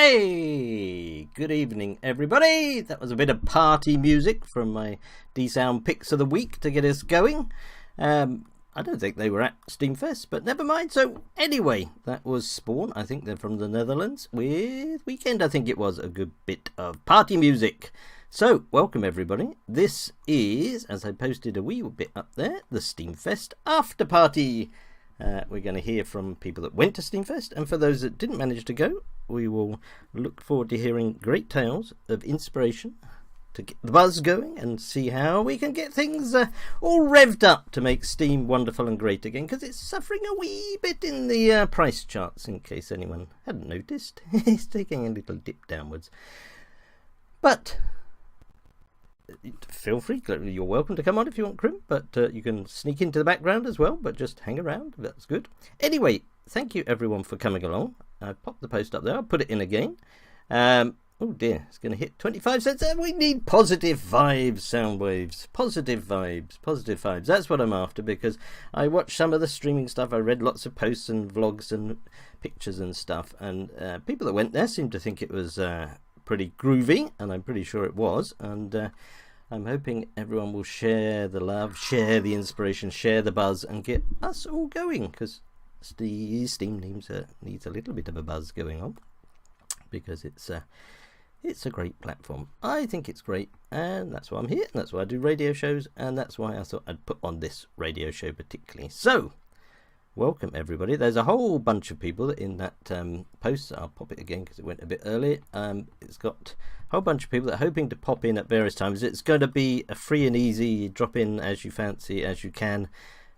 Hey, good evening everybody. That was a bit of party music from my D-Sound picks of the week to get us going. I don't think they were at SteemFest, but never mind. So anyway, that was Spawn. I think they're from the Netherlands with Weekend. I think it was a good bit of party music. So welcome everybody. This is, as I posted a wee bit up there, the SteemFest after party. We're going to hear from people that went to SteemFest, and for those that didn't manage to go, we will look forward to hearing great tales of inspiration to get the buzz going and see how we can get things all revved up to make Steam wonderful and great again, because it's suffering a wee bit in the price charts, in case anyone hadn't noticed. It's taking a little dip downwards. But feel free, you're welcome to come on if you want, Crim, but you can sneak into the background as well, but just hang around, that's good. Anyway, thank you everyone for coming along. I popped the post up there, I'll put it in again. Oh dear, it's going to hit 25 cents. We need positive vibes, sound waves. Positive vibes, positive vibes. That's what I'm after, because I watched some of the streaming stuff. I read lots of posts and vlogs and pictures and stuff, and people that went there seemed to think it was pretty groovy, and I'm pretty sure it was. And I'm hoping everyone will share the love, share the inspiration, share the buzz, and get us all going, because Steam needs a little bit of a buzz going on, because it's a great platform. I think it's great, and that's why I'm here, and that's why I do radio shows, and that's why I thought I'd put on this radio show particularly. So welcome everybody. There's a whole bunch of people in that post. I'll pop it again because it went a bit early. It's got a whole bunch of people that are hoping to pop in at various times. It's going to be a free and easy drop in as you fancy, as you can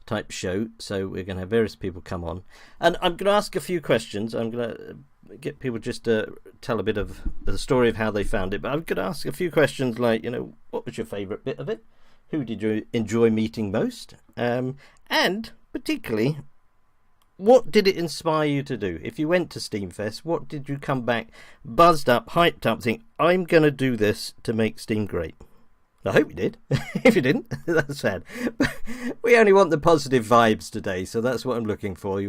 type show. So we're going to have various people come on, and I'm going to ask a few questions. I'm going to get people just to tell a bit of the story of how they found it, but I'm going to ask a few questions like, what was your favourite bit of it? Who did you enjoy meeting most? And particularly, what did it inspire you to do? If you went to SteamFest, what did you come back buzzed up, hyped up, think, I'm going to do this to make Steam great? I hope you did. If you didn't, that's sad. But we only want the positive vibes today, so that's what I'm looking for.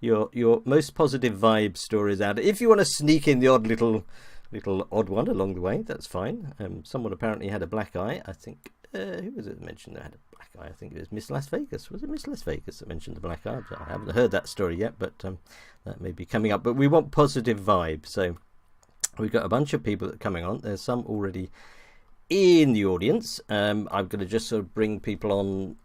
Your most positive vibe stories out. If you want to sneak in the odd little odd one along the way, that's fine. Someone apparently had a black eye. I think who was it that mentioned that had a black eye? I think it was Miss Las Vegas. Was it Miss Las Vegas that mentioned the black eye? I haven't heard that story yet, but that may be coming up. But we want positive vibes, so we've got a bunch of people that are coming on. There's some already in the audience. I'm going to just sort of bring people on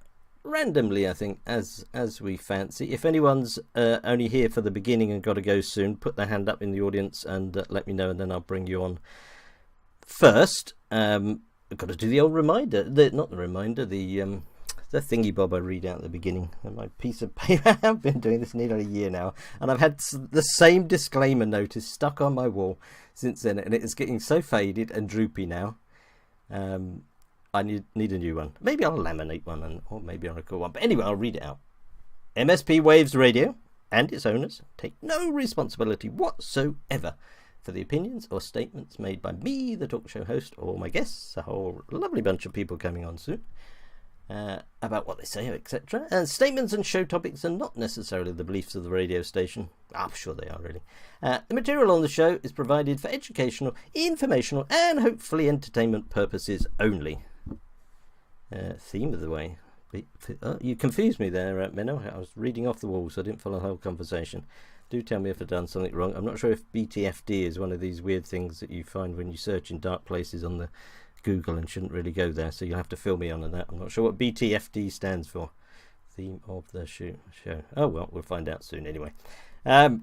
randomly, I think, as we fancy. If anyone's only here for the beginning and got to go soon, put their hand up in the audience and let me know, and then I'll bring you on first. I've got to do the old reminder, not the reminder, the thingy bob I read out at the beginning of my piece of paper. I've been doing this nearly a year now, and I've had the same disclaimer notice stuck on my wall since then, and it's getting so faded and droopy now. I need a new one. Maybe I'll laminate one, or maybe I'll record one. But anyway, I'll read it out. MSP Waves Radio and its owners take no responsibility whatsoever for the opinions or statements made by me, the talk show host, or my guests, a whole lovely bunch of people coming on soon, about what they say, etc. And statements and show topics are not necessarily the beliefs of the radio station. I'm sure they are, really. The material on the show is provided for educational, informational, and hopefully entertainment purposes only. Theme of the way. You confused me there, Menno. I was reading off the wall, so I didn't follow the whole conversation. Do tell me if I've done something wrong. I'm not sure if BTFD is one of these weird things that you find when you search in dark places on the Google and shouldn't really go there, so you'll have to fill me on that. I'm not sure what BTFD stands for. Theme of the show. Oh well, we'll find out soon anyway. Menno,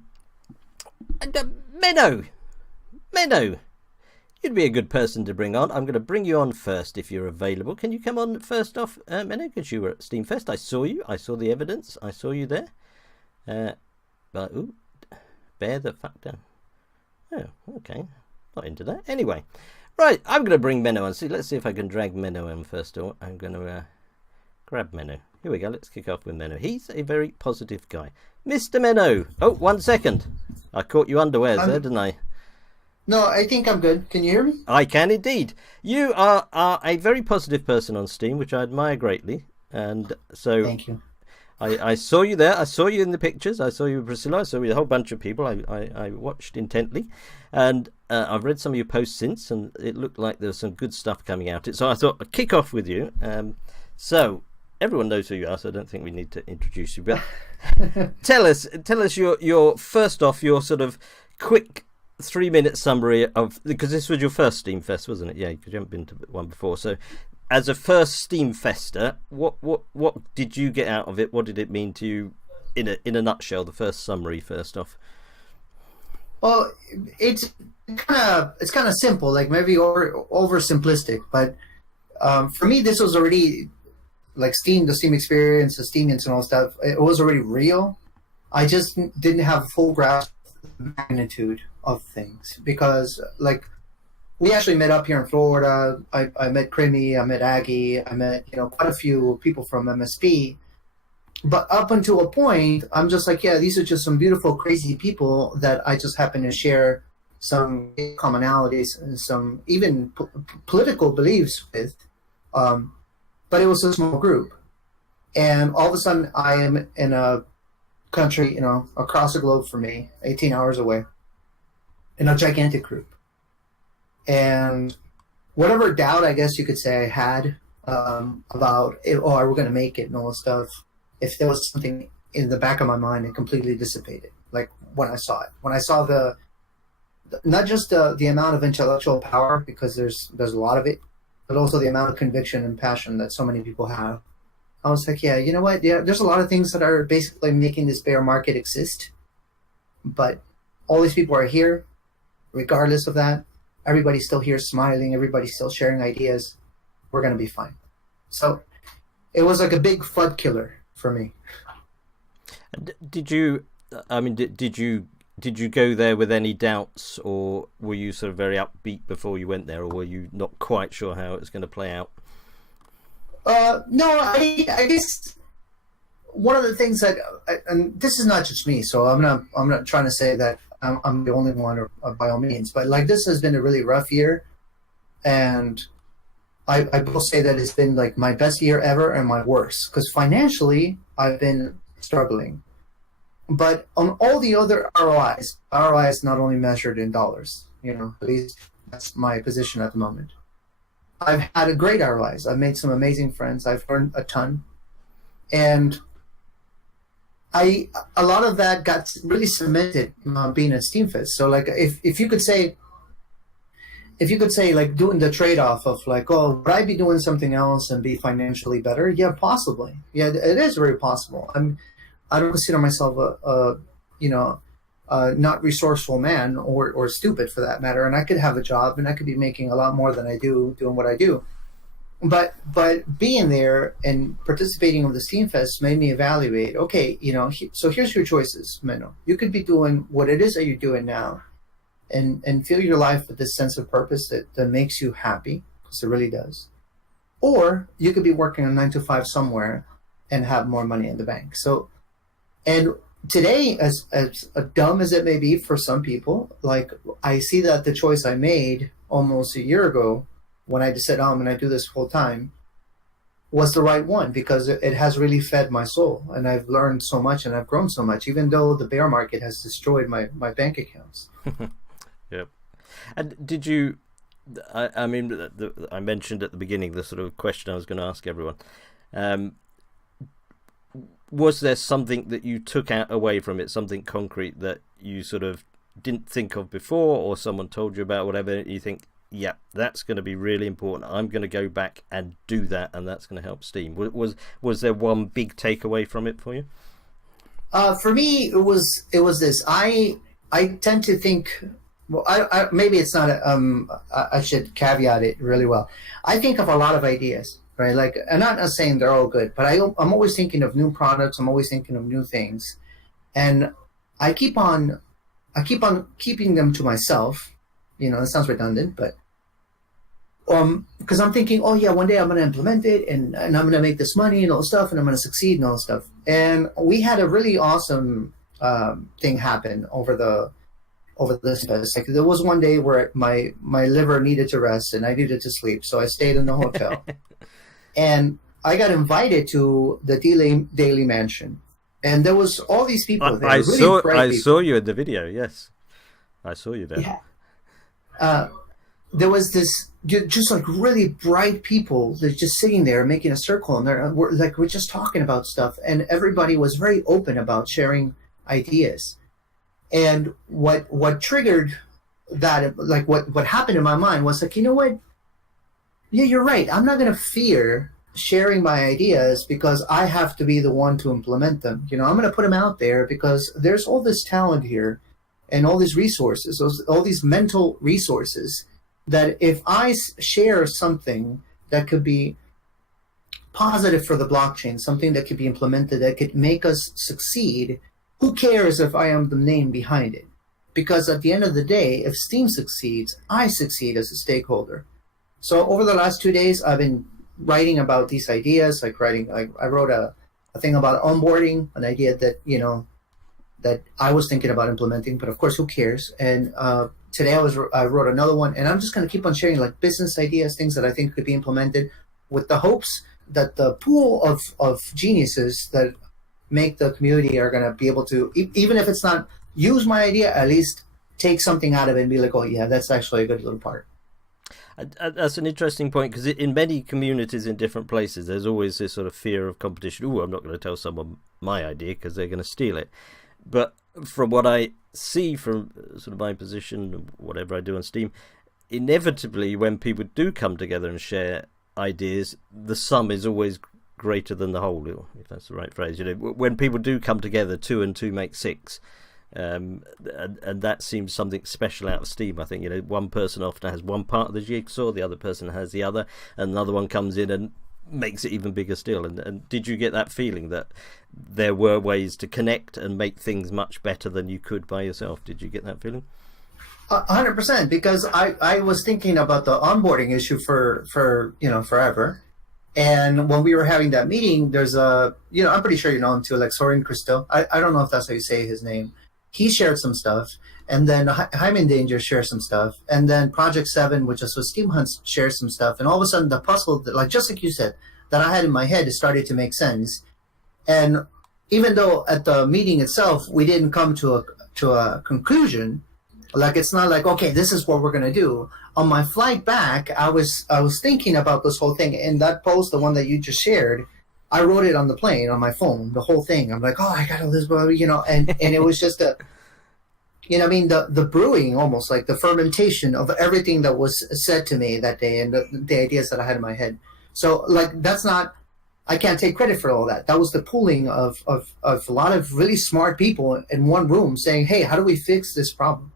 you'd be a good person to bring on. I'm going to bring you on first if you're available. Can you come on first off, Menno? Because you were at SteamFest. I saw you. I saw the evidence. I saw you there. But bear the fuck down. Oh, okay. Not into that. Anyway, right. I'm going to bring Menno on. Let's see if I can drag Menno in first. Or I'm going to grab Menno. Here we go. Let's kick off with Menno. He's a very positive guy. Mr. Menno. Oh, 1 second. I caught you unawares there, didn't I? No, I think I'm good. Can you hear me? I can indeed. You are a very positive person on Steam, which I admire greatly. And so thank you. I saw you there. I saw you in the pictures. I saw you with Priscilla. I saw you with a whole bunch of people. I watched intently, and I've read some of your posts since, and it looked like there's some good stuff coming out. So I thought I'd kick off with you. So everyone knows who you are, so I don't think we need to introduce you. But tell us your first off your sort of quick 3-minute summary of, because this was your first SteemFest, wasn't it? Yeah, because you haven't been to one before. So as a first SteemFester, what did you get out of it? What did it mean to you in a nutshell? The first summary, first off. Well, it's kind of simple, like maybe oversimplistic, but for me, this was already like the Steam experience, the steemians and all stuff. It was already real. I just didn't have a full grasp of the magnitude of things because, like, we actually met up here in Florida. I met Crimmy, I met Aggie, I met quite a few people from MSP. But up until a point, I'm just like, yeah, these are just some beautiful, crazy people that I just happen to share some commonalities and some even political beliefs with. But it was a small group. And all of a sudden, I am in a country, across the globe for me, 18 hours away, in a gigantic group. And whatever doubt, I guess you could say, I had about, are we going to make it and all this stuff, if there was something in the back of my mind, it completely dissipated. Like when I saw it. When I saw not just the amount of intellectual power, because there's a lot of it, but also the amount of conviction and passion that so many people have. I was like, yeah, you know what? Yeah, there's a lot of things that are basically making this bear market exist. But all these people are here, regardless of that. Everybody's still here smiling. Everybody's still sharing ideas. We're going to be fine. So it was like a big flood killer for me. Did you go there with any doubts, or were you sort of very upbeat before you went there, or were you not quite sure how it was going to play out? No, I guess one of the things that, and this is not just me, so I'm not trying to say that I'm the only one, or by all means, but like this has been a really rough year, and I will say that it's been like my best year ever and my worst, because financially I've been struggling. But on all the other ROI is not only measured in dollars, at least that's my position at the moment. I've had a great ROIs. I've made some amazing friends. I've learned a ton. And a lot of that got really cemented being at SteemFest. So like if you could say like doing the trade-off of like, oh, would I be doing something else and be financially better? Yeah, possibly. Yeah, it is very possible. I don't consider myself a not resourceful man or stupid for that matter. And I could have a job and I could be making a lot more than I do doing what I do. But being there and participating in the SteemFest made me evaluate, okay, so here's your choices, Menno. You could be doing what it is that you're doing now and fill your life with this sense of purpose that makes you happy, because it really does. Or you could be working a 9-to-5 somewhere and have more money in the bank. So, and today, as dumb as it may be for some people, like I see that the choice I made almost a year ago when I just said, I'm going to do this full time, was the right one, because it has really fed my soul. And I've learned so much and I've grown so much, even though the bear market has destroyed my bank accounts. Yep. And did you, I mean, I mentioned at the beginning the sort of question I was going to ask everyone. Was there something that you took away from it, something concrete that you sort of didn't think of before, or someone told you about, whatever, you think, yeah, that's going to be really important. I'm going to go back and do that, and that's going to help Steam. Was there one big takeaway from it for you? For me, it was this. I tend to think. Well, I maybe it's not. I should caveat it really well. I think of a lot of ideas, right? Like, I'm not saying they're all good, but I'm always thinking of new products. I'm always thinking of new things, and I keep on keeping them to myself. It sounds redundant, but because I'm thinking, oh yeah, one day I'm going to implement it, and I'm going to make this money and all this stuff, and I'm going to succeed and all this stuff. And we had a really awesome thing happen over this fest. Like, there was one day where my liver needed to rest and I needed to sleep, so I stayed in the hotel. And I got invited to the Daily Mansion, and there was all these people there. I Really saw you in the video. Yes, I saw you there. Yeah. There was this just like really bright people that just sitting there making a circle, and we're just talking about stuff, and everybody was very open about sharing ideas. And what triggered that, like what happened in my mind was like, you know what? Yeah, you're right. I'm not going to fear sharing my ideas because I have to be the one to implement them. I'm going to put them out there because there's all this talent here and all these resources, all these mental resources that if I share something that could be positive for the blockchain, something that could be implemented that could make us succeed, who cares if I am the name behind it? Because at the end of the day, if Steem succeeds, I succeed as a stakeholder. So over the last 2 days, I've been writing about these ideas, I wrote a thing about onboarding, an idea that, that I was thinking about implementing, but of course, who cares? And today I wrote another one, and I'm just going to keep on sharing like business ideas, things that I think could be implemented with the hopes that the pool of geniuses that make the community are going to be able to, even if it's not use my idea, at least take something out of it and be like, oh yeah, that's actually a good little part. That's an interesting point, because in many communities in different places, there's always this sort of fear of competition. Oh, I'm not going to tell someone my idea because they're going to steal it. But from what I see from sort of my position, whatever I do on Steem, inevitably when people do come together and share ideas, the sum is always greater than the whole, if that's the right phrase. When people do come together, 2 and 2 make 6. And that seems something special out of Steem. I think one person often has one part of the jigsaw, the other person has the other, and another one comes in and makes it even bigger still. And did you get that feeling that there were ways to connect and make things much better than you could by yourself? Did you get that feeling? 100%, because I was thinking about the onboarding issue for forever. And when we were having that meeting, there's I'm pretty sure you know him too, like Soren Christo. I don't know if that's how you say his name. He shared some stuff, and then Hyman Danger shared some stuff, and then Project 7, which is with Steem Hunts, shared some stuff, and all of a sudden the puzzle, just like you said, that I had in my head, it started to make sense. And even though at the meeting itself we didn't come to a conclusion, like it's not like, okay, this is what we're gonna do. On my flight back, I was thinking about this whole thing, and that post, the one that you just shared, I wrote it on the plane on my phone, the whole thing. I'm like, oh, I got all this, and it was just the brewing, almost like the fermentation of everything that was said to me that day and the ideas that I had in my head. So like, I can't take credit for all that. That was the pooling of a lot of really smart people in one room saying, hey, how do we fix this problem?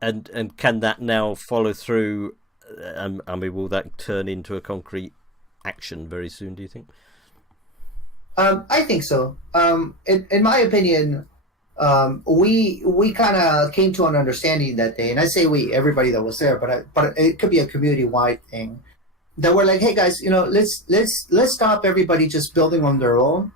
And can that now follow through? Will that turn into a concrete action very soon, do you think? I think so. In my opinion, we kind of came to an understanding that day, and I say we, everybody that was there, but it could be a community-wide thing, that we're like, hey guys, let's stop everybody just building on their own,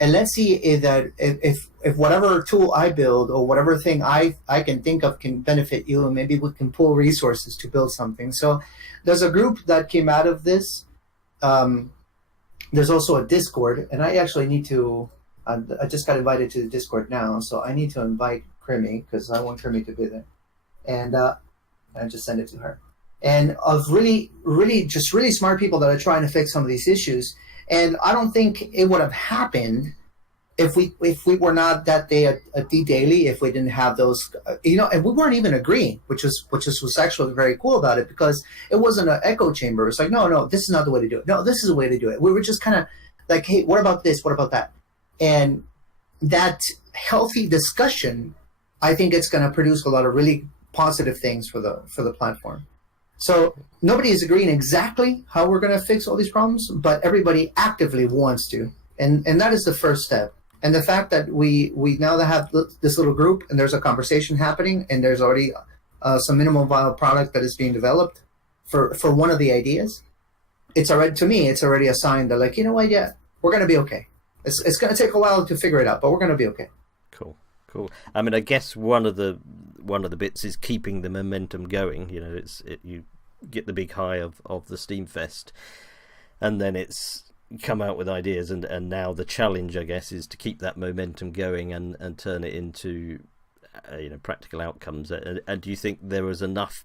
and let's see if whatever tool I build or whatever thing I can think of can benefit you, and maybe we can pull resources to build something. So there's a group that came out of this. There's also a Discord, and I actually need to, I just got invited to the Discord now, so I need to invite Krimi, because I want Krimi to be there. And I just send it to her. And of really, really, just really smart people that are trying to fix some of these issues. And I don't think it would have happened if we were not that day at D-Daily, if we didn't have those, and we weren't even agreeing, which was actually very cool about it, because it wasn't an echo chamber. It's like, no, this is not the way to do it. No, this is the way to do it. We were just kind of like, hey, what about this? What about that? And that healthy discussion, I think it's going to produce a lot of really positive things for the platform. So nobody is agreeing exactly how we're going to fix all these problems, but everybody actively wants to. And that is the first step. And the fact that we now have this little group, and there's a conversation happening, and there's already some minimum viable product that is being developed for one of the ideas, it's already a sign that, like, you know what, yeah, we're going to be okay. It's going to take a while to figure it out, but we're going to be okay. Cool. I mean, I guess one of the bits is keeping the momentum going. You get the big high of the SteemFest. and then it's come out with ideas, and now the challenge, I guess, is to keep that momentum going and turn it into practical outcomes. And do you think there was enough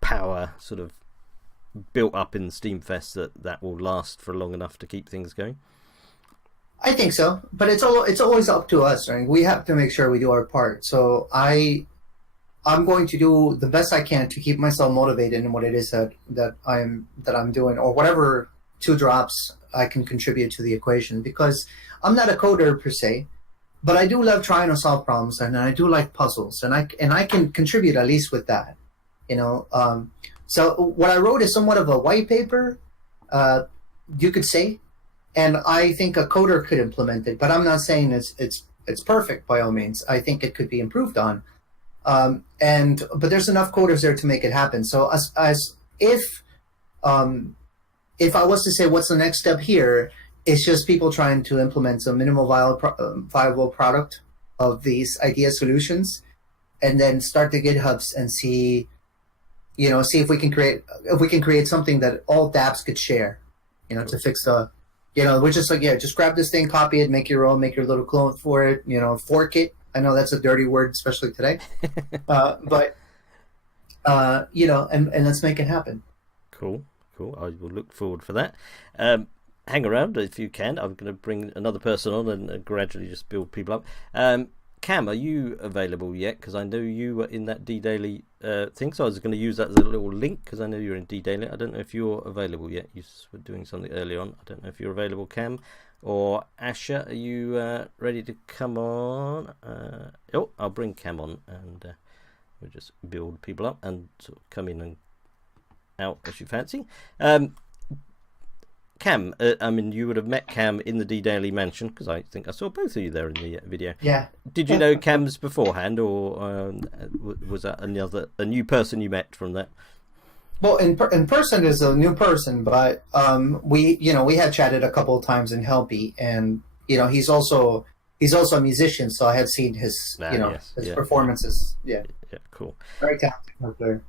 power sort of built up in SteemFest that will last for long enough to keep things going? I think so, but it's always up to us, right? We have to make sure we do our part. So I'm going to do the best I can to keep myself motivated in what it is that I'm doing, or whatever 2 drops I can contribute to the equation, because I'm not a coder per se, but I do love trying to solve problems, and I do like puzzles, and I can contribute at least with that, So what I wrote is somewhat of a white paper, you could say, and I think a coder could implement it, but I'm not saying it's perfect by all means. I think it could be improved on, but there's enough coders there to make it happen. So if I was to say what's the next step here, it's just people trying to implement some minimal viable product of these idea solutions, and then start the GitHubs and see if we can create something that all dApps could share, to fix the, we're just like, just grab this thing, copy it, make your own, make your little clone for it, fork it. I know that's a dirty word, especially today, but and let's make it happen. Cool. I will look forward for that. Hang around if you can. I'm going to bring another person on and gradually just build people up. Cam, are you available yet? Because I know you were in that D-Daily thing, so I was going to use that as a little link, because I know you're in D-Daily. I don't know if you're available yet. You were doing something early on. I don't know if you're available, Cam. Or Asher, are you ready to come on? I'll bring Cam on, and we'll just build people up and sort of come in and out as you fancy. Cam, you would have met Cam in the D-Daily mansion, because I think I saw both of you there in the video. Yeah. Did you know Cam's beforehand, or was that a new person you met from that? Well, in person is a new person, but we had chatted a couple of times in Helpy, and he's also a musician, so I had seen his his performances. Yeah, cool. Very talented player.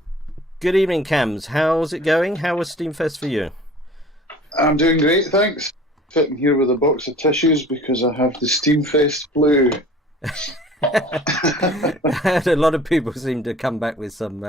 Good evening, Cams. How's it going? How was SteemFest for you? I'm doing great, thanks. Sitting here with a box of tissues because I have the SteemFest flu. A lot of people seem to come back with some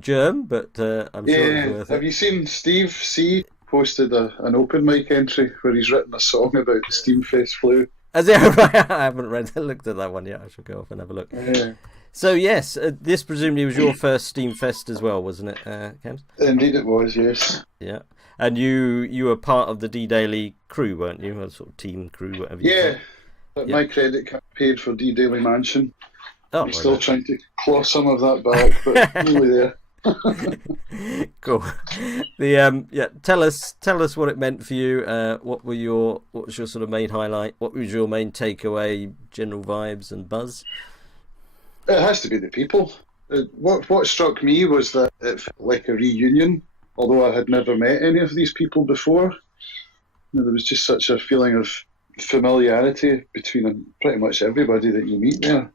germ, but I'm sure it's worth it. Have you seen Steve C posted an open mic entry where he's written a song about the SteemFest flu? Has it? Right? I haven't looked at that one yet. I shall go off and have a look. Yeah. So yes, this presumably was your first SteemFest as well, wasn't it, Cams? Indeed it was, yes. Yeah. And you were part of the D-Daily crew, weren't you? Or sort of team crew, whatever you call it. But my credit card paid for D-Daily Mansion. I'm still right. trying to claw some of that back, but nearly there. Cool. Tell us what it meant for you. What was your sort of main highlight? What was your main takeaway? General vibes and buzz? It has to be the people. What struck me was that it felt like a reunion, although I had never met any of these people before. There was just such a feeling of familiarity between pretty much everybody that you meet there.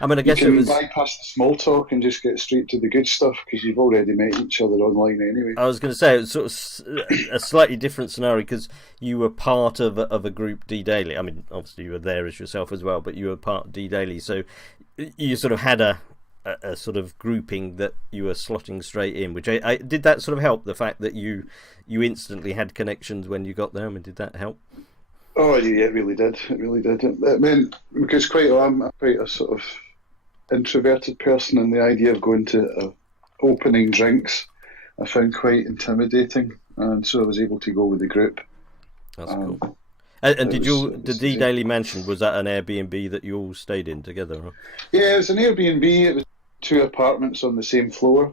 I mean, I guess you can it was bypass the small talk and just get straight to the good stuff because you've already met each other online anyway. I was going to say it was sort of a slightly different scenario because you were part of a group D-Daily. I mean, obviously you were there as yourself as well, but you were part of D-Daily, so you sort of had a sort of grouping that you were slotting straight in. Which I did that sort of help, the fact that you instantly had connections when you got there. I mean, did that help? Oh yeah, it really did. It really did. I mean, because I'm quite a sort of introverted person, and the idea of going to opening drinks I found quite intimidating, and so I was able to go with the group. That's cool. And did the D-Daily Mansion, was that an Airbnb that you all stayed in together? Or? Yeah, it was an Airbnb. It was 2 apartments on the same floor,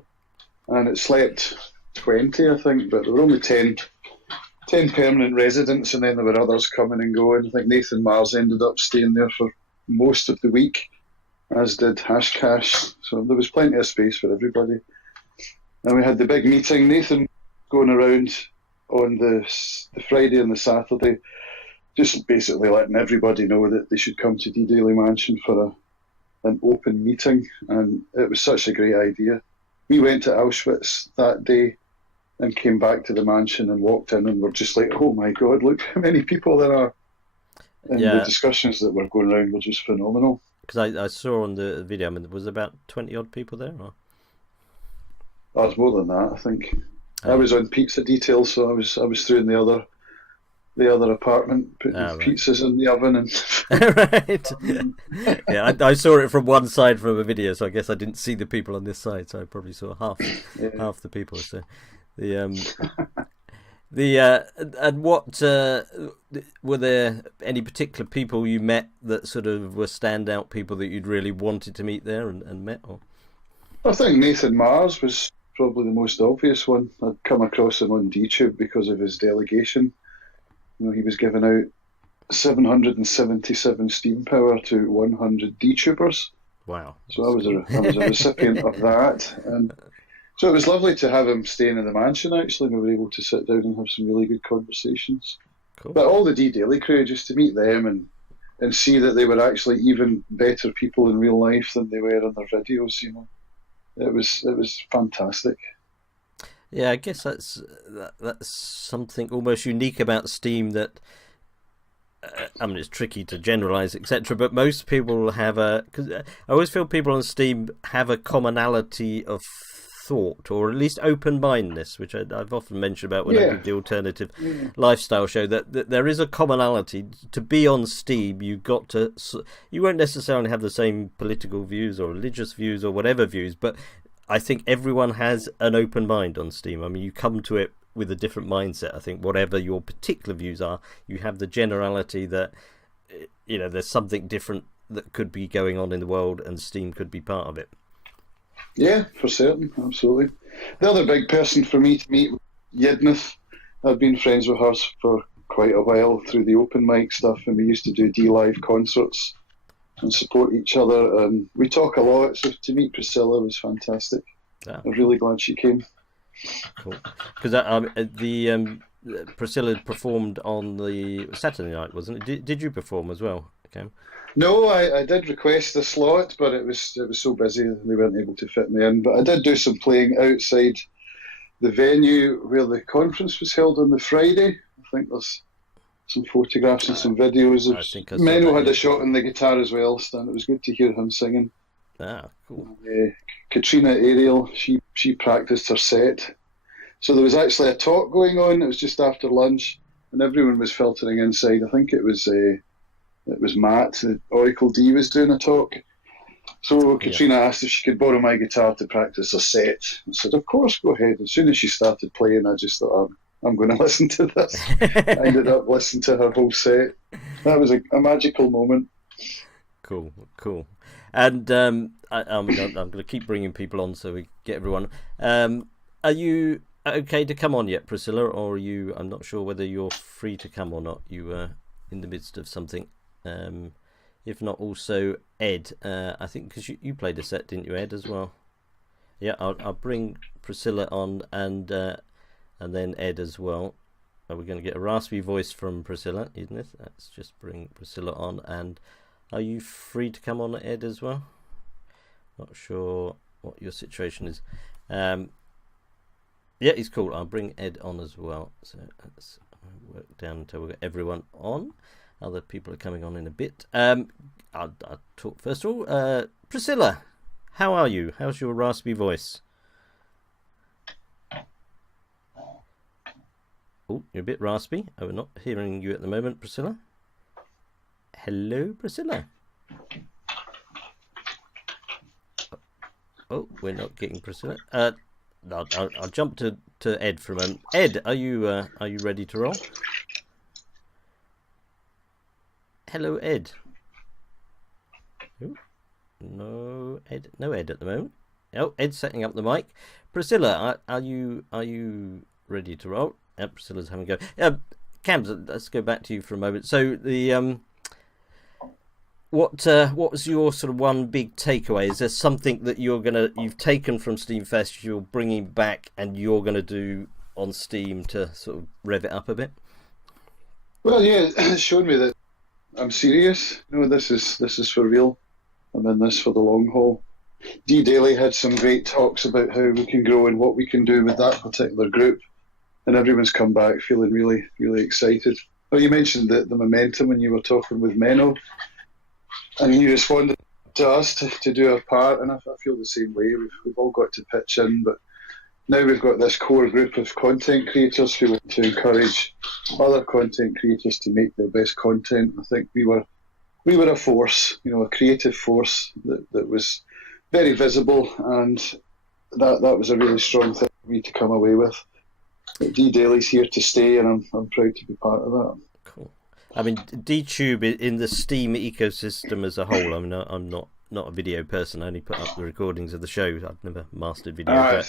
and it slept 20, I think, but there were only 10 permanent residents, and then there were others coming and going. I think Nathan Mars ended up staying there for most of the week, as did Hashcash. So there was plenty of space for everybody. And we had the big meeting. Nathan going around on the Friday and the Saturday, just basically letting everybody know that they should come to D-Daily Mansion for an open meeting. And it was such a great idea. We went to Auschwitz that day and came back to the mansion and walked in and were just like, oh my God, look how many people there are. And the discussions that were going around were just phenomenal. Because I saw on the video, I mean, there was about 20 odd people there. Or? That was more than that, I think. I was on pizza details, so I was through in the other apartment, putting pizzas in the oven and. Right. Yeah, I saw it from one side from a video, so I guess I didn't see the people on this side. So I probably saw half the people. So and what were there any particular people you met that sort of were standout people that you'd really wanted to meet there and met? Or? I think Nathan Mars was probably the most obvious one. I'd come across him on DTube because of his delegation. You know, he was giving out 777 Steam power to 100 DTubers. Wow! So I was a recipient of that, and so it was lovely to have him staying in the mansion. Actually, we were able to sit down and have some really good conversations. Cool. But all the D-Daily crew, just to meet them and see that they were actually even better people in real life than they were in their videos. You know, it was fantastic. Yeah, I guess that's something almost unique about Steam that. I mean, it's tricky to generalize, etc. But most people have because I always feel people on Steam have a commonality of thought, or at least open-mindedness, which I've often mentioned about when I do the alternative lifestyle show. That there is a commonality to be on Steam. You won't necessarily have the same political views or religious views or whatever views, but I think everyone has an open mind on Steam. I mean, you come to it with a different mindset. I think whatever your particular views are, you have the generality that there's something different that could be going on in the world, and Steam could be part of it. Yeah, for certain, absolutely. The other big person for me to meet was Yidnith. I've been friends with her for quite a while through the open mic stuff, and we used to do D-Live concerts and support each other, and we talk a lot, so to meet Priscilla was fantastic. I'm really glad she came. Cool. Because Priscilla performed on the Saturday night, wasn't it? Did you perform as well, Cam? No, I did request a slot, but it was so busy they weren't able to fit me in. But I did do some playing outside the venue where the conference was held on the Friday. I think there's some photographs and some videos. Menno had a shot on the guitar as well, Stan. It was good to hear him singing. Ah, cool. Katrina Ariel, she practiced her set. So there was actually a talk going on. It was just after lunch, and everyone was filtering inside. I think it was Matt, the Oracle D, was doing a talk. So Katrina asked if she could borrow my guitar to practice her set. I said, of course, go ahead. As soon as she started playing, I just thought, I'm going to listen to this. I ended up listening to her whole set. That was a magical moment. Cool. And I'm going to keep bringing people on so we get everyone. Are you okay to come on yet, Priscilla, or are you? I'm not sure whether you're free to come or not. You are in the midst of something. If not, also Ed. I think because you played a set, didn't you, Ed, as well? Yeah, I'll bring Priscilla on and then Ed as well. We're going to get a raspy voice from Priscilla, isn't it? Let's just bring Priscilla on. And are you free to come on, Ed, as well? Not sure what your situation is. Yeah, he's cool. I'll bring Ed on as well. So let's work down until we get everyone on. Other people are coming on in a bit. I'll talk first of all. Priscilla, how are you? How's your raspy voice? Oh, you're a bit raspy. Oh, we're not hearing you at the moment, Priscilla. Hello, Priscilla. Oh, we're not getting Priscilla. I'll jump to Ed for a moment. Ed, are you ready to roll? Hello, Ed. Ooh, no Ed at the moment. Oh, Ed's setting up the mic. Priscilla, are you ready to roll? Priscilla's having a go. Cam, let's go back to you for a moment. So the what was your sort of one big takeaway? Is there something that you've taken from SteemFest, you're bringing back, and you're gonna do on Steam to sort of rev it up a bit? Well, yeah, it's shown me that I'm serious. You know, this is for real. I'm in this for the long haul. D Daily had some great talks about how we can grow and what we can do with that particular group. and everyone's come back feeling really, really excited. Well, you mentioned the momentum when you were talking with Menno, and he responded to us to do our part, and I feel the same way. We've all got to pitch in, but now we've got this core group of content creators who want to encourage other content creators to make their best content. I think we were a force, a creative force that was very visible, and that was a really strong thing for me to come away with. D-Daily's here to stay, and I'm proud to be part of that. Cool. I mean, D-Tube in the Steam ecosystem as a whole, I'm not a video person. I only put up the recordings of the show. I've never mastered video.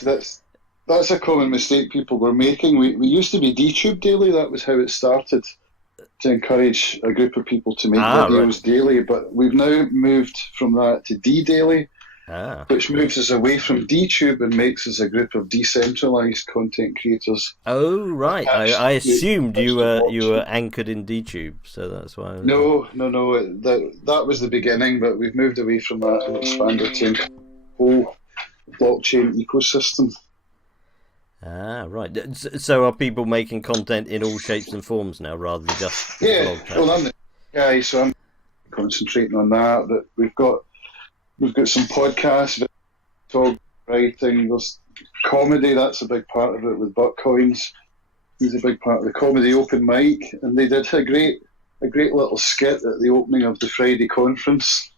That's a common mistake people were making. We used to be D-Tube Daily. That was how it started, to encourage a group of people to make videos daily. But we've now moved from that to D-Daily, which moves us away from D-Tube and makes us a group of decentralized content creators. Oh, right. I assumed you were anchored in D-Tube, so that's why. No. That was the beginning, but we've moved away from that and expanded to a whole blockchain ecosystem. Right. So are people making content in all shapes and forms now, rather than just blog chat? Well, I'm the guy, so I'm concentrating on that. But we've got some podcasts, talk, writing. There's comedy. That's a big part of it with Buckcoins. He's a big part of the comedy open mic, and they did a great little skit at the opening of the Friday conference.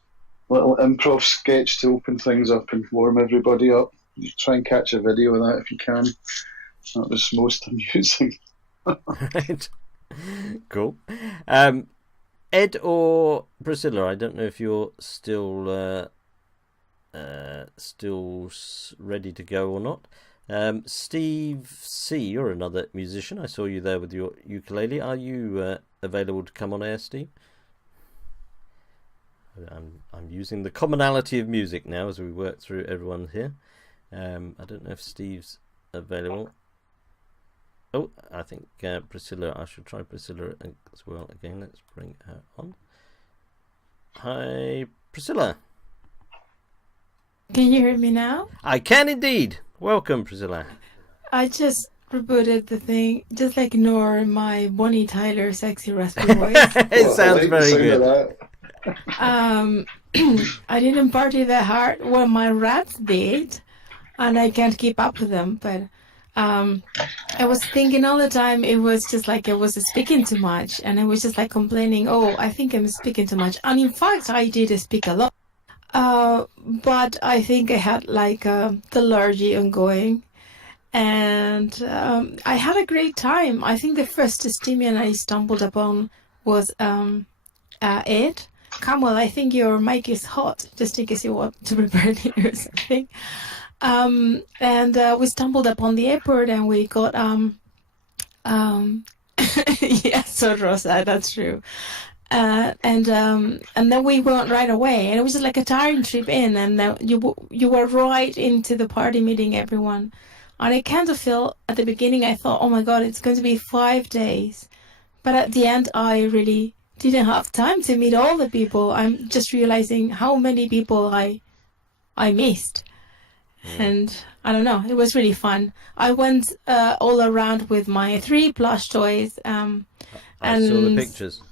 Little improv sketch to open things up and warm everybody up. You try and catch a video of that if you can. That was most amusing. Right. Cool. Ed or Priscilla, I don't know if you're still ready to go or not. Steve C, you're another musician. I saw you there with your ukulele. Are you available to come on air, Steve? I'm using the commonality of music now as we work through everyone here. I don't know if Steve's available. Oh, I think Priscilla. I should try Priscilla as well again. Let's bring her on. Hi, Priscilla. Can you hear me now? I can indeed. Welcome, Priscilla. I just rebooted the thing. Just ignore my Bonnie Tyler sexy raspy voice. It sounds very good. I didn't party that hard. Well, my rats did, and I can't keep up with them. But I was thinking all the time it was just like I was speaking too much, and I was just like complaining, oh, I think I'm speaking too much. And in fact, I did speak a lot. But I think I had like the allergy ongoing, and I had a great time. I think the first Steemian I stumbled upon was Ed. Camel, I think your mic is hot, just in case you want to prepare dinner or something. And we stumbled upon the airport, and we got yeah, so Rosa, that's true. And then we went right away, and it was just like a time trip in, and then you were right into the party meeting everyone. And I kind of feel at the beginning I thought, oh my god, it's going to be 5 days, but at the end I really didn't have time to meet all the people. I'm just realizing how many people I missed. And I don't know, it was really fun. I went all around with my 3 plush toys. I saw the pictures.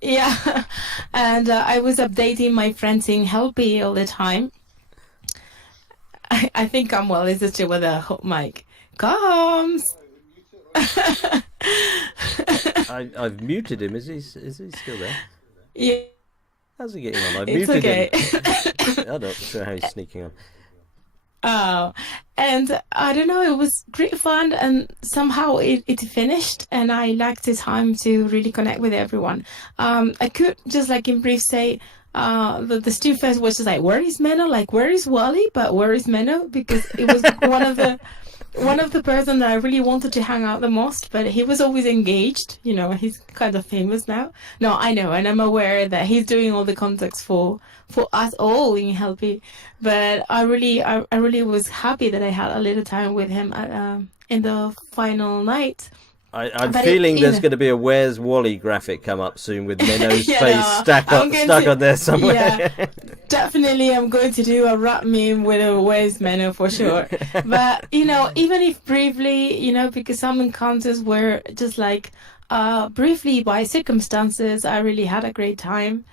Yeah, and I was updating my friends in Helpy all the time. I think Camwell is the chick with a hot mic. Comes! I've muted him. Is he still there? Yeah. How's he getting on? I've It's muted okay. him. I'm not sure how he's sneaking on. Oh, and I don't know, it was great fun, and somehow it finished, and I lacked the time to really connect with everyone. I could just like in brief say the SteemFest was just like, where is Menno? Like, where is Wally? But where is Menno? Because it was one of the person that I really wanted to hang out the most, but he was always engaged. You know, he's kind of famous now. No, I know, and I'm aware that he's doing all the contacts for us all in Helpy. But I really was happy that I had a little time with him in the final night. I'm But feeling there's going to be a Where's Wally graphic come up soon with Menno's face stuck on there somewhere. Yeah, definitely I'm going to do a rap meme with a Where's Menno for sure. But, even if briefly, because some encounters were just like briefly by circumstances, I really had a great time.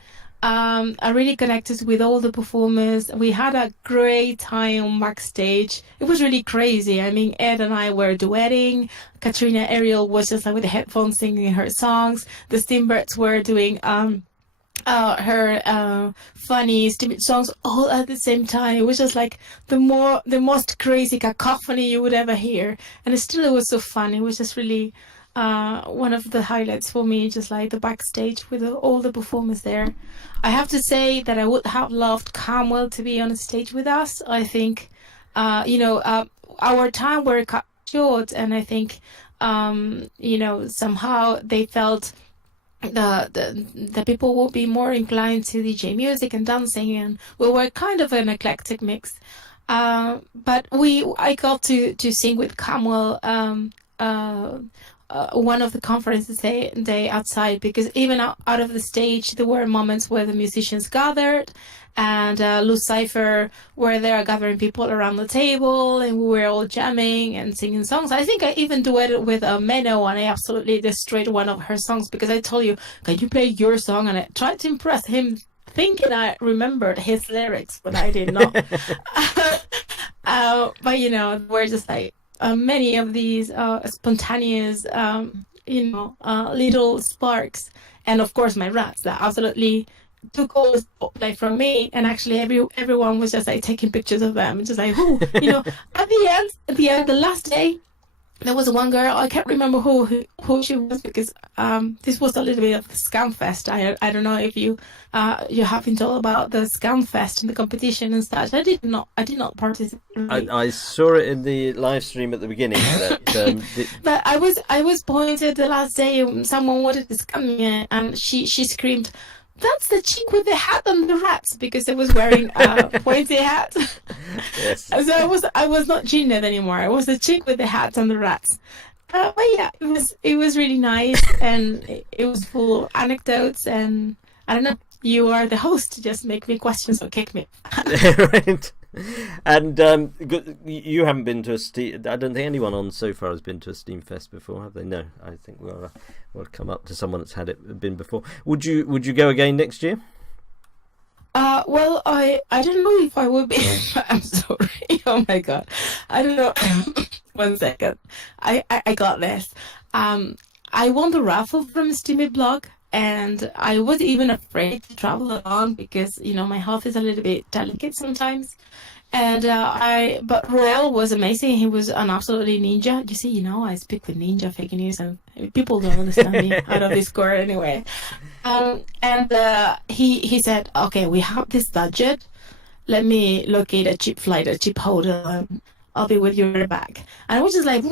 I really connected with all the performers. We had a great time backstage. It was really crazy. I mean, Ed and I were duetting. Katrina Ariel was just like with the headphones singing her songs. The Steambirds were doing her funny stupid songs all at the same time. It was just like the most crazy cacophony you would ever hear. And it was so fun. It was just really one of the highlights for me, just like the backstage with all the performers there. I have to say that I would have loved Camwell to be on the stage with us. I think, our time were cut short, and I think, somehow they felt the people will be more inclined to DJ music and dancing, and we were kind of an eclectic mix. But I got to sing with Camwell one of the conferences day outside, because even out of the stage there were moments where the musicians gathered, and Loose Cypher were there gathering people around the table, and we were all jamming and singing songs. I think I even duetted with Menno, and I absolutely destroyed one of her songs because I told you, can you play your song? And I tried to impress him, thinking I remembered his lyrics, but I did not. But we're just like many of these spontaneous, little sparks, and of course my rats that absolutely took all the spotlight from me, and actually everyone was just like taking pictures of them, and just like at the end, the last day, there was one girl, I can't remember who she was, because this was a little bit of the SteemFest. I don't know if you have been told about the SteemFest and the competition and such. I did not participate. I saw it in the live stream at the beginning. But I was pointed the last day. Someone wanted to scam me, and she screamed, "That's the chick with the hat and the rats," because I was wearing a pointy hat. Yes. So I was not Jeanette anymore. I was the chick with the hat and the rats. But yeah, it was really nice, and it was full of anecdotes, and I don't know. You are the host. Just make me questions or kick me. Right. And you haven't been to I don't think anyone on so far has been to a SteemFest before, have they? No, I think we'll come up to someone that's been before. Would you go again next year? Well, I don't know if I would be. I'm sorry. Oh my god, I don't know. 1 second. I got this. I won the raffle from Steamy Blog, and I was even afraid to travel alone because my health is a little bit delicate sometimes. And but Royal was amazing. He was an absolutely ninja. You see, I speak with ninja fake news, and people don't understand me out of Discord anyway. And he said, "Okay, we have this budget. Let me locate a cheap flight, a cheap hotel. I'll be with you right back." And I was just like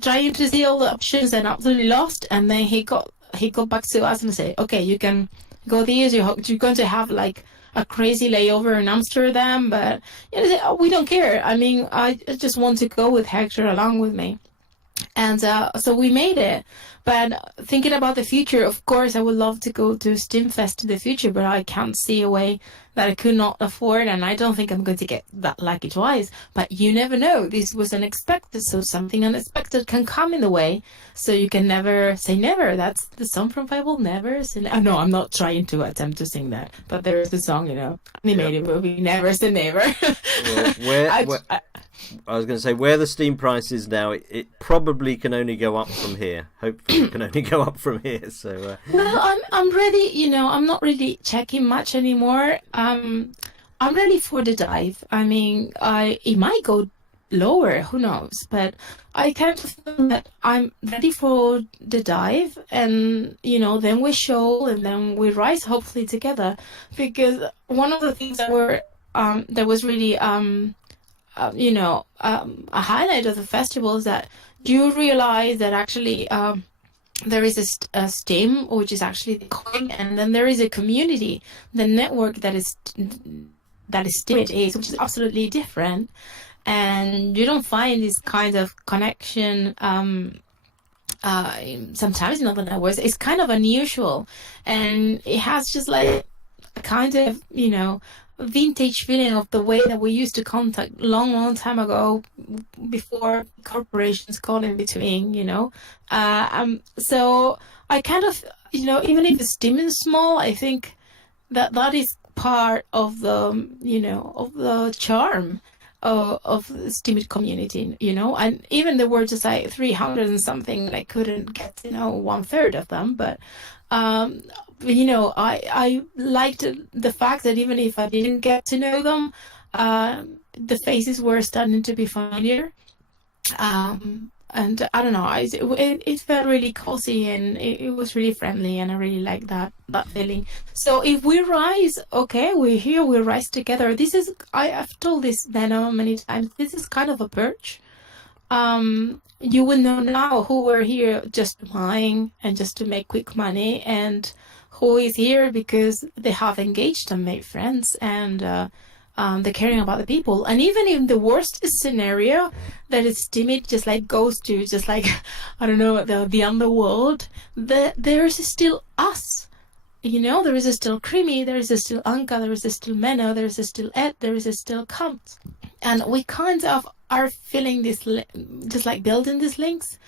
trying to see all the options and absolutely lost. And then he got back to us and said, "Okay, you can go these. You're going to have like a crazy layover in Amsterdam, but we don't care. I mean, I just want to go with Hector along with me." And so we made it. But thinking about the future, of course, I would love to go to SteamFest in the future, but I can't see a way that I could not afford, and I don't think I'm going to get that lucky twice. But you never know. This was unexpected, so something unexpected can come in the way. So you can never say never. That's the song from Bible, Never Say Never. No, I'm not trying to attempt to sing that, but there is the song, animated movie, Never Say Never. Well, I was going to say, where the Steam price is now, it probably can only go up from here. Hopefully it can only go up from here. So well, I'm ready. I'm not really checking much anymore. I'm ready for the dive. I mean, it might go lower, who knows? But I kind of feel that I'm ready for the dive, and then we show, and then we rise, hopefully together. Because one of the things that was really a highlight of the festival is that you realize that actually there is a Steam, which is actually the coin, and then there is a community, the network that is Steam, which is absolutely different, and you don't find this kind of connection sometimes in other networks, it's kind of unusual, and it has just like a kind of, vintage feeling of the way that we used to contact long time ago, before corporations got in between, so I kind of, even if the Steam is small, I think that is part of the, of the charm of the Steam community, and even there were just like 300 and something, and I couldn't get to know one third of them, but I liked the fact that even if I didn't get to know them, the faces were starting to be familiar. And I don't know, it felt really cozy, and it was really friendly, and I really like that feeling. So if we rise, okay, we're here, we rise together. This is, I've told this many times, this is kind of a perch. You will know now who were here just to mine and just to make quick money, and who is here because they have engaged and made friends, and they're caring about the people. And even in the worst scenario, that is timid, just like goes to just like, I don't know, the underworld, there is still us. There is still Creamy, there is still Anka, there is still Menno, there is still Ed, there is still Kant. And we kind of are feeling this, just like building these links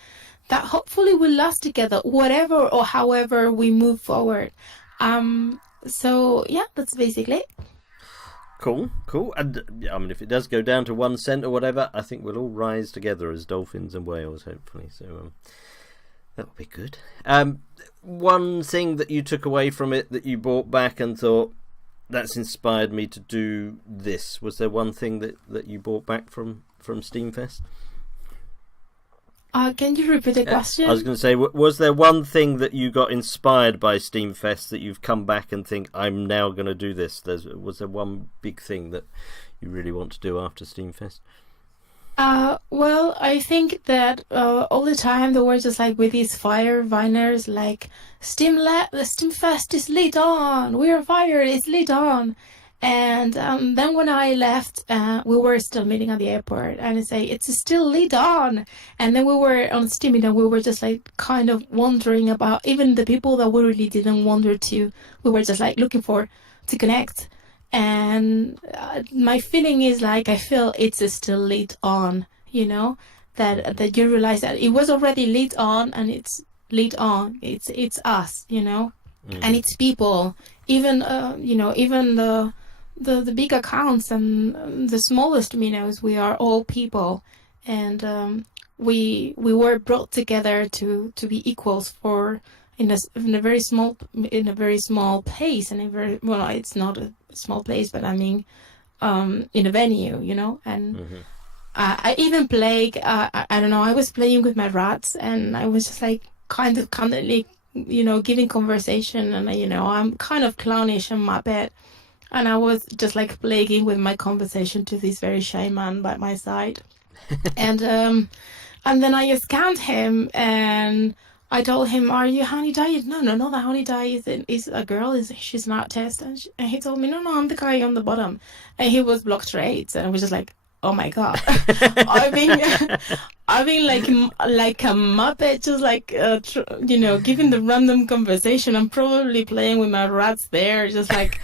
that hopefully will last together, whatever or however we move forward. So yeah, that's basically it. Cool. And I mean, if it does go down to 1 cent or whatever, I think we'll all rise together as dolphins and whales, hopefully. So that would be good. One thing that you took away from it that you brought back and thought, that's inspired me to do this. Was there one thing that you brought back from SteemFest? Can you repeat the question? I was going to say, was there one thing that you got inspired by SteemFest that you've come back and think, I'm now going to do this? Was there one big thing that you really want to do after SteemFest? Well, I think that all the time there were just like with these fire viners, like the SteemFest is lit on, we're fired, it's lit on. And then when I left, we were still meeting at the airport, and I say it's still lit on. And then we were on Steam, and we were just like kind of wondering about even the people that we really didn't wonder to. We were just like looking to connect. And my feeling is like I feel it's still lit on. That you realize that it was already lit on, and it's lit on. It's us, and it's people. Even even the big accounts and the smallest minnows, we are all people, and we were brought together to be equals in a very small place, and it's not a small place, but I mean in a venue, and I even played, I don't know, I was playing with my rats, and I was just like kind of constantly giving conversation, and I'm kind of clownish on my bed, and I was just like plaguing with my conversation to this very shy man by my side. and then I scanned him, and I told him, "Are you Honey Dye?" No, the Honey Dye is a girl. She's an artist, and he told me, "No, I'm the guy on the bottom," and he was block trades, and I was just like, oh my god. I've been like a muppet, just like giving the random conversation. I'm probably playing with my rats there, just like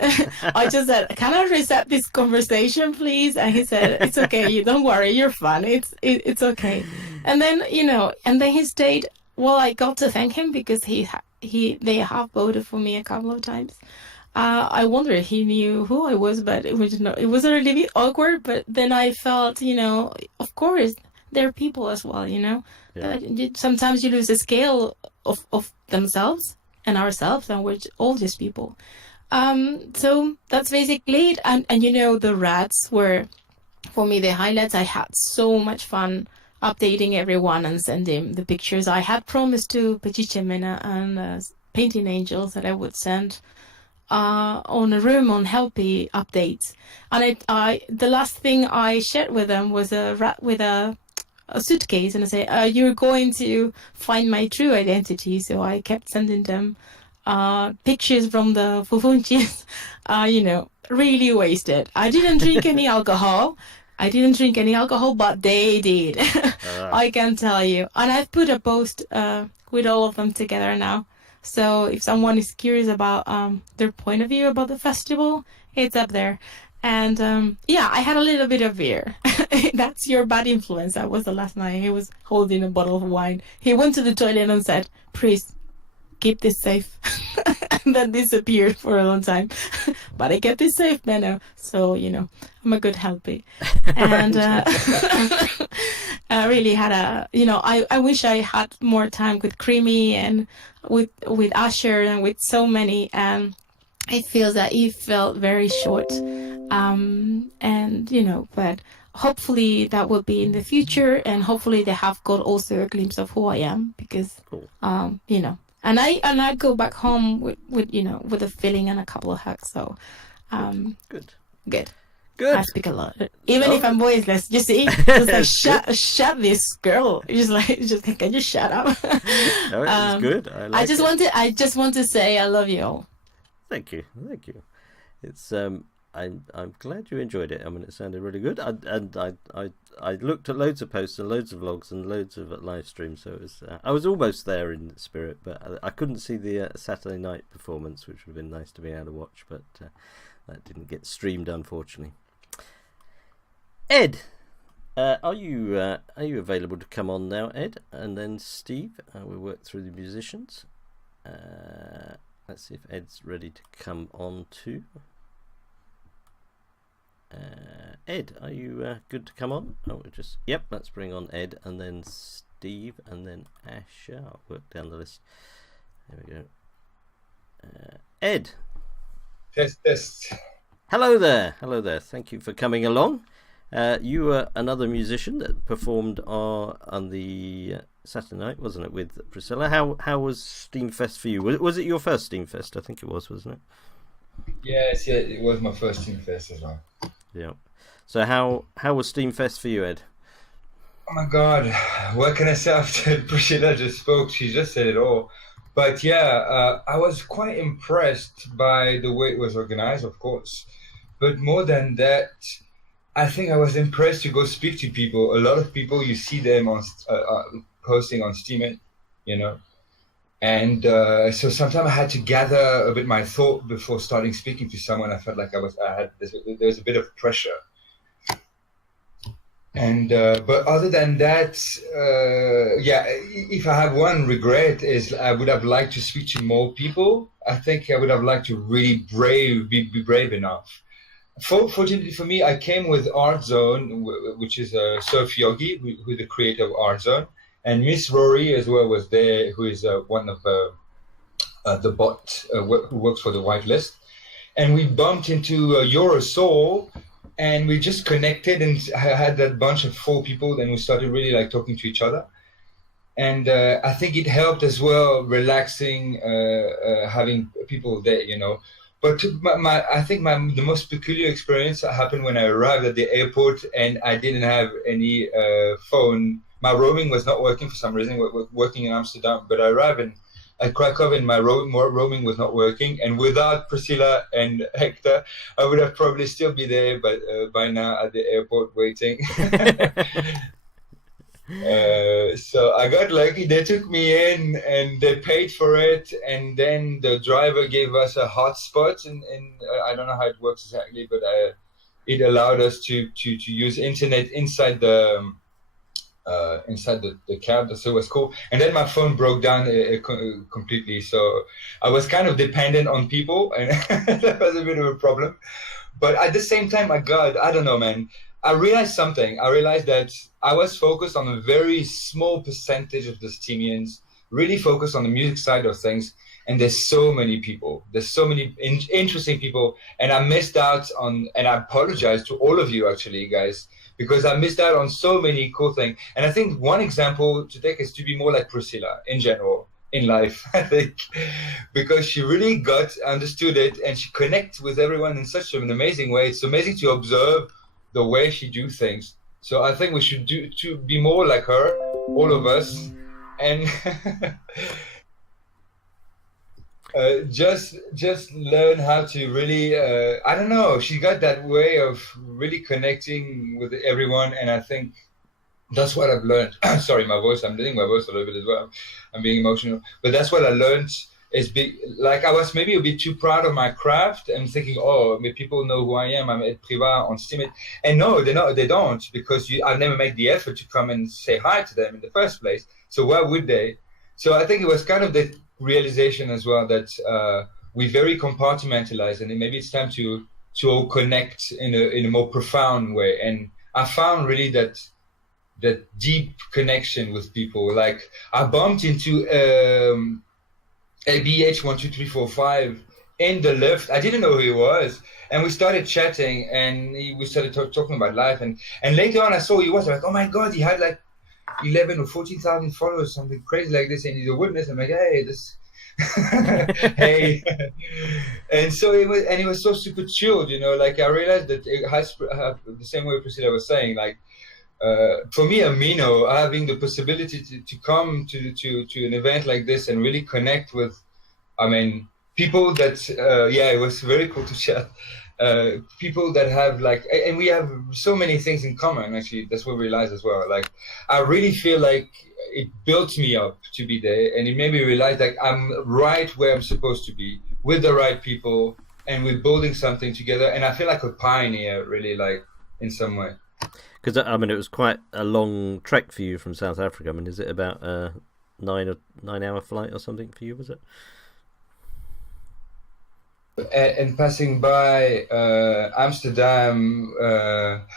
I just said, can I reset this conversation, please? And he said, it's okay, you don't worry, you're fun, it's okay. And then he stayed. Well, I got to thank him because they have voted for me a couple of times. I wonder if he knew who I was, but it was a really bit awkward. But then I felt, of course, they're people as well, Yeah. Sometimes you lose the scale of themselves and ourselves, and we're all just people. So that's basically it. And the rats were, for me, the highlights. I had so much fun updating everyone and sending the pictures. I had promised to Pechiche Mena and Painting Angels that I would send on a room on Helpy updates, and the last thing I shared with them was a rat with a suitcase, and I say, you're going to find my true identity. So I kept sending them pictures from the fufunchis, really wasted. I didn't drink any alcohol, I didn't drink any alcohol, but they did. I can tell you. And I've put a post with all of them together now. So if someone is curious about their point of view about the festival, it's up there. And I had a little bit of beer. That's your bad influence. That was the last night. He was holding a bottle of wine. He went to the toilet and said, "Please, keep this safe." And then disappeared for a long time. But I kept it safe, Benno. So, I'm a good helpie. And I really had I wish I had more time with Creamy and with Asher and with so many. And it feels that it felt very short. But hopefully that will be in the future. And hopefully they have got also a glimpse of who I am. Because, And I go back home with a feeling and a couple of hugs. So, good. I speak a lot, even if I'm voiceless. You see, just like shut this girl. Just can you shut up? No, it's good. I just want to say I love you all. Thank you. It's I'm glad you enjoyed it. I mean, it sounded really good. I looked at loads of posts and loads of vlogs and loads of live streams, so it was I was almost there in spirit, but I couldn't see the Saturday night performance, which would have been nice to be able to watch, but that didn't get streamed, unfortunately. Ed, are you available to come on now, Ed? And then Steve, we'll work through the musicians. Let's see if Ed's ready to come on too. Ed, are you good to come on? Yep, let's bring on Ed and then Steve and then Asher. I'll work down the list. There we go. Ed. Test. Hello there. Thank you for coming along. You were another musician that performed on the Saturday night, wasn't it, with Priscilla? How was SteemFest for you? Was it your first SteemFest? I think it was, wasn't it? Yes, it was my first SteemFest as well. Yeah. So how was SteamFest for you, Ed? Oh my God, what can I say after Priscilla just spoke? She just said it all. But yeah, I was quite impressed by the way it was organized, of course. But more than that, I think I was impressed to go speak to people. A lot of people, you see them on posting on Steemians, And so sometimes I had to gather a bit my thought before starting speaking to someone. I felt like there was a bit of pressure. And but other than that, if I have one regret is I would have liked to speak to more people. I think I would have liked to really be brave enough. Fortunately for me, I came with Art Zone, which is Sophie Yogi, who the creator of Art Zone. And Miss Rory as well was there, who is one of the bot who works for the whitelist. And we bumped into Eurosoul, and we just connected and had that bunch of 4 people. Then we started really talking to each other. And I think it helped as well, relaxing, having people there, But I think the most peculiar experience happened when I arrived at the airport and I didn't have any phone. My roaming was not working for some reason. We're working in Amsterdam, but I arrived at Krakow and my roaming was not working. And without Priscilla and Hector, I would have probably still be there, but by now at the airport waiting. So I got lucky. They took me in and they paid for it. And then the driver gave us a hotspot. And I don't know how it works exactly, but it allowed us to use internet inside the cab, so it was cool. And then my phone broke down completely, so I was kind of dependent on people, and that was a bit of a problem. But at the same time, I don't know, man, I realized something. I realized that I was focused on a very small percentage of the Steemians, really focused on the music side of things, and there's so many people, there's so many interesting people, and I missed out on, and I apologize to all of you actually, guys, because I missed out on so many cool things. And I think one example to take is to be more like Priscilla in general, in life, I think, because she really understood it, and she connects with everyone in such an amazing way. It's amazing to observe the way she do things. So I think we should be more like her, all of us. And just learn how to really I don't know, she got that way of really connecting with everyone, and I think that's what I've learned. Sorry, I'm losing my voice a little bit as well. I'm being emotional, but that's what I learned. Like I was maybe a bit too proud of my craft and thinking, oh, maybe people know who I am. I'm Ed Privat on Steam. And no, they don't, because I've never made the effort to come and say hi to them in the first place. So why would they? So I think it was kind of the realization as well that we very compartmentalize, and maybe it's time to all connect in a more profound way. And I found really that deep connection with people. Like I bumped into ABH12345 in the lift. I didn't know who he was, and we started chatting, and we started talking about life. And later on, I saw who he was. I'm like, oh my god, he had like 11 or 14,000 followers, something crazy like this, and he's a witness. I'm like, hey, this. Hey. And so it was so super chilled, you know. Like I realized that it has the same way Priscilla was saying, like. For me, Amino, having the possibility to come to an event like this and really connect with, people that, it was very cool to chat. People that have and we have so many things in common, actually. That's what we realized as well. Like, I really feel like it built me up to be there, and it made me realize like I'm right where I'm supposed to be, with the right people, and we're building something together. And I feel like a pioneer, really, like, in some way. Because it was quite a long trek for you from South Africa. Is it about a 9-hour flight or something for you? Was it? And passing by Amsterdam,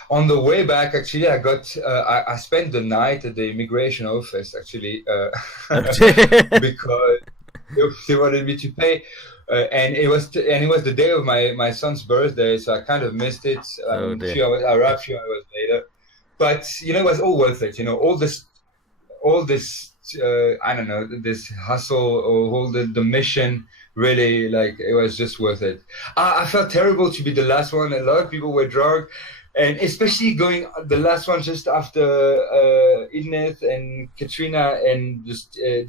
on the way back, actually, I spent the night at the immigration office, actually, because they wanted me to pay. And it was the day of my son's birthday, so I kind of missed it. I arrived a few hours later, but it was all worth it. All this I don't know, this hustle or all the mission. Really, like, it was just worth it. I felt terrible to be the last one. A lot of people were drunk, and especially going the last one just after Edith and Katrina and the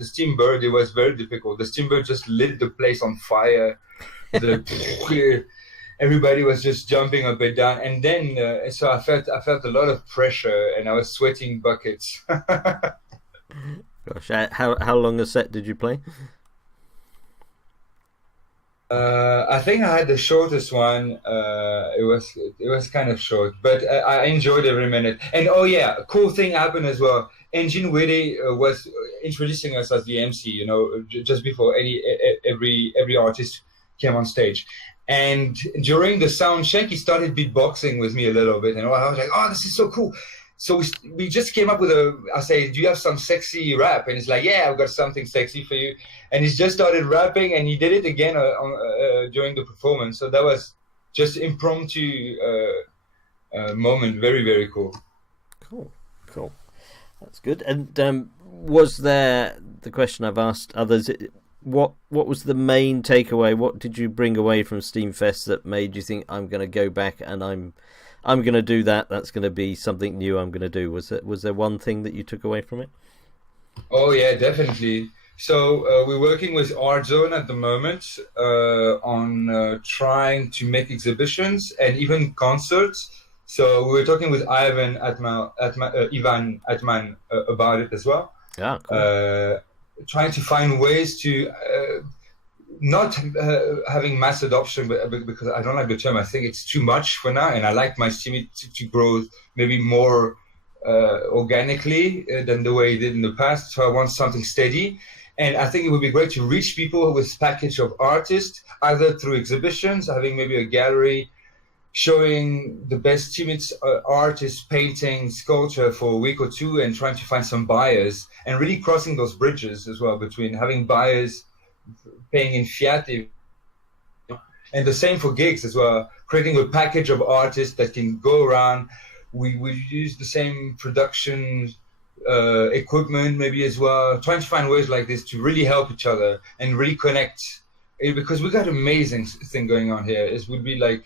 Steambird. It was very difficult. The Steambird just lit the place on fire. Everybody was just jumping up and down, and then so I felt a lot of pressure, and I was sweating buckets. Gosh, how long a set did you play? I think I had the shortest one. It was kind of short, but I enjoyed every minute. And a cool thing happened as well. Engine Witty was introducing us as the MC, just before every artist came on stage. And during the sound check, he started beatboxing with me a little bit, and I was like, "Oh, this is so cool!" So we just came up with I say, "Do you have some sexy rap?" And it's like, "Yeah, I've got something sexy for you." And he just started rapping, and he did it again during the performance. So that was just impromptu moment. Very, very cool. Cool. That's good. And was there, the question I've asked others, what was the main takeaway? What did you bring away from SteemFest that made you think, I'm going to go back and I'm going to do that? That's going to be something new I'm going to do. Was there one thing that you took away from it? Oh yeah, definitely. So we're working with Art Zone at the moment on trying to make exhibitions and even concerts. So we were talking with Ivan Atman about it as well. Yeah, cool. Trying to find ways to not having mass adoption, but because I don't like the term. I think it's too much for now, and I like my team to grow maybe more organically than the way it did in the past. So I want something steady. And I think it would be great to reach people with package of artists, either through exhibitions, having maybe a gallery, showing the best teammates, artists, painting, sculpture for a week or two, and trying to find some buyers, and really crossing those bridges as well between having buyers paying in fiat, and the same for gigs as well, creating a package of artists that can go around. We use the same production equipment maybe as well, trying to find ways like this to really help each other and really connect, because we got amazing thing going on here. It would be like,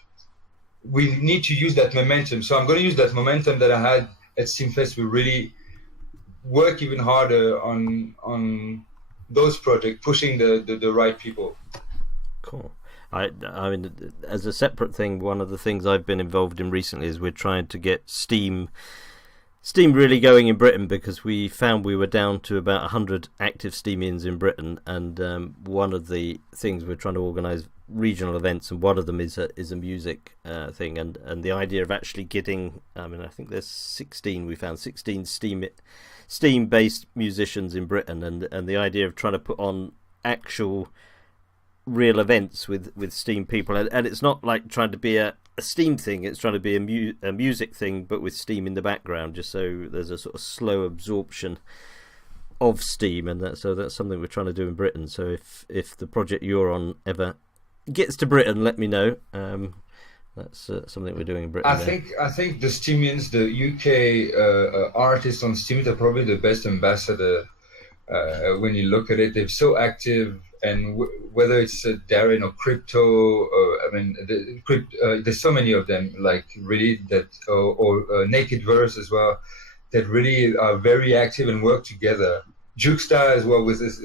we need to use that momentum. So I'm going to use that momentum that I had at SteemFest to really work even harder on those projects, pushing the right people. Cool. I mean, as a separate thing, one of the things I've been involved in recently is we're trying to get Steam really going in Britain, because we found we were down to about 100 active Steemians in Britain, and one of the things we're trying to organise regional events, and one of them is a music thing, and the idea of actually getting, I mean, I think there's 16, we found 16 Steam based musicians in Britain, and the idea of trying to put on actual real events with Steam people, and it's not like trying to be a Steam thing, it's trying to be a music thing, but with Steam in the background, just so there's a sort of slow absorption of Steam, and that's something we're trying to do in Britain. So if the project you're on ever gets to Britain, let me know. That's something we're doing in Britain. I think the Steemians, the UK artists on Steam, are probably the best ambassador. When you look at it, they're so active, and whether it's Darren or Crypto, I mean, there's so many of them, like really that, or Naked Verse as well, that really are very active and work together. Jukestar as well with his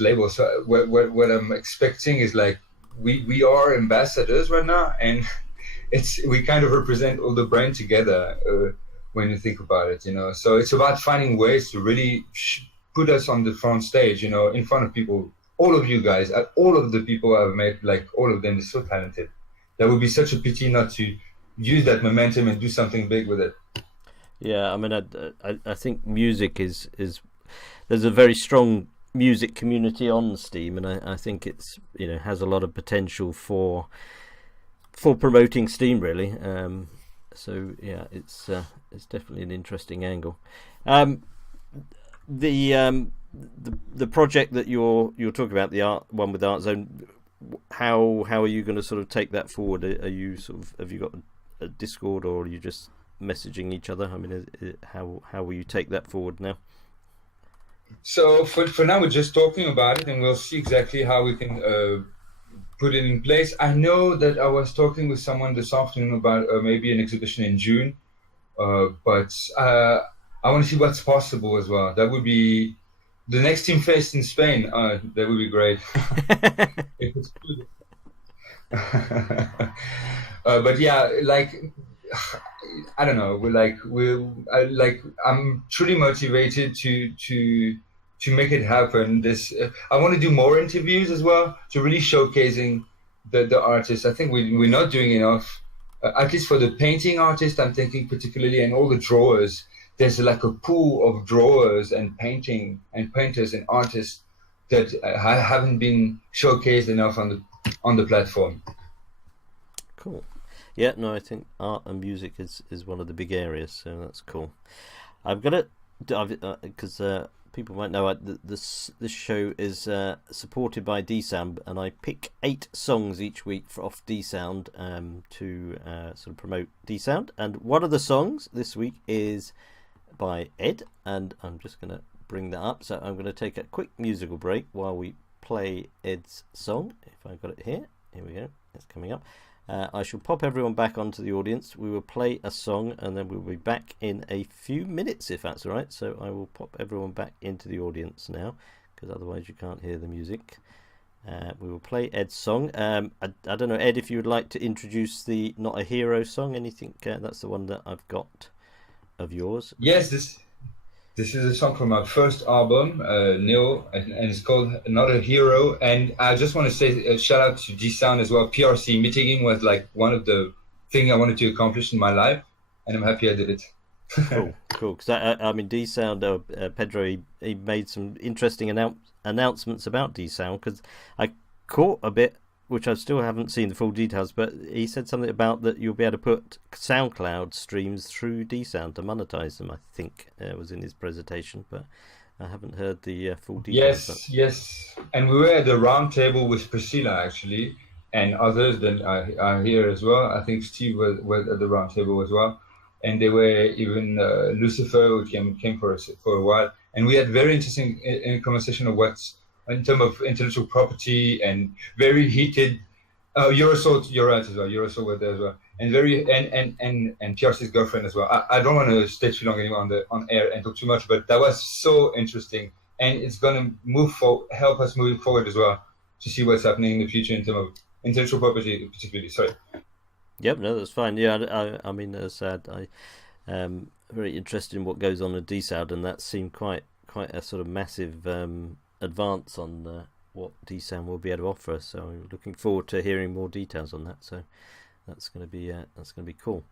label. So what I'm expecting is like we are ambassadors right now, and we kind of represent all the brand together. When you think about it, so it's about finding ways to really put us on the front stage, in front of people. All of you guys, all of the people I've met, like all of them is so talented. That would be such a pity not to use that momentum and do something big with it. Yeah, I mean, I think music is there's a very strong music community on Steam, and I think it's has a lot of potential for promoting Steam really. So yeah, it's definitely an interesting angle. The project that you're talking about, the art one with Art Zone, how are you going to sort of take that forward? Are you have you got a Discord, or are you just messaging each other? I mean, how will you take that forward now? So for now, we're just talking about it, and we'll see exactly how we can put it in place. I know that I was talking with someone this afternoon about maybe an exhibition in June, but I want to see what's possible as well. That would be the next SteemFest in Spain. That would be great. If it's good. But yeah, like I don't know. I'm truly motivated to make it happen. I want to do more interviews as well, to really showcasing the artists. I think we're not doing enough, at least for the painting artists. I'm thinking particularly, and all the drawers. There's like a pool of drawers and painters and artists that haven't been showcased enough on the platform. Cool. Yeah, no, I think art and music is one of the big areas, so that's cool. I've got it because people might know this show is supported by D-Sound, and I pick 8 songs each week off D-Sound to sort of promote D-Sound. And one of the songs this week is by Ed, and I'm just going to bring that up. So I'm going to take a quick musical break while we play Ed's song. If I got it here we go. It's coming up. I shall pop everyone back onto the audience. We will play a song, and then we'll be back in a few minutes, if that's all right. So I will pop everyone back into the audience now, because otherwise you can't hear the music. We will play Ed's song. I don't know, Ed, if you would like to introduce the Not a Hero song. Anything? That's the one that I've got of yours. Yes, this is a song from my first album, Neo, and it's called Not a Hero. And I just want to say a shout out to D-Sound as well. PRC meeting him was like one of the things I wanted to accomplish in my life, and I'm happy I did it. Cool. Because I mean, D-Sound, Pedro, he made some interesting announcements about D-Sound, because I caught a bit, which I still haven't seen the full details, but he said something about that you'll be able to put SoundCloud streams through D-Sound to monetize them, I think was in his presentation, but I haven't heard the full details. Yes. And we were at the round table with Priscilla, actually, and others that are here as well. I think Steve was at the round table as well. And they were even Lucifer, who came for a while. And we had very interesting conversation of what's in terms of intellectual property, and very heated. Eurosol, you're right as well. Eurosol was there as well, and and PRC's girlfriend as well. I don't want to stay too long anymore on air and talk too much, but that was so interesting, and it's gonna help us moving forward as well. to see what's happening in the future in terms of intellectual property, particularly. Sorry. Yep, no, that's fine. Yeah, I mean, as I said, very interested in what goes on in DSAD, and that seemed quite a sort of massive advance on what DSAM will be able to offer us. So I'm looking forward to hearing more details on that. So that's going to be cool.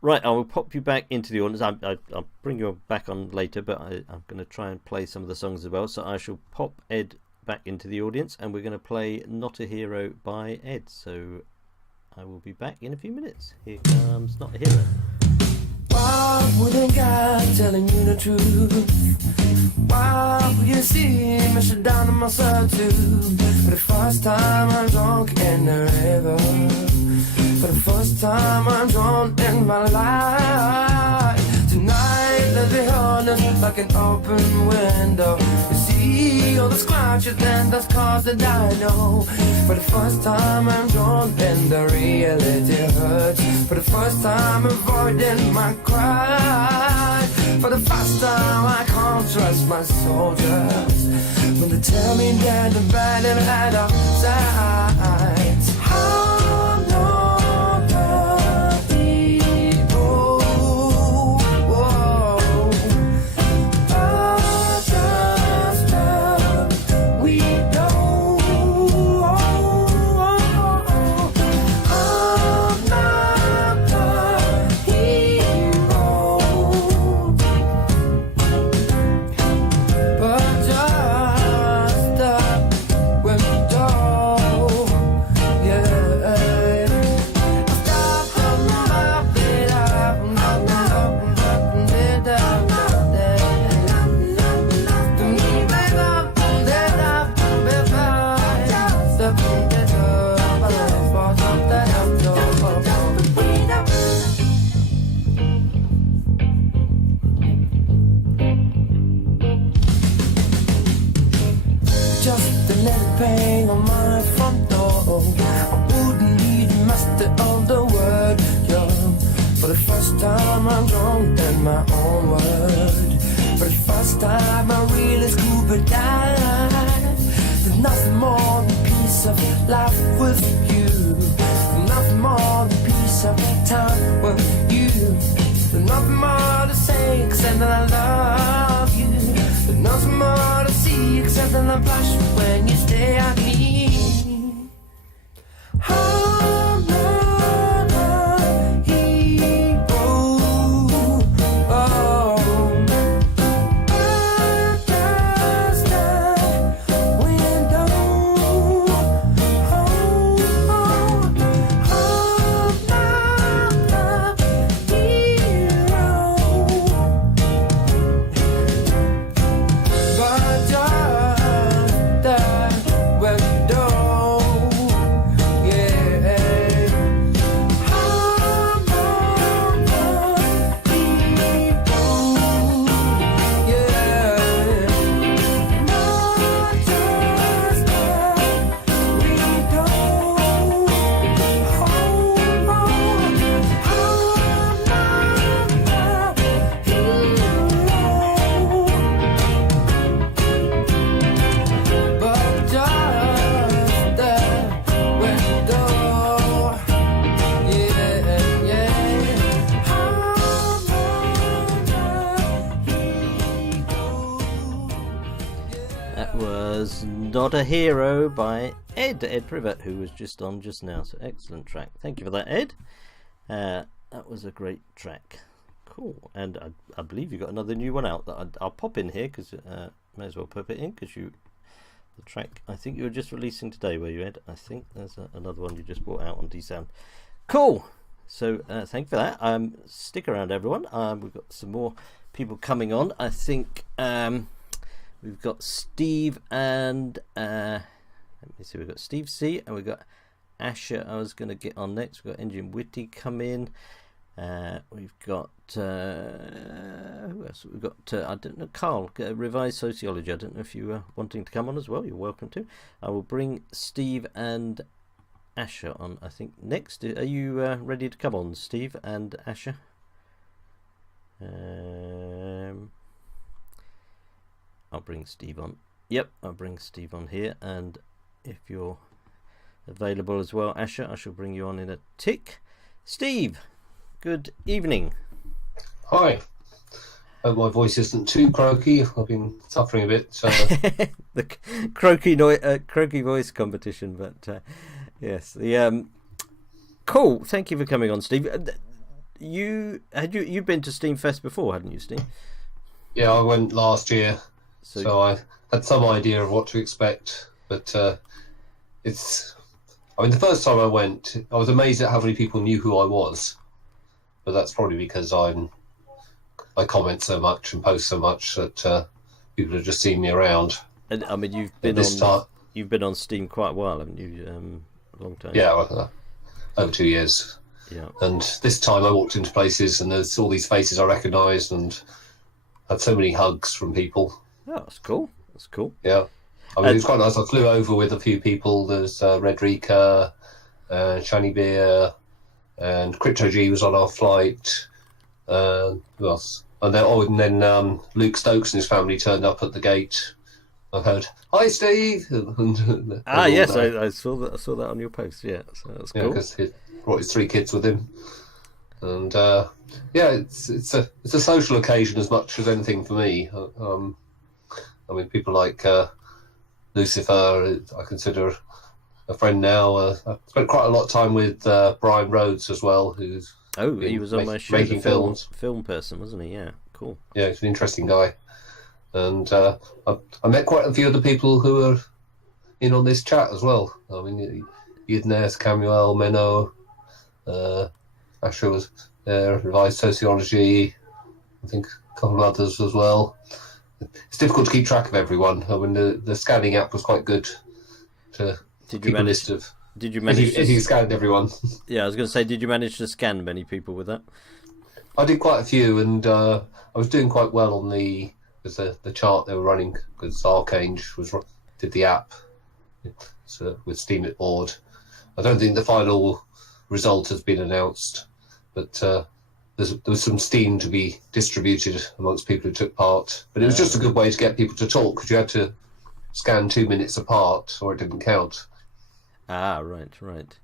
Right, I will pop you back into the audience. I'll bring you back on later, but I'm going to try and play some of the songs as well. So I shall pop Ed back into the audience, and we're going to play Not a Hero by Ed. So I will be back in a few minutes. Here comes Not a Hero. Why wouldn't God telling you the truth? Why would you see me shut down on myself too? For the first time I'm drunk in the river. For the first time I'm drunk in my life. Tonight let me hold us like an open window. You see all the scratches and the scars that I know. For the first time I'm drunk and the reality hurts. For the first time avoiding my cry. For the first time I can't trust my soldiers when they tell me that the bad and bad outside. I'm not the hero. I just love we know. I'm not the hero, but just the window, yeah. Stop from my bed, I'm not just a little bang on my front door. I wouldn't need a master of the word, yeah. For the first time I'm drunk in my own word. For the first time I really scuba dive. There's nothing more than peace of life with you. There's nothing more than peace of time with you. There's nothing more to say except that I love you. There's nothing more to see except that I blush when you stay at me. I'm not a hero. Oh, I just a window. Oh, I'm not the hero, but just the window. That was Not a Hero by Ed Privet, who was just on just now. So excellent track. Thank you for that, Ed. That was a great track. Cool. And I believe you got another new one out that I'll pop in here because may as well pop it in because the track I think you were just releasing today, were you, Ed? I think there's another one you just brought out on D-Sound. Cool. So thank you for that. Stick around, everyone. We've got some more people coming on. I think we've got Steve and let me see. We've got Steve C and we've got Asher. I was going to get on next. We've got Engine Witty come in. We've got who else? We've got I don't know, Carl, Revised Sociology. I don't know if you were wanting to come on as well. You're welcome to. I will bring Steve and Asher on, I think, next. Are you ready to come on, Steve and Asher? I'll bring Steve on. Yep, I'll bring Steve on here, and if you're available as well. Asher, I shall bring you on in a tick. Steve, good evening. Hi. Hope my voice isn't too croaky. I've been suffering a bit. The croaky voice competition, but yes, the cool. Thank you for coming on, Steve. You've been to SteemFest before, hadn't you, Steve? Yeah, I went last year, so I had some idea of what to expect. But it's, I mean, the first time I went, I was amazed at how many people knew who I was. But that's probably because I comment so much and post so much that people have just seen me around. And I mean, you've been on Steam quite a while, haven't you? A long time. Yeah, over 2 years. Yeah. And this time I walked into places and there's all these faces I recognised and had so many hugs from people. Oh, that's cool. That's cool. Yeah. I mean, it was quite nice. I flew over with a few people. There's Redrika, Shani Beer, and Crypto G was on our flight. Who else? And then Luke Stokes and his family turned up at the gate. I heard, "Hi, Steve." Yes, I saw that. I saw that on your post. Yeah, so that's cool. Yeah, because he brought his 3 kids with him, and it's a social occasion as much as anything for me. I mean, people like Lucifer, I consider a friend now. I spent quite a lot of time with Brian Rhodes as well, who's he was on my show, making films. Film person, wasn't he? Yeah, cool. Yeah, he's an interesting guy. And I met quite a few of the people who are in on this chat as well. I mean, Yidnes, Camuel, Menno, Asher was there, Revised Sociology, I think a couple of others as well. It's difficult to keep track of everyone. I mean, the scanning app was quite good to keep a list of... Did you manage if you scanned everyone? Yeah, I was going to say, did you manage to scan many people with that? I did quite a few, and I was doing quite well on the chart they were running, because Archange did the app with Steam at board. I don't think the final result has been announced, but there was some Steam to be distributed amongst people who took part. But it was just a good way to get people to talk, because you had to scan 2 minutes apart or it didn't count. Right.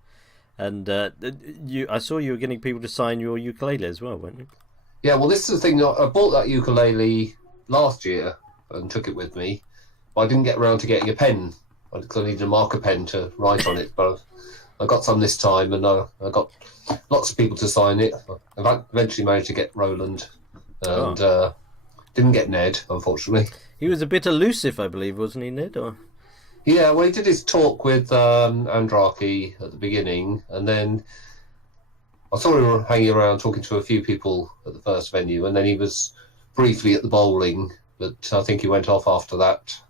And I saw you were getting people to sign your ukulele as well, weren't you? Yeah, well, this is the thing. I bought that ukulele last year and took it with me, but I didn't get around to getting a pen because I needed a marker pen to write on it. But I got some this time, and I got lots of people to sign it. I eventually managed to get Roland, and didn't get Ned, unfortunately. He was a bit elusive, I believe, wasn't he, Ned? Or... Yeah, well, he did his talk with Andraki at the beginning, and then I saw him hanging around talking to a few people at the first venue, and then he was briefly at the bowling, but I think he went off after that,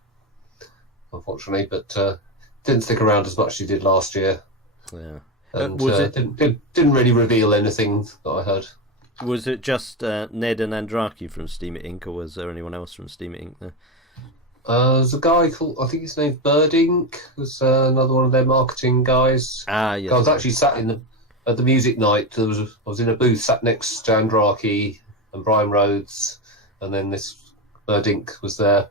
unfortunately, but didn't stick around as much as he did last year. Yeah. And didn't really reveal anything that I heard. Was it just Ned and Andraki from Steam It Inc., or was there anyone else from Steam It Inc. there? There's a guy called, I think his name's Bird Inc., was another one of their marketing guys. Yes. I was actually sat at the music night. I was in a booth sat next to Andraki and Brian Rhodes, and then this Bird Inc. was there.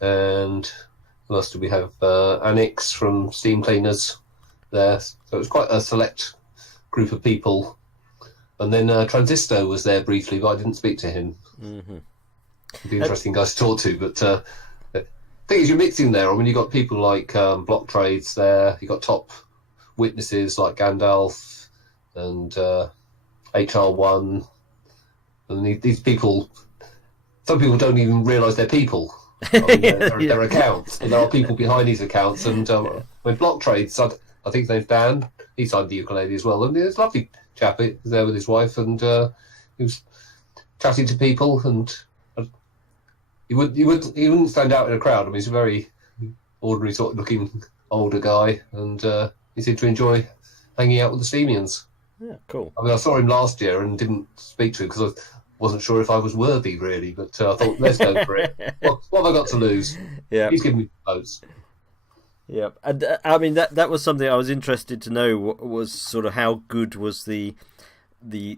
And who else did we have? Anix from Steam Cleaners there. So it was quite a select group of people. And then Transistor was there briefly, but I didn't speak to him. Mm-hmm. It'd be interesting guys to talk to, but the thing is, you're mixing there. I mean, you got people like Block Trades there. You got top witnesses like Gandalf and HR1, and these people. Some people don't even realise they're people. I mean, they're accounts, and there are people behind these accounts. And when Block Trades, I think his name's Dan. He signed the ukulele as well, and he was a lovely chap. He was there with his wife, and he was chatting to people, and he wouldn't stand out in a crowd. I mean, he's a very ordinary sort of looking older guy, and he seemed to enjoy hanging out with the Steemians. Yeah, cool. I mean, I saw him last year and didn't speak to him because I wasn't sure if I was worthy, really. But I thought, let's go for it. What have I got to lose? Yeah, he's giving me votes. Yeah, and I mean that was something I was interested to know. Was sort of how good was the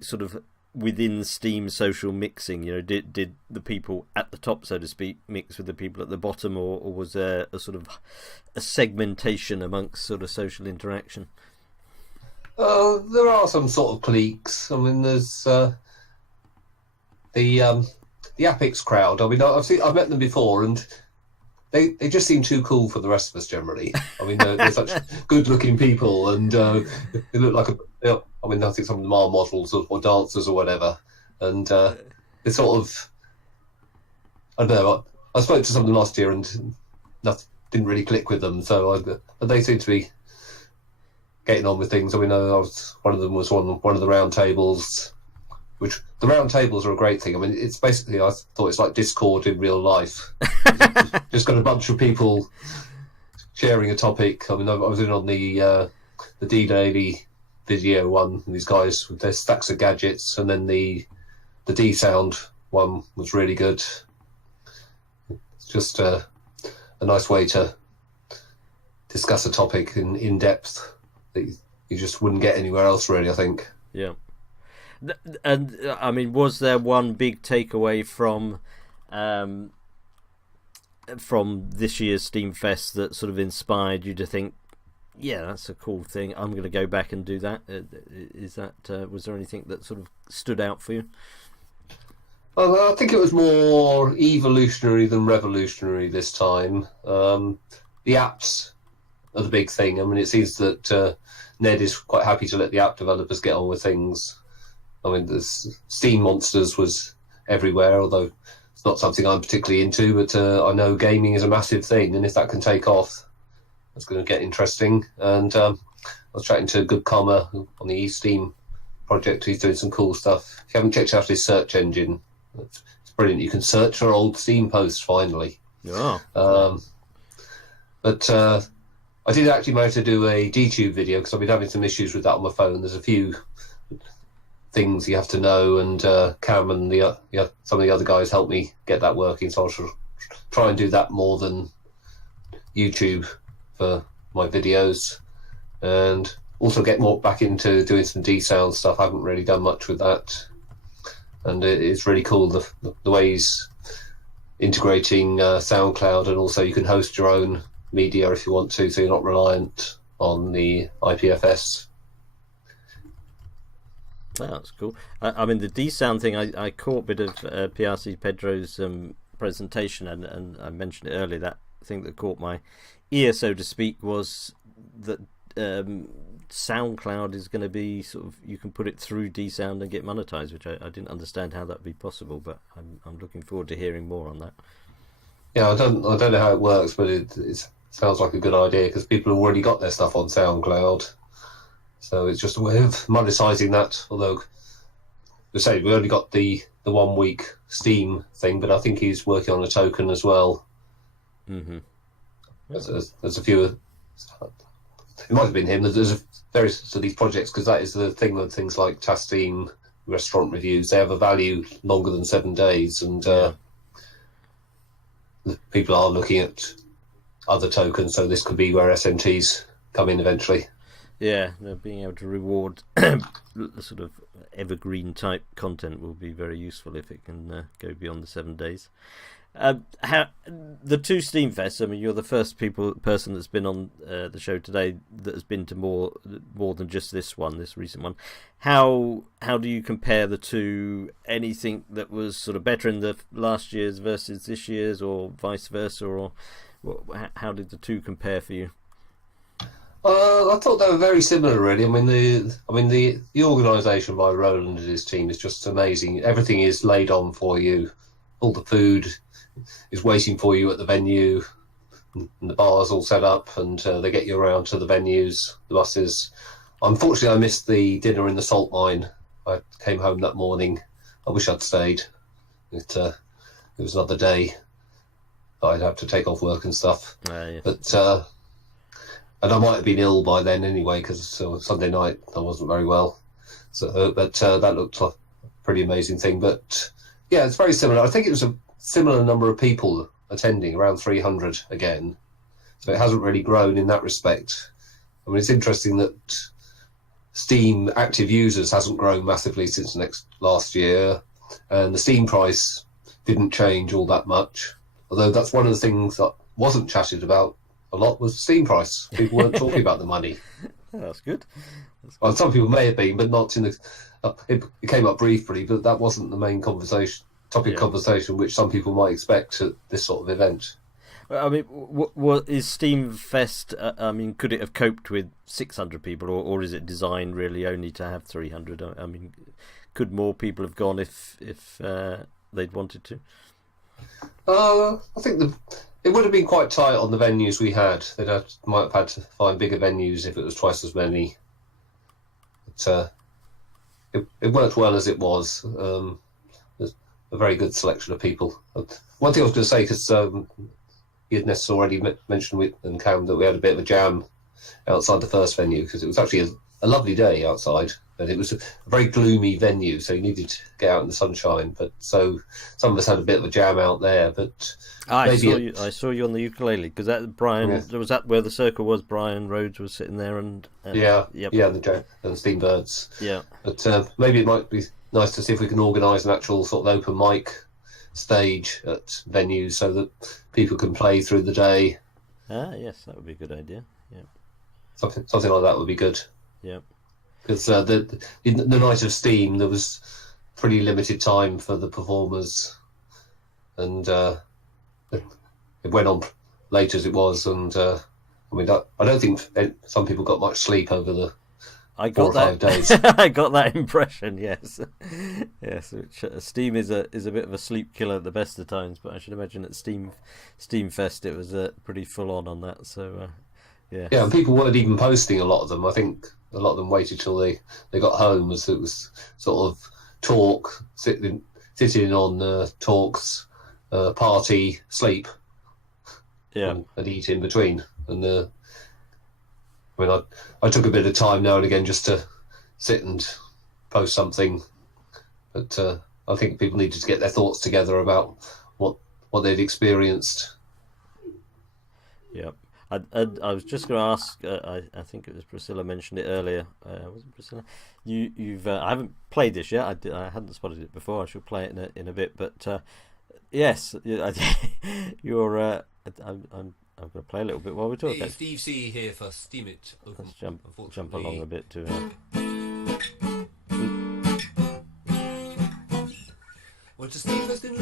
sort of within Steam social mixing? You know, did the people at the top, so to speak, mix with the people at the bottom, or was there a sort of a segmentation amongst sort of social interaction? There are some sort of cliques. I mean, there's the Apex crowd. I mean, I've met them before, and they just seem too cool for the rest of us generally. I mean, they're such good-looking people, and they look like I mean, I think some of them are models or dancers or whatever, and it's sort of, I don't know. I spoke to some of them last year, and nothing didn't really click with them. So they seem to be getting on with things. I mean, one of them was on one of the round tables. Which the round tables are a great thing. I mean, it's basically, I thought it's like Discord in real life. Just got a bunch of people sharing a topic. I mean, I was in on the D-Daily video one, and these guys with their stacks of gadgets, and then the D-Sound one was really good. It's just a nice way to discuss a topic in depth that you just wouldn't get anywhere else, really, I think. Yeah. And I mean, was there one big takeaway from this year's SteamFest that sort of inspired you to think, yeah, that's a cool thing, I'm going to go back and do that? Was there anything that sort of stood out for you? Well, I think it was more evolutionary than revolutionary this time. The apps are the big thing. I mean, it seems that Ned is quite happy to let the app developers get on with things. I mean, the Steam Monsters was everywhere, although it's not something I'm particularly into, but I know gaming is a massive thing, and if that can take off, that's going to get interesting. And I was chatting to Good Comma on the eSteam project. He's doing some cool stuff. If you haven't checked out his search engine, it's brilliant. You can search for old Steam posts, finally. Yeah. But I did actually manage to do a DTube video, because I've been having some issues with that on my phone. There's a few things you have to know, and Cam and some of the other guys helped me get that working, so I shall try and do that more than YouTube for my videos, and also get more back into doing some D-Sound stuff. I haven't really done much with that, and it's really cool the way he's integrating SoundCloud, and also you can host your own media if you want to, so you're not reliant on the IPFS. Oh, that's cool. I mean, the D-Sound thing, I caught a bit of PRC Pedro's presentation, and I mentioned it earlier. That thing that caught my ear, so to speak, was that SoundCloud is going to be sort of, you can put it through D-Sound and get monetized, which I didn't understand how that'd be possible, but I'm looking forward to hearing more on that. Yeah, I don't know how it works, but it sounds like a good idea, because people have already got their stuff on SoundCloud. So it's just a way of monetising that. Although, we only got the 1 week Steam thing, but I think he's working on a token as well. Mm-hmm. There's a few. It might have been him. There's various of these projects, because that is the thing with things like Tasteen restaurant reviews. They have a value longer than 7 days, and people are looking at other tokens. So this could be where SMTs come in eventually. Yeah, being able to reward sort of evergreen type content will be very useful if it can go beyond the 7 days. The two SteamFests, I mean, you're the first person that's been on the show today that has been to more than just this recent one. How do you compare the two? Anything that was sort of better in the last year's versus this year's, or vice versa, or how did the two compare for you? I thought they were very similar, really. I mean, the organisation by Roland and his team is just amazing. Everything is laid on for you. All the food is waiting for you at the venue, and the bar's all set up, and they get you around to the venues, the buses. Unfortunately, I missed the dinner in the salt mine. I came home that morning. I wish I'd stayed. It was another day that I'd have to take off work and stuff. Yeah. But and I might have been ill by then anyway, because Sunday night I wasn't very well. So, but that looked like a pretty amazing thing. But yeah, it's very similar. I think it was a similar number of people attending, around 300 again. So it hasn't really grown in that respect. I mean, it's interesting that Steam active users hasn't grown massively since last year, and the Steam price didn't change all that much. Although that's one of the things that wasn't chatted about a lot was Steam price. People weren't talking about the money. Oh, that's good. Well, some people may have been, but not in the. It came up briefly, but that wasn't the main topic of conversation, which some people might expect at this sort of event. I mean, what is SteemFest? I mean, could it have coped with 600 people, or is it designed really only to have 300? I mean, could more people have gone if they'd wanted to? I think it would have been quite tight on the venues we had. Might have had to find bigger venues if it was twice as many. But it worked well as it was. There's a very good selection of people. One thing I was going to say, because Ness already mentioned with and Cam that we had a bit of a jam outside the first venue, because it was actually a lovely day outside, but it was a very gloomy venue, so you needed to get out in the sunshine. But so some of us had a bit of a jam out there. But I saw you on the ukulele, because that Brian was that where the circle was. Brian Rhodes was sitting there, and the Steambirds. Yeah, but maybe it might be nice to see if we can organise an actual sort of open mic stage at venues so that people can play through the day. Yes, that would be a good idea. Yeah, something like that would be good. Yeah, because the night of Steam there was pretty limited time for the performers, and it went on late as it was. And I mean, I don't think some people got much sleep over the 4 or 5 days. I got that impression. Yes, yes. Which Steam is a bit of a sleep killer at the best of times, but I should imagine at SteemFest it was pretty full on that. So yeah. Yeah, and people weren't even posting a lot of them. I think a lot of them waited till they got home, as it was sort of talk, sitting on talks, party, sleep, and eat in between. And I mean, I took a bit of time now and again just to sit and post something, but I think people needed to get their thoughts together about what they'd experienced. Yep. I was just going to ask. I think it was Priscilla mentioned it earlier. Was it Priscilla? You've I haven't played this yet. I hadn't spotted it before. I should play it in a bit. But yes, you're. I'm going to play a little bit while we talk. Hey, Steve C here for Steam It. Let's jump along a bit to it.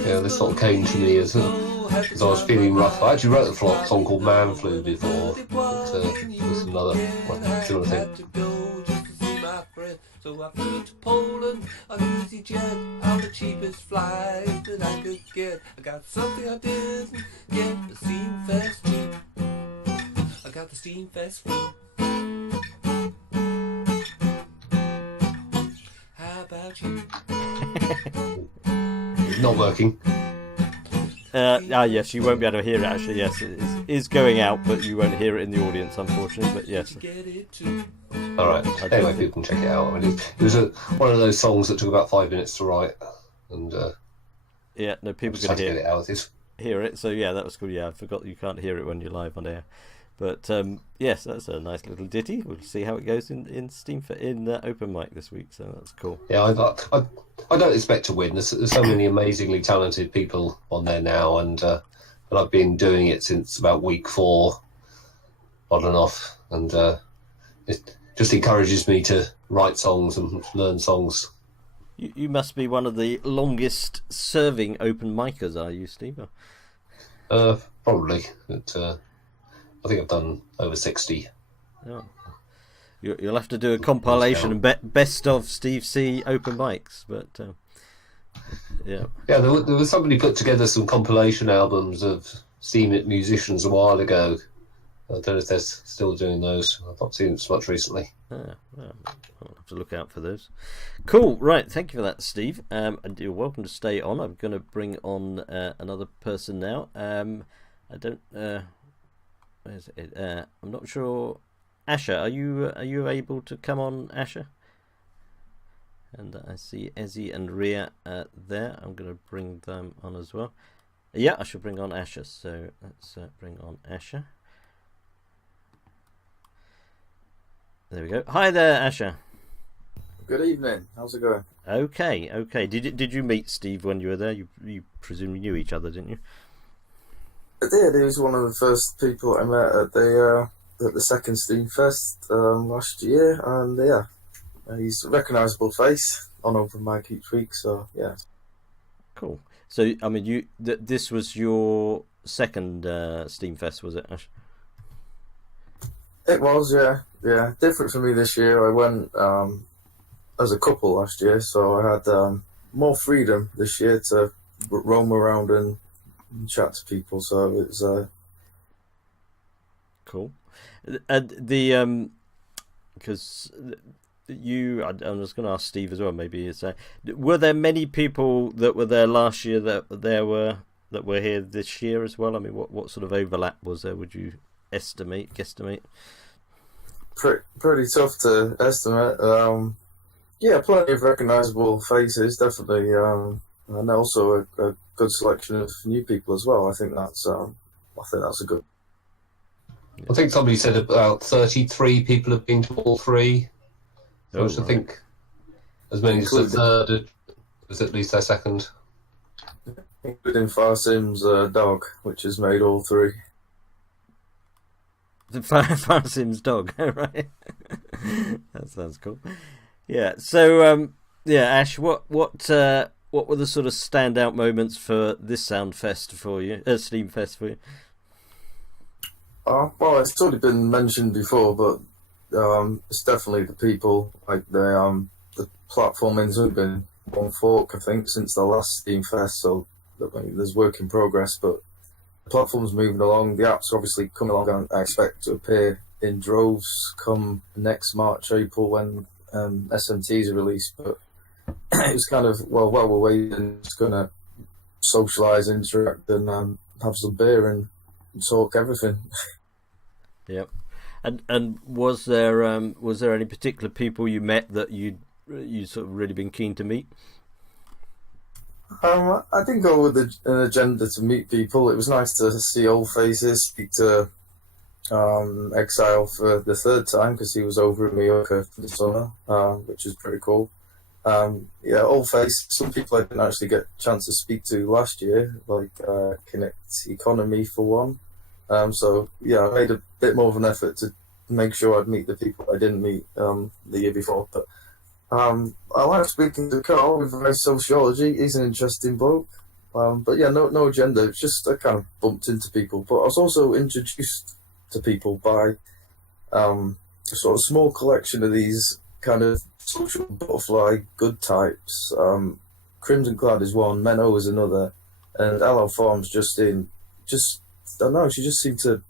Yeah, this sort of came to me as I was feeling rough. I actually wrote a song called Man Flu before, but it was another similar thing. So I flew to Poland on EasyJet on the cheapest flight that I could get. I got something I didn't get, the SteamFest cheap. I got the SteamFest free. How about you? Not working. Yes, you won't be able to hear it actually. Yes, it is going out, but you won't hear it in the audience, unfortunately. But yes. All right. Anyway, people can check it out. I mean, it was one of those songs that took about 5 minutes to write, and people can hear it out. Hear it. So yeah, that was cool. Yeah, I forgot you can't hear it when you're live on air. But yes, that's a nice little ditty. We'll see how it goes in Steam in open mic this week. So that's cool. Yeah, I don't expect to win. There's so many amazingly talented people on there now, and I've been doing it since about week 4, on and off, and it just encourages me to write songs and learn songs. You must be one of the longest serving open micers, are you, Steve? Probably. But, I think I've done over 60. Oh. You'll have to do a compilation and best of Steve C open mics, but yeah. Yeah, there was somebody put together some compilation albums of Steam It musicians a while ago. I don't know if they're still doing those. I've not seen so much recently. Well, I'll have to look out for those. Cool, right, thank you for that, Steve. And you're welcome to stay on. I'm going to bring on another person now. I don't... where is it? I'm not sure. Asher, are you able to come on, Asher? And I see Ezzy and Ria there. I'm going to bring them on as well. Yeah, I should bring on Asher. So let's bring on Asher. There we go. Hi there, Asher. Good evening. How's it going? Okay. Did you meet Steve when you were there? You presumably knew each other, didn't you? I did. He was one of the first people I met at the second SteemFest last year, and yeah, he's a recognisable face on open mic each week. So yeah. Cool. So I mean, this was your second SteamFest, was it, Ash? It was, yeah. Different for me this year. I went as a couple last year, so I had more freedom this year to roam around and chat to people. So it was cool. The because I'm just going to ask Steve as well. Maybe were there many people that were there last year that were here this year as well? I mean, what sort of overlap was there? Would you guesstimate? Pretty tough to estimate. Yeah, plenty of recognisable faces, definitely, and also a good selection of new people as well. I think that's a good. I think somebody said about 33 people have been to all three. So I think as many as the third was at least their second. Including Farsim's dog, which has made all three. The Farsim's dog, right? That sounds cool. Yeah. So, Ash, what were the sort of standout moments for this SteemFest for you? Well, it's already been mentioned before, but it's definitely the people. Like the platforming's only been one fork, I think, since the last SteemFest. So there's work in progress, but the platform's moving along. The app's obviously coming along, and I expect to appear in droves come next March, April when SMTs are released. But it was kind of while we're waiting, just gonna socialise, interact, and have some beer and talk everything. Yep. And was there any particular people you met that you sort of really been keen to meet? I didn't go with an agenda to meet people. It was nice to see old faces, speak to Exile for the third time because he was over in Mallorca for the summer, which is pretty cool. Yeah, old face. Some people I didn't actually get a chance to speak to last year, like Connect Economy for one. So yeah, I made a bit more of an effort to make sure I'd meet the people I didn't meet the year before. But I like speaking to Carl with Race Sociology. He's an interesting bloke. But yeah, no agenda. It's just I kind of bumped into people. But I was also introduced to people by a sort of small collection of these kind of social butterfly good types. Crimson Clad is one, Menno is another, and LL Farms I don't know, she just seemed to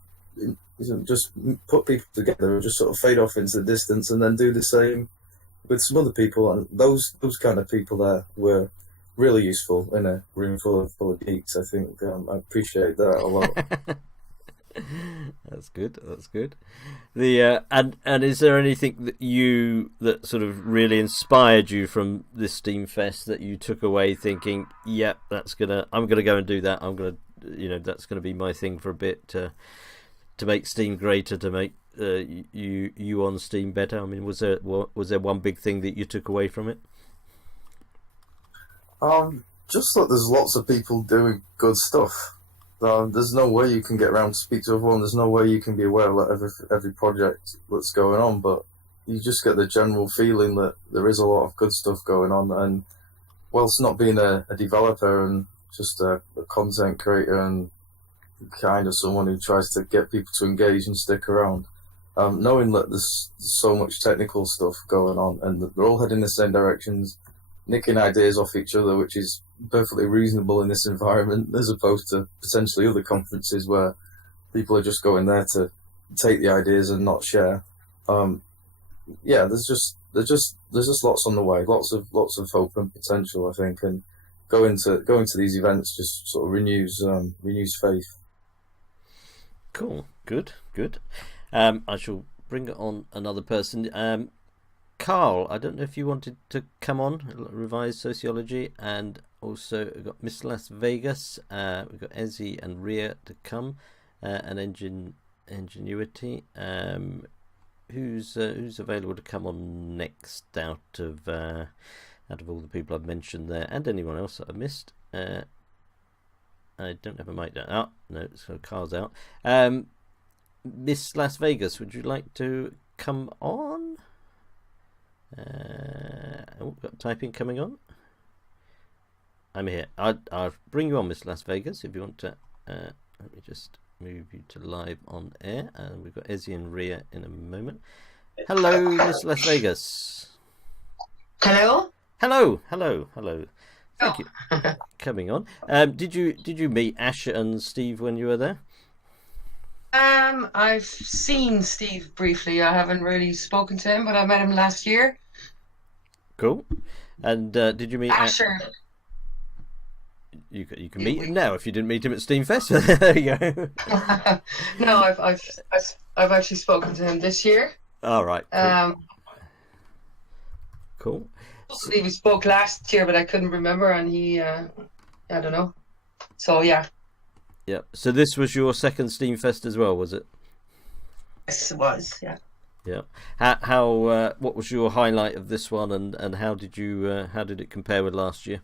just put people together and just sort of fade off into the distance and then do the same with some other people. And those kind of people there were really useful in a room full of geeks. I think I appreciate that a lot. That's good. The and is there anything that sort of really inspired you from this SteemFest that you took away thinking, yep, I'm gonna go and do that. I'm gonna, that's gonna be my thing for a bit to make Steam greater, to make you on Steam better. I mean, was there one big thing that you took away from it? Just that there's lots of people doing good stuff. There's no way you can get around to speak to everyone. There's no way you can be aware of every project that's going on, but you just get the general feeling that there is a lot of good stuff going on. And whilst not being a developer and just a content creator and kind of someone who tries to get people to engage and stick around, knowing that there's so much technical stuff going on and that they're all heading in the same directions, nicking ideas off each other, which is perfectly reasonable in this environment, as opposed to potentially other conferences where people are just going there to take the ideas and not share. Yeah, there's just lots on the way, lots of hope and potential, I think, and going to these events just sort of renews faith. Cool, good. I shall bring on another person. Carl, I don't know if you wanted to come on, Revised Sociology, and also we've got Miss Las Vegas, we've got Ezzy and Ria to come, and Ingenuity. who's available to come on next out of all the people I've mentioned there, and anyone else that I missed. I don't have a mic down. Oh no, so Carl's out. Miss Las Vegas, would you like to come on? Got typing coming on. I'm here. I'll bring you on, Miss Las Vegas, if you want to. Let me just move you to live on air, and we've got Ezzy and Ria in a moment. Hello, Miss Las Vegas. Hello. Thank you for coming on. Did you meet Ash and Steve when you were there? I've seen Steve briefly. I haven't really spoken to him, but I met him last year. Cool. And did you meet Asher? You can meet him now if you didn't meet him at SteemFest. There you go. No, I've actually spoken to him this year. All right. Cool. Cool. Mostly we spoke last year, but I couldn't remember, and he, I don't know. So yeah. Yeah. So this was your second SteamFest as well, was it? Yes, it was. Yeah. Yeah. How what was your highlight of this one, and how did it compare with last year?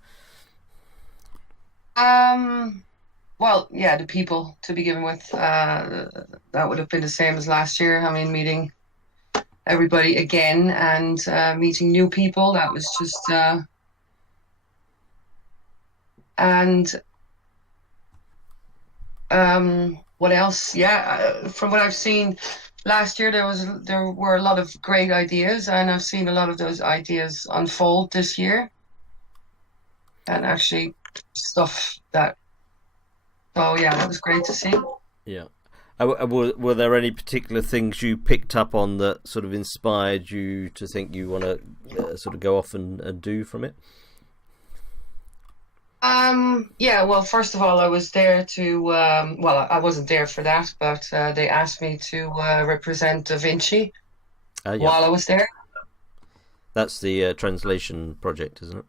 Well, yeah, the people to begin with, that would have been the same as last year. I mean, meeting everybody again and meeting new people, that was just and what else? Yeah, from what I've seen last year, there were a lot of great ideas, and I've seen a lot of those ideas unfold this year, and actually stuff that. So yeah, that was great to see. Yeah. Were there any particular things you picked up on that sort of inspired you to think you want to sort of go off and do from it? Yeah, well, first of all, I was there to, well, I wasn't there for that, but they asked me to represent Da Vinci Yeah. while I was there. That's the translation project, isn't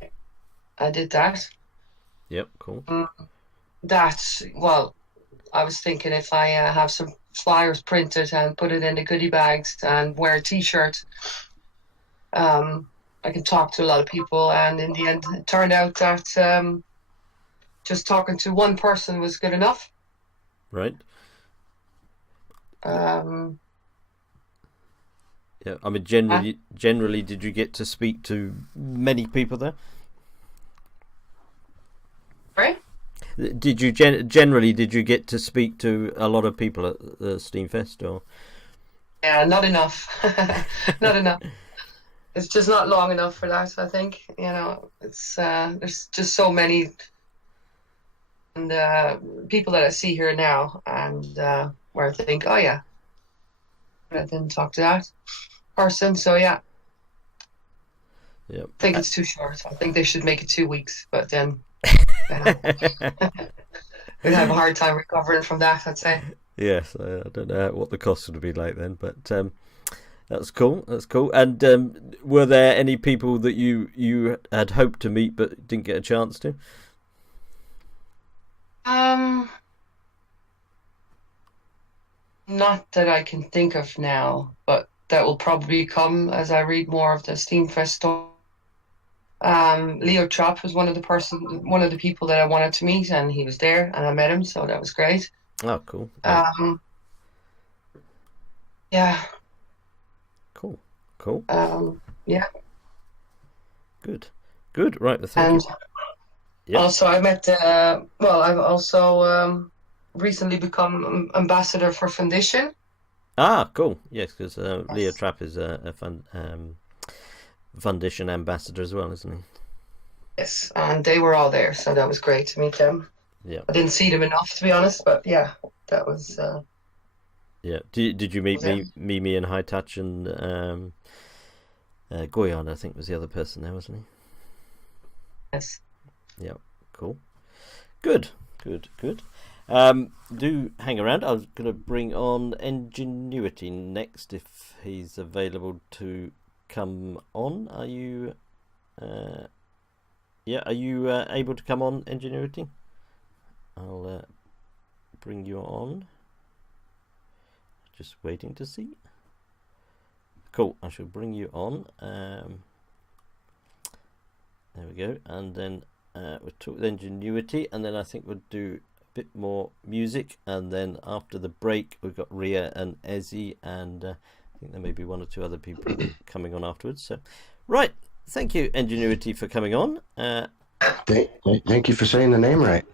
it? I did that. Yep, cool. Well, I was thinking if I have some flyers printed and put it in the goodie bags and wear a t-shirt, I can talk to a lot of people, and in the end it turned out that just talking to one person was good enough. Right. Yeah, I mean, generally, did you get to speak to many people there? right? Did you generally get to speak to a lot of people at the SteamFest, or? Yeah, not enough. Not enough. It's just not long enough for that, I think. You know, it's there's just so many and people that I see here now, and where I think, oh yeah, I didn't talk to that person. So yeah, yeah, I think it's too short. I think they should make it 2 weeks, but then we'd have a hard time recovering from that, I'd say. Yes, I don't know what the cost would be like then, but that's cool. That's cool. And were there any people that you had hoped to meet but didn't get a chance to? Not that I can think of now, but that will probably come as I read more of the SteamFest story. Leo Trapp was one of the people that I wanted to meet, and he was there, and I met him, so that was great. Oh, cool. Yeah. Yeah. Cool. Yeah. Good. Right. Thank you. Yep. Also, I met. I've also recently become ambassador for Foundation. Ah, cool. Yes, because Leo Trapp is a Foundation ambassador as well, isn't he? Yes, and they were all there, so that was great to meet them. Yeah. I didn't see them enough, to be honest, but yeah, that was. Yeah. Did you meet Mimi and High Touch and Goyan? I think was the other person there, wasn't he? Yes. Yeah. Cool. Good. Do hang around. I was going to bring on Ingenuity next if he's available to come on. Are you? Are you able to come on, Ingenuity? I'll bring you on. Just waiting to see. Cool. I shall bring you on. There we go. And then we'll talk with Ingenuity, and then I think we'll do a bit more music, and then after the break we've got Ria and Ezzy, and I think there may be one or two other people coming on afterwards. So, right. Thank you, Ingenuity, for coming on. Thank you for saying the name right.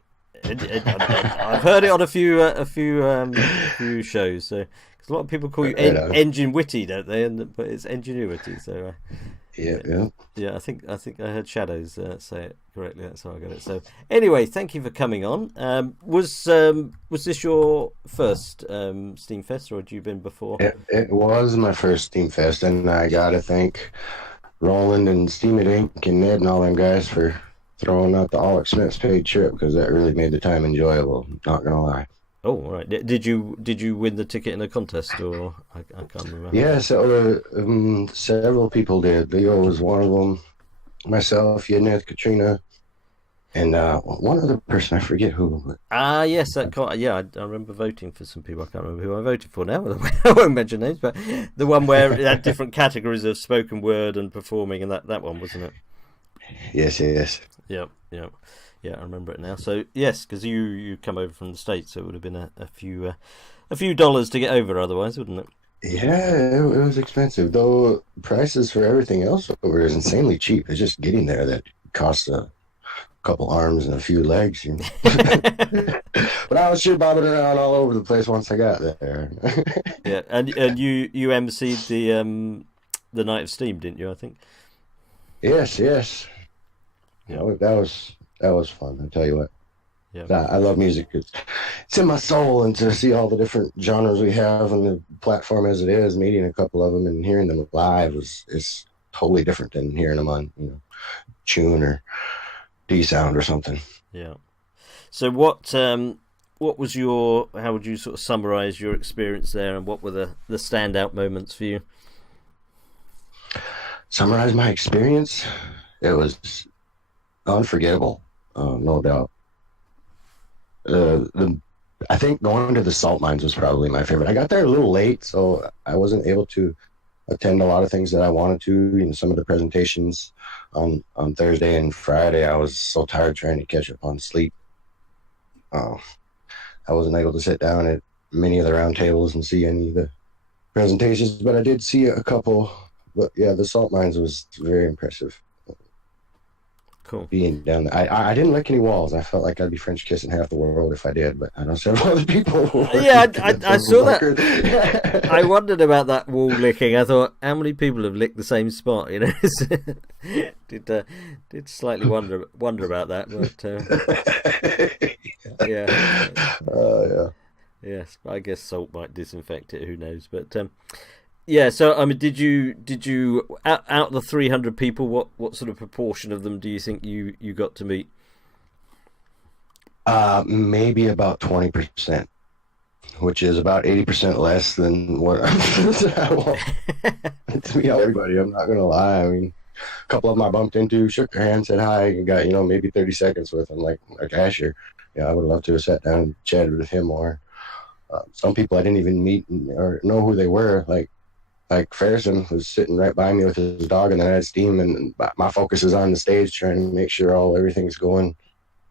I've heard it on a few shows. So, because a lot of people call you Engine Witty, don't they? But it's Ingenuity. So, yeah. I think I heard Shadows say it correctly. That's how I got it. So, anyway, thank you for coming on. Was this your first SteemFest, or had you been before? It was my first SteamFest, and I gotta thank Roland and Steam It Inc. and Ned and all them guys for throwing out the all expense paid trip, because that really made the time enjoyable. Not gonna lie. Oh, all right. Did you win the ticket in a contest, or I can't remember? Yeah, so several people did. Leo was one of them. Myself, Yedneth, Katrina, and one other person, I forget who. Yes, I remember voting for some people. I can't remember who I voted for now. I won't mention names, but the one where it had different categories of spoken word and performing, and that one, wasn't it? Yes. Yeah, I remember it now. So yes, because you come over from the States, so it would have been a few dollars to get over otherwise, wouldn't it? Yeah, it was expensive, though. Prices for everything else over is insanely cheap. It's just getting there that costs a couple arms and a few legs. You know? But I was shit bobbing around all over the place once I got there. Yeah, and you emceed the Night of Steam, didn't you? I think. Yes. Yeah, that was fun. I tell you what. Yeah, I love music. It's in my soul, and to see all the different genres we have on the platform as it is, meeting a couple of them and hearing them live is totally different than hearing them on Tune or D Sound or something. Yeah. So what was how would you sort of summarize your experience there, and what were the standout moments for you? Summarize my experience? It was unforgettable, no doubt. I think going to the salt mines was probably my favorite. I got there a little late, so I wasn't able to attend a lot of things that I wanted to. Some of the presentations on Thursday and Friday, I was so tired trying to catch up on sleep. I wasn't able to sit down at many of the round tables and see any of the presentations, but I did see a couple. But yeah, the salt mines was very impressive. Cool. Being down there. I didn't lick any walls. I felt like I'd be French kissing half the world if I did, but I know several other people. Yeah, I saw that. I wondered about that wall licking. I thought, how many people have licked the same spot? Did slightly wonder about that, but yeah. Yes, I guess salt might disinfect it. Who knows? But yeah. So I mean, did you out of the 300 people, what sort of proportion of them do you think you got to meet? Maybe about 20%, which is about 80% less than what I want to meet everybody. I'm not gonna lie. I mean, a couple of them I bumped into, shook their hand, said hi, and got maybe 30 seconds with them, like a cashier. Yeah, I would love to have sat down and chatted with him more. Some people I didn't even meet or know who they were, like Ferguson was sitting right by me with his dog, and then I had Steam, and my focus is on the stage trying to make sure everything's going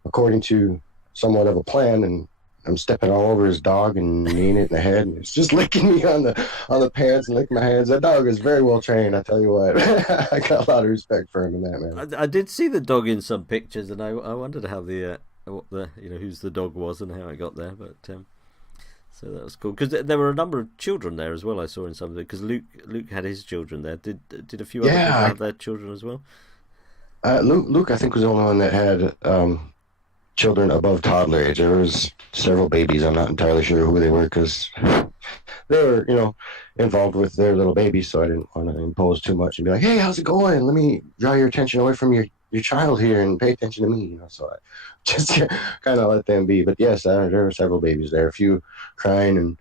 according to somewhat of a plan, and I'm stepping all over his dog and kneeing it in the head, and it's just licking me on the pants and licking my hands. That dog is very well trained, I tell you what. I got a lot of respect for him in that, man. I did see the dog in some pictures, and I wondered how whose the dog was and how it got there, but so that was cool, because there were a number of children there as well. I saw in some of it, because Luke had his children there. Did a few other people have their children as well? Luke, I think, was the only one that had children above toddler age. There was several babies. I'm not entirely sure who they were, because they were, involved with their little babies, so I didn't want to impose too much and be like, hey, how's it going? Let me draw your attention away from your child here and pay attention to me, so I just kind of let them be. But yes, there were several babies there, a few crying, and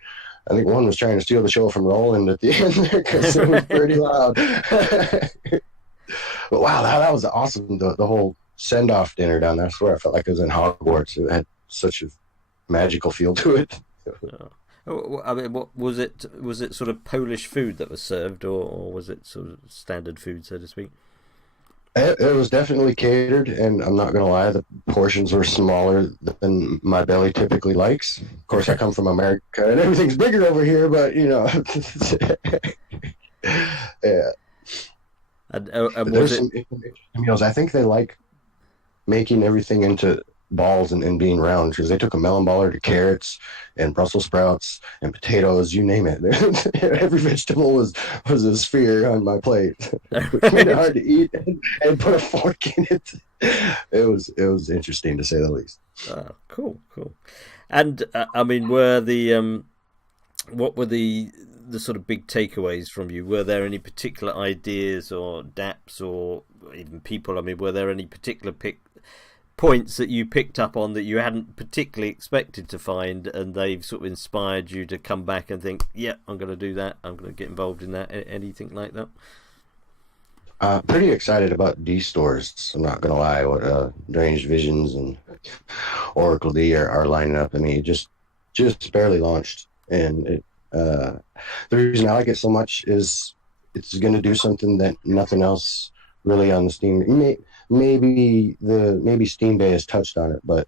I think one was trying to steal the show from Roland at the end there, because it was pretty loud. But wow, that was awesome, the whole send-off dinner down there. I swear I felt like I was in Hogwarts. It had such a magical feel to it. I mean, what was it? Was it sort of Polish food that was served, or was it sort of standard food, so to speak? It was definitely catered, and I'm not gonna lie, the portions were smaller than my belly typically likes. Of course, I come from America, and everything's bigger over here, but yeah. And was There's it? some interesting meals. I think they like making everything into balls and being round because they took a melon baller to carrots and Brussels sprouts and potatoes, you name it. Every vegetable was a sphere on my plate, which made it hard to eat and put a fork in it. It was interesting to say the least. Oh, cool. And I mean, were the what were the sort of big takeaways from you? Were there any particular ideas or DApps or even people? I mean, were there any particular points that you picked up on that you hadn't particularly expected to find, and they've sort of inspired you to come back and think, yeah, I'm going to do that, I'm going to get involved in that? Anything like that? Pretty excited about D stores. I'm not gonna lie. What Deranged Visions and Oracle D are lining up. I mean, just barely launched, and the reason I like it so much is it's going to do something that nothing else really on the Steam. Maybe Steam Bay has touched on it, but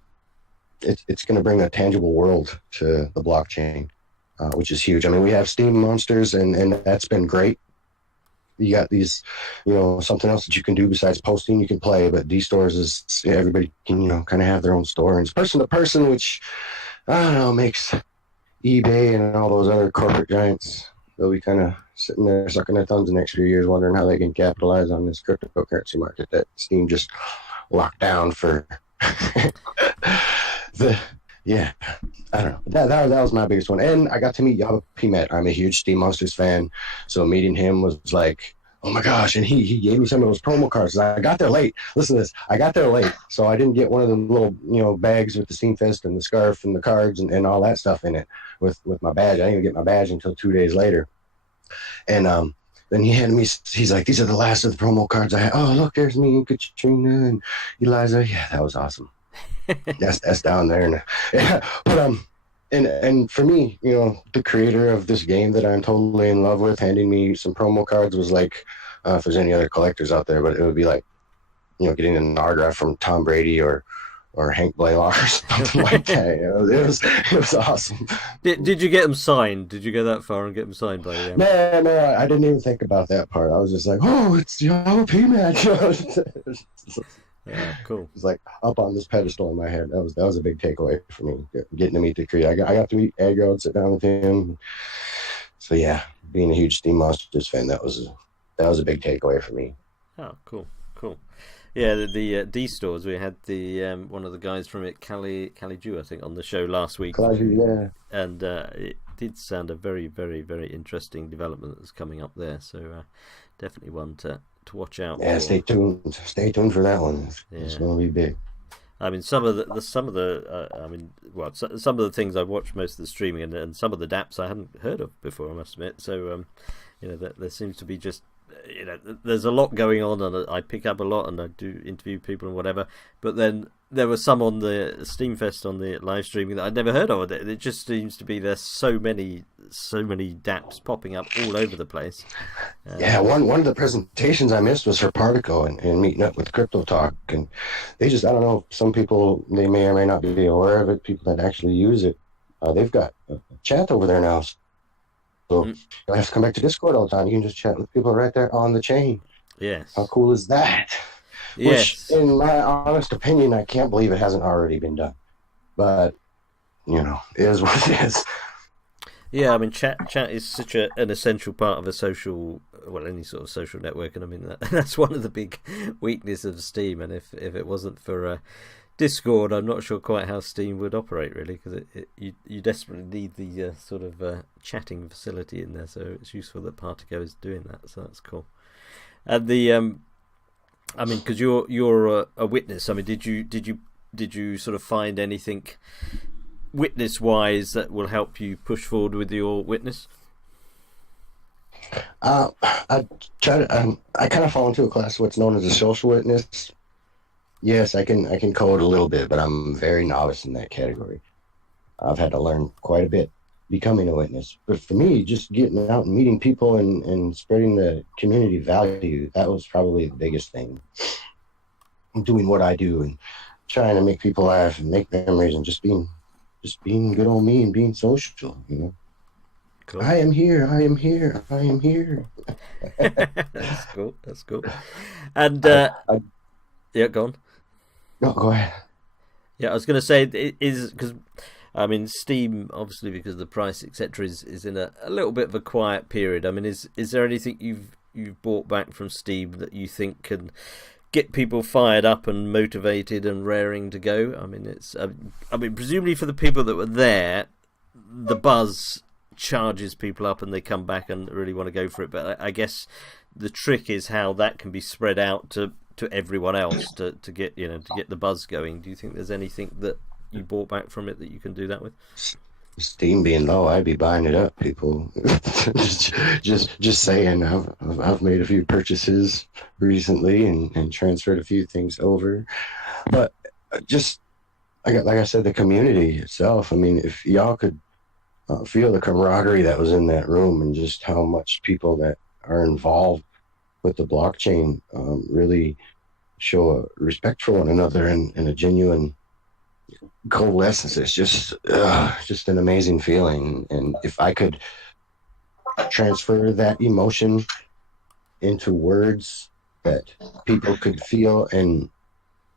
it's going to bring a tangible world to the blockchain, which is huge. I mean, we have Steam monsters, and that's been great. You got these, something else that you can do besides posting. You can play, but D stores is everybody can, kind of have their own store, and it's person to person, which I don't know makes eBay and all those other corporate giants. They'll be kind of sitting there sucking their thumbs the next few years, wondering how they can capitalize on this cryptocurrency market that Steam just locked down for. I don't know. That was my biggest one. And I got to meet Yaba Pimet. I'm a huge Steam Monsters fan, so meeting him was like, oh my gosh. And he gave me some of those promo cards. I got there late. Listen to this. I got there late, so I didn't get one of the little, bags with the SteamFest and the scarf and the cards and all that stuff in it with my badge. I didn't even get my badge until 2 days later. And then he handed me, he's like, these are the last of the promo cards I had. Oh, look, there's me and Katrina and Eliza. Yeah, that was awesome. That's down there. And, yeah, but and for me, the creator of this game that I'm totally in love with, handing me some promo cards was like, if there's any other collectors out there, but it would be like, getting an autograph from Tom Brady or Hank Blaylock or something like that. It was awesome. Did you get them signed? Did you go that far and get them signed by them? No, I didn't even think about that part. I was just like, oh, it's Yellow P-Match. Yeah, cool. It's like up on this pedestal in my head. That was a big takeaway for me, getting to meet the creator. I got to meet Agro and sit down with him. So yeah, being a huge Steam Monsters fan, that was a big takeaway for me. Oh, cool. Yeah, the D stores. We had the one of the guys from it, Callie Jew, I think, on the show last week. Yeah. And it did sound a very, very, very interesting development that's coming up there. So definitely one to watch out. Yeah, stay tuned. Stay tuned for that one. It's going to be big. I mean, some of the things I've watched most of the streaming, and some of the DApps I hadn't heard of before, I must admit. So there seems to be just. There's a lot going on, and I pick up a lot, and I do interview people and whatever. But then there were some on the SteamFest on the live streaming that I'd never heard of. It just seems to be there's so many DApps popping up all over the place. Yeah, one of the presentations I missed was for Partico and meeting up with Crypto Talk, and they just, I don't know, some people, they may or may not be aware of it. People that actually use it, they've got a chat over there now. So you don't have to come back to Discord all the time. You can just chat with people right there on the chain. Yes. How cool is that? Yes. Which, in my honest opinion, I can't believe it hasn't already been done. But, it is what it is. Yeah, I mean, chat is such an essential part of any sort of social network, and I mean that's one of the big weaknesses of Steam. And if it wasn't for Discord, I'm not sure quite how Steam would operate, really, because you desperately need the sort of chatting facility in there. So it's useful that Partico is doing that. So that's cool. And because you're a witness. I mean, did you sort of find anything witness-wise that will help you push forward with your witness? I kind of fall into a class of what's known as a social witness. Yes, I can code a little bit, but I'm very novice in that category. I've had to learn quite a bit becoming a witness. But for me, just getting out and meeting people and spreading the community value, that was probably the biggest thing. Doing what I do and trying to make people laugh and make memories and just being good old me and being social, you know. Cool. I am here. I am here. I am here. That's cool. That's cool. And yeah, go on. No, go ahead. Yeah, I was going to say it is because, I mean, Steam obviously because the price etc. is in a little bit of a quiet period. I mean, is there anything you've bought back from Steam that you think can get people fired up and motivated and raring to go? I mean, presumably for the people that were there, the buzz charges people up and they come back and really want to go for it. But I guess the trick is how that can be spread out to everyone else to get the buzz going. Do you think there's anything that you bought back from it that you can do that with? Steam being low, I'd be buying it up, people. just saying, I've made a few purchases recently and transferred a few things over. But just like I said, the community itself. I mean, if y'all could feel the camaraderie that was in that room and just how much people that are involved with the blockchain really show a respect for one another and a genuine coalescence. It's just an amazing feeling. And if I could transfer that emotion into words that people could feel and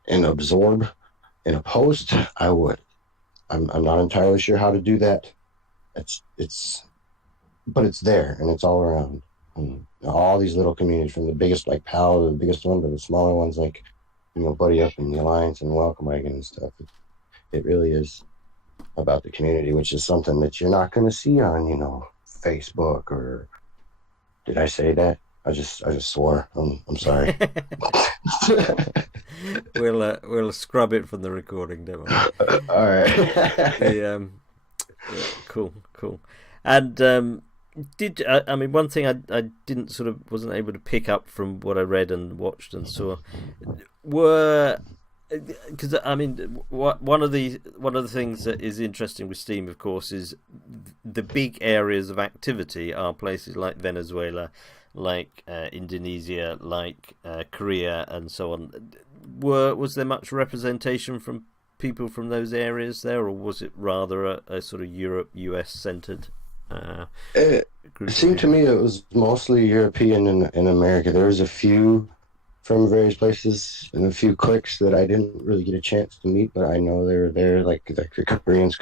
absorb in a post, I would. I'm not entirely sure how to do that. But it's there and it's all around. And all these little communities, from the biggest like PAL to the biggest one to the smaller ones like, you know, Buddy Up and the Alliance and Welcome Wagon and stuff. It really is about the community, which is something that you're not going to see on, you know, Facebook or. Did I say that? I just swore. I'm sorry. We'll scrub it from the recording, don't we? All right. Cool. And I mean, one thing I didn't wasn't able to pick up from what I read and watched and saw because I mean, one of the things that is interesting with Steam, of course, is the big areas of activity are places like Venezuela, like Indonesia, like Korea, and so on. Was there much representation from people from those areas there, or was it rather a sort of Europe, US centered? It seemed to me it was mostly European and America. There was a few from various places and a few cliques that I didn't really get a chance to meet, but I know they were there, like the Koreans,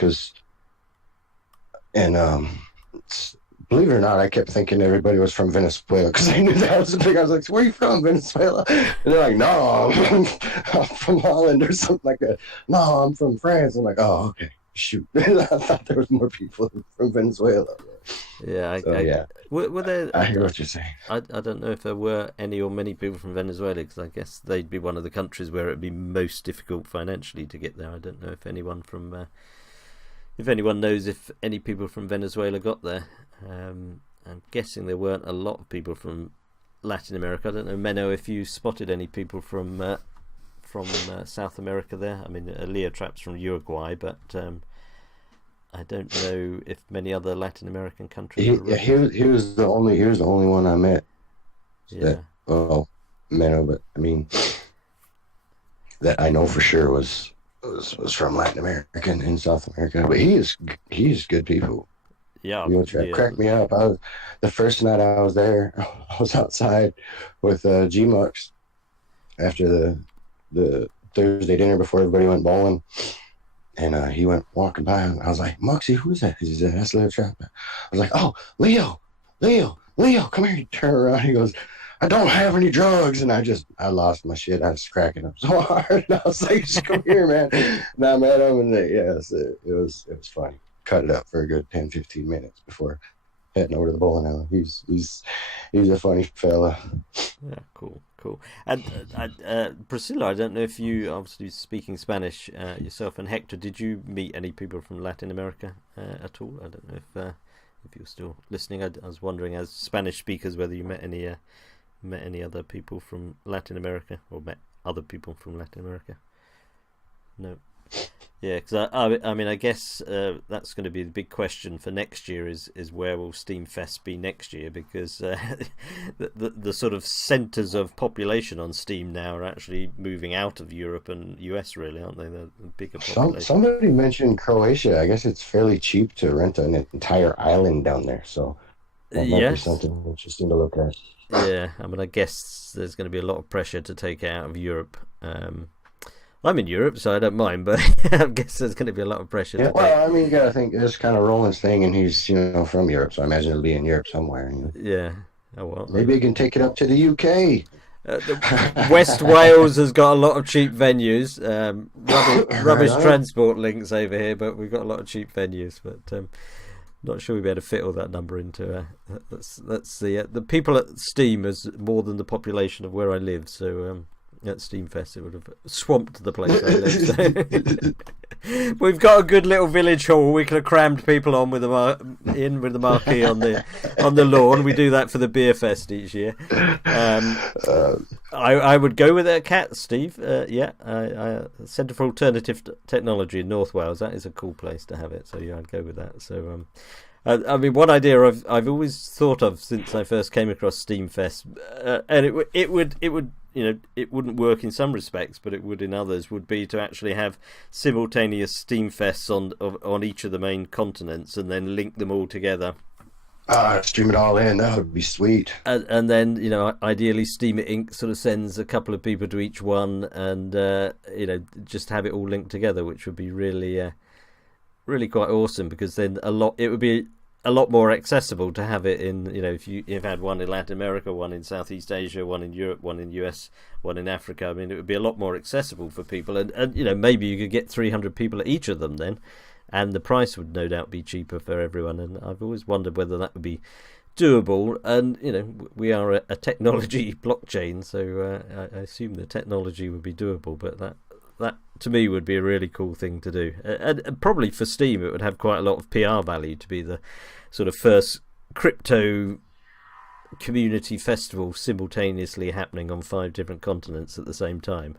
believe it or not, I kept thinking everybody was from Venezuela because I knew that was a big. I was like, "Where are you from, Venezuela?" And they're like, "No, I'm from Holland or something like that." "No, I'm from France." I'm like, "Oh, okay, shoot." I thought there was more people from Venezuela. Yeah, were there? I hear what you're saying. I don't know if there were any or many people from Venezuela, because I guess they'd be one of the countries where it'd be most difficult financially to get there. I don't know if anyone knows if any people from Venezuela got there. I'm guessing there weren't a lot of people from Latin America. I don't know, Menno, if you spotted any people from South America there. I mean, Leo Trapp's from Uruguay, but I don't know if many other Latin American countries. He was the only one I met. Yeah. Menno, but I mean, that I know for sure was from Latin America and South America. But he's good people. Yeah, cracked me up. The first night I was there, I was outside with G-Mux after the Thursday dinner before everybody went bowling, and he went walking by, and I was like, "Muxie, who's that?" He said, "That's Leo Trap." I was like, "Oh, Leo, come here." He turned around, he goes, "I don't have any drugs," and I lost my shit. I was cracking up so hard, and I was like, "Just come here, man." And I met him, and it was funny. Cut it up for a good 10-15 minutes before heading over to the bowling alley. He's a funny fella. Yeah, cool. And Priscilla, I don't know if you, obviously speaking Spanish yourself, and Hector, did you meet any people from Latin America at all? I don't know if you're still listening. I was wondering, as Spanish speakers, whether you met any other people from Latin America, or met other people from Latin America. No. Yeah, because I mean, I guess that's going to be the big question for next year is where will SteamFest be next year? Because the sort of centres of population on Steam now are actually moving out of Europe and US, really, aren't they? The bigger population. Somebody mentioned Croatia. I guess it's fairly cheap to rent an entire island down there, so that might be something interesting to look at. Yeah, I mean, I guess there's going to be a lot of pressure to take it out of Europe. I'm in Europe, so I don't mind, but I guess there's going to be a lot of pressure. Yeah, well, I mean, you got to think this kind of Roland's thing, and he's from Europe, so I imagine it'll be in Europe somewhere. Yeah. Oh well. Maybe you can take it up to the UK. West Wales has got a lot of cheap venues. Rubbish transport links over here, but we've got a lot of cheap venues. But not sure we'll be able to fit all that number into. Let's see. The people at Steam is more than the population of where I live, so. At SteamFest, it would have swamped the place I live. So. We've got a good little village hall. We could have crammed people on with the marquee on the lawn. We do that for the beer fest each year. I would go with a cat, Steve. Centre for Alternative Technology in North Wales. That is a cool place to have it. So yeah, I'd go with that. So. I mean, one idea I've always thought of since I first came across SteamFest, and it would it wouldn't work in some respects, but it would in others, would be to actually have simultaneous SteamFests on each of the main continents and then link them all together. Stream it all in. That would be sweet. And then, ideally Steam It Inc. sort of sends a couple of people to each one and, just have it all linked together, which would be really, really quite awesome, because then it would be a lot more accessible to have it in, if you've had one in Latin America, one in Southeast Asia, one in Europe, one in US, one in Africa. I mean, it would be a lot more accessible for people, and maybe you could get 300 people at each of them then, and the price would no doubt be cheaper for everyone. And I've always wondered whether that would be doable. And we are a technology blockchain, so I assume the technology would be doable, but that to me would be a really cool thing to do, and probably for Steam it would have quite a lot of PR value to be the sort of first crypto community festival simultaneously happening on 5 different continents at the same time.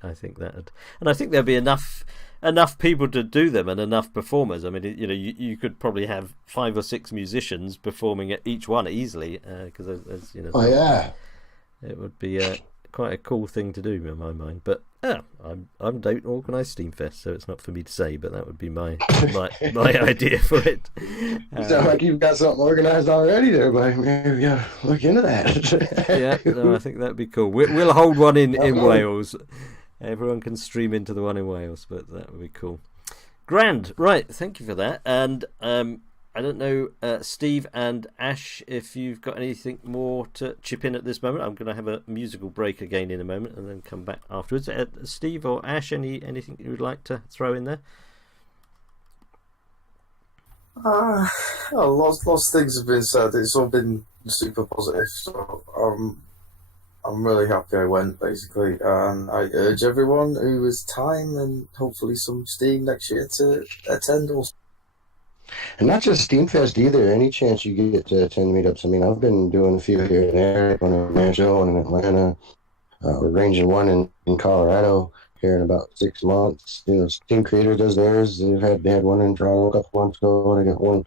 I think that, and I think there'd be enough people to do them and enough performers. I mean, you could probably have 5 or 6 musicians performing at each one easily, because Oh yeah, it would be quite a cool thing to do in my mind. But I don't organise SteamFest, so it's not for me to say. But that would be my idea for it. Sounds like you've got something organised already there, but maybe look into that. Yeah, no, I think that'd be cool. We'll hold one in Wales. Everyone can stream into the one in Wales, but that would be cool. Grand, right? Thank you for that. And I don't know, Steve and Ash, if you've got anything more to chip in at this moment. I'm going to have a musical break again in a moment and then come back afterwards. Steve or Ash, anything you would like to throw in there? Lots of things have been said. It's all been super positive. So I'm really happy I went, basically. And I urge everyone who has time and hopefully some Steam next year to attend also. And not just SteamFest either. Any chance you get to attend meetups. I mean, I've been doing a few here and there, one in Nashville, one in Atlanta. We're arranging one in Colorado here in about 6 months. Steam Creator does theirs. They had one in Toronto a couple months ago, and I got one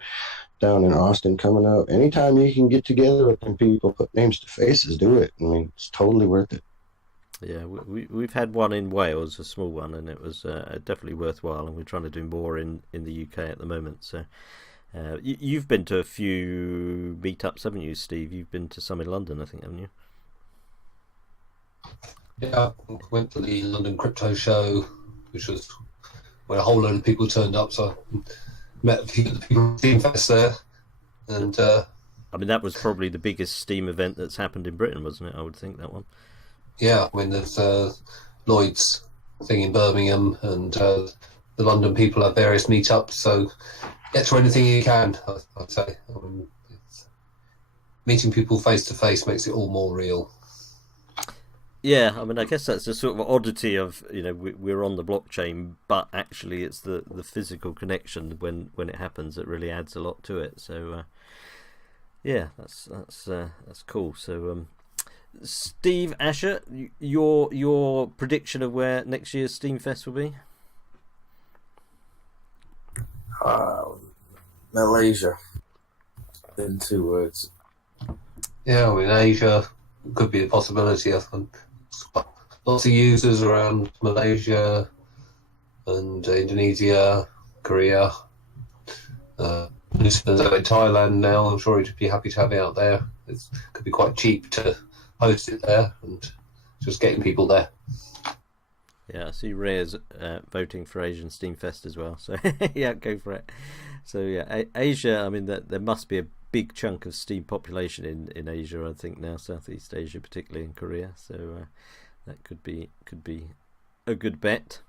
down in Austin coming up. Anytime you can get together with some people, put names to faces, do it. I mean, it's totally worth it. Yeah, we've had one in Wales, a small one, and it was definitely worthwhile, and we're trying to do more in the UK at the moment. So you've been to a few meetups, haven't you, Steve? You've been to some in London, I think, haven't you? Yeah, I went to the London Crypto Show, which was where a whole load of people turned up, so I met a few of the people at SteamFest there. And I mean, that was probably the biggest Steam event that's happened in Britain, wasn't it? I would think, that one. Yeah, I mean, there's Lloyd's thing in Birmingham, and the London people have various meetups, so get to anything you can, I'd say. I mean, meeting people face to face makes it all more real. Yeah, I mean, I guess that's a sort of oddity of, we're on the blockchain, but actually it's the physical connection when it happens that really adds a lot to it. So, yeah, that's cool. So, Steve, Asher, your prediction of where next year's SteamFest will be? Malaysia. In 2 words. Yeah, I mean, Asia could be a possibility. I think lots of users around Malaysia and Indonesia, Korea. Listeners out in Thailand now. I'm sure he'd be happy to have it out there. It could be quite cheap to host it there and just getting people there. Yeah, I see Rare's voting for Asian SteemFest as well. So yeah, go for it. So yeah, Asia. I mean, there must be a big chunk of Steam population in Asia. I think now, Southeast Asia, particularly in Korea. So that could be a good bet.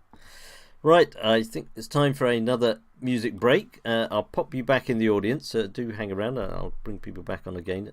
Right, I think it's time for another music break. I'll pop you back in the audience. Do hang around. I'll bring people back on again.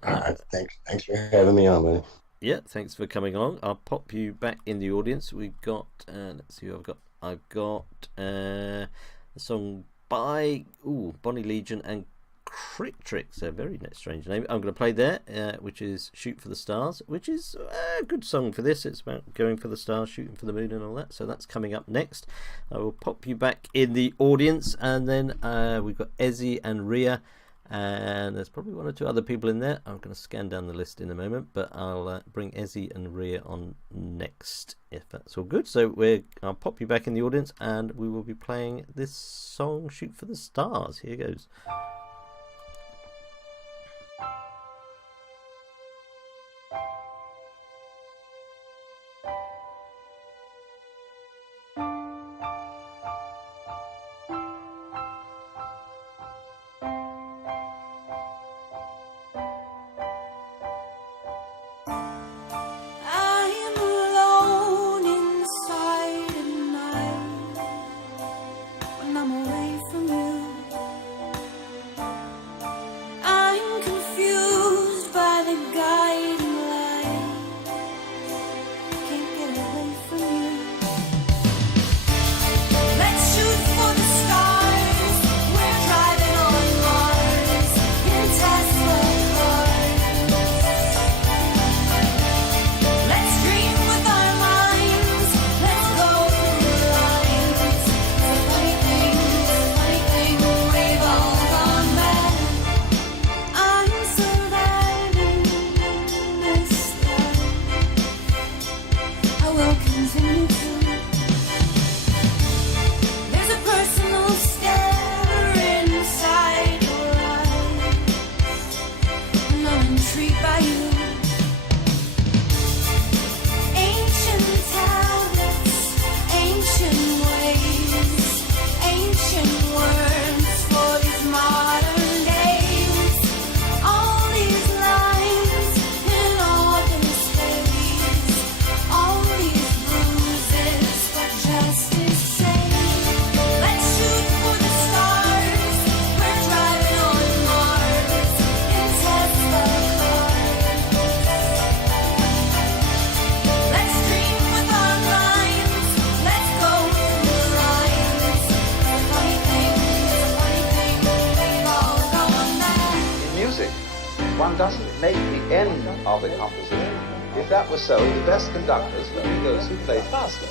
Thanks for having me on, buddy. Yeah, thanks for coming along. I'll pop you back in the audience. We've got, let's see who I've got. I've got a song by Bonnie Legion and Crick Tricks, a very strange name. I'm going to play there, which is Shoot for the Stars, which is a good song for this. It's about going for the stars, shooting for the moon and all that. So that's coming up next. I will pop you back in the audience, and then we've got Ezzy and Ria, and there's probably 1 or 2 other people in there. I'm going to scan down the list in a moment, but I'll bring Ezzy and Ria on next, if that's all good. So I'll pop you back in the audience, and we will be playing this song, Shoot for the Stars. Here goes. One doesn't make the end of a composition. If that were so, the best conductors would be those who play faster.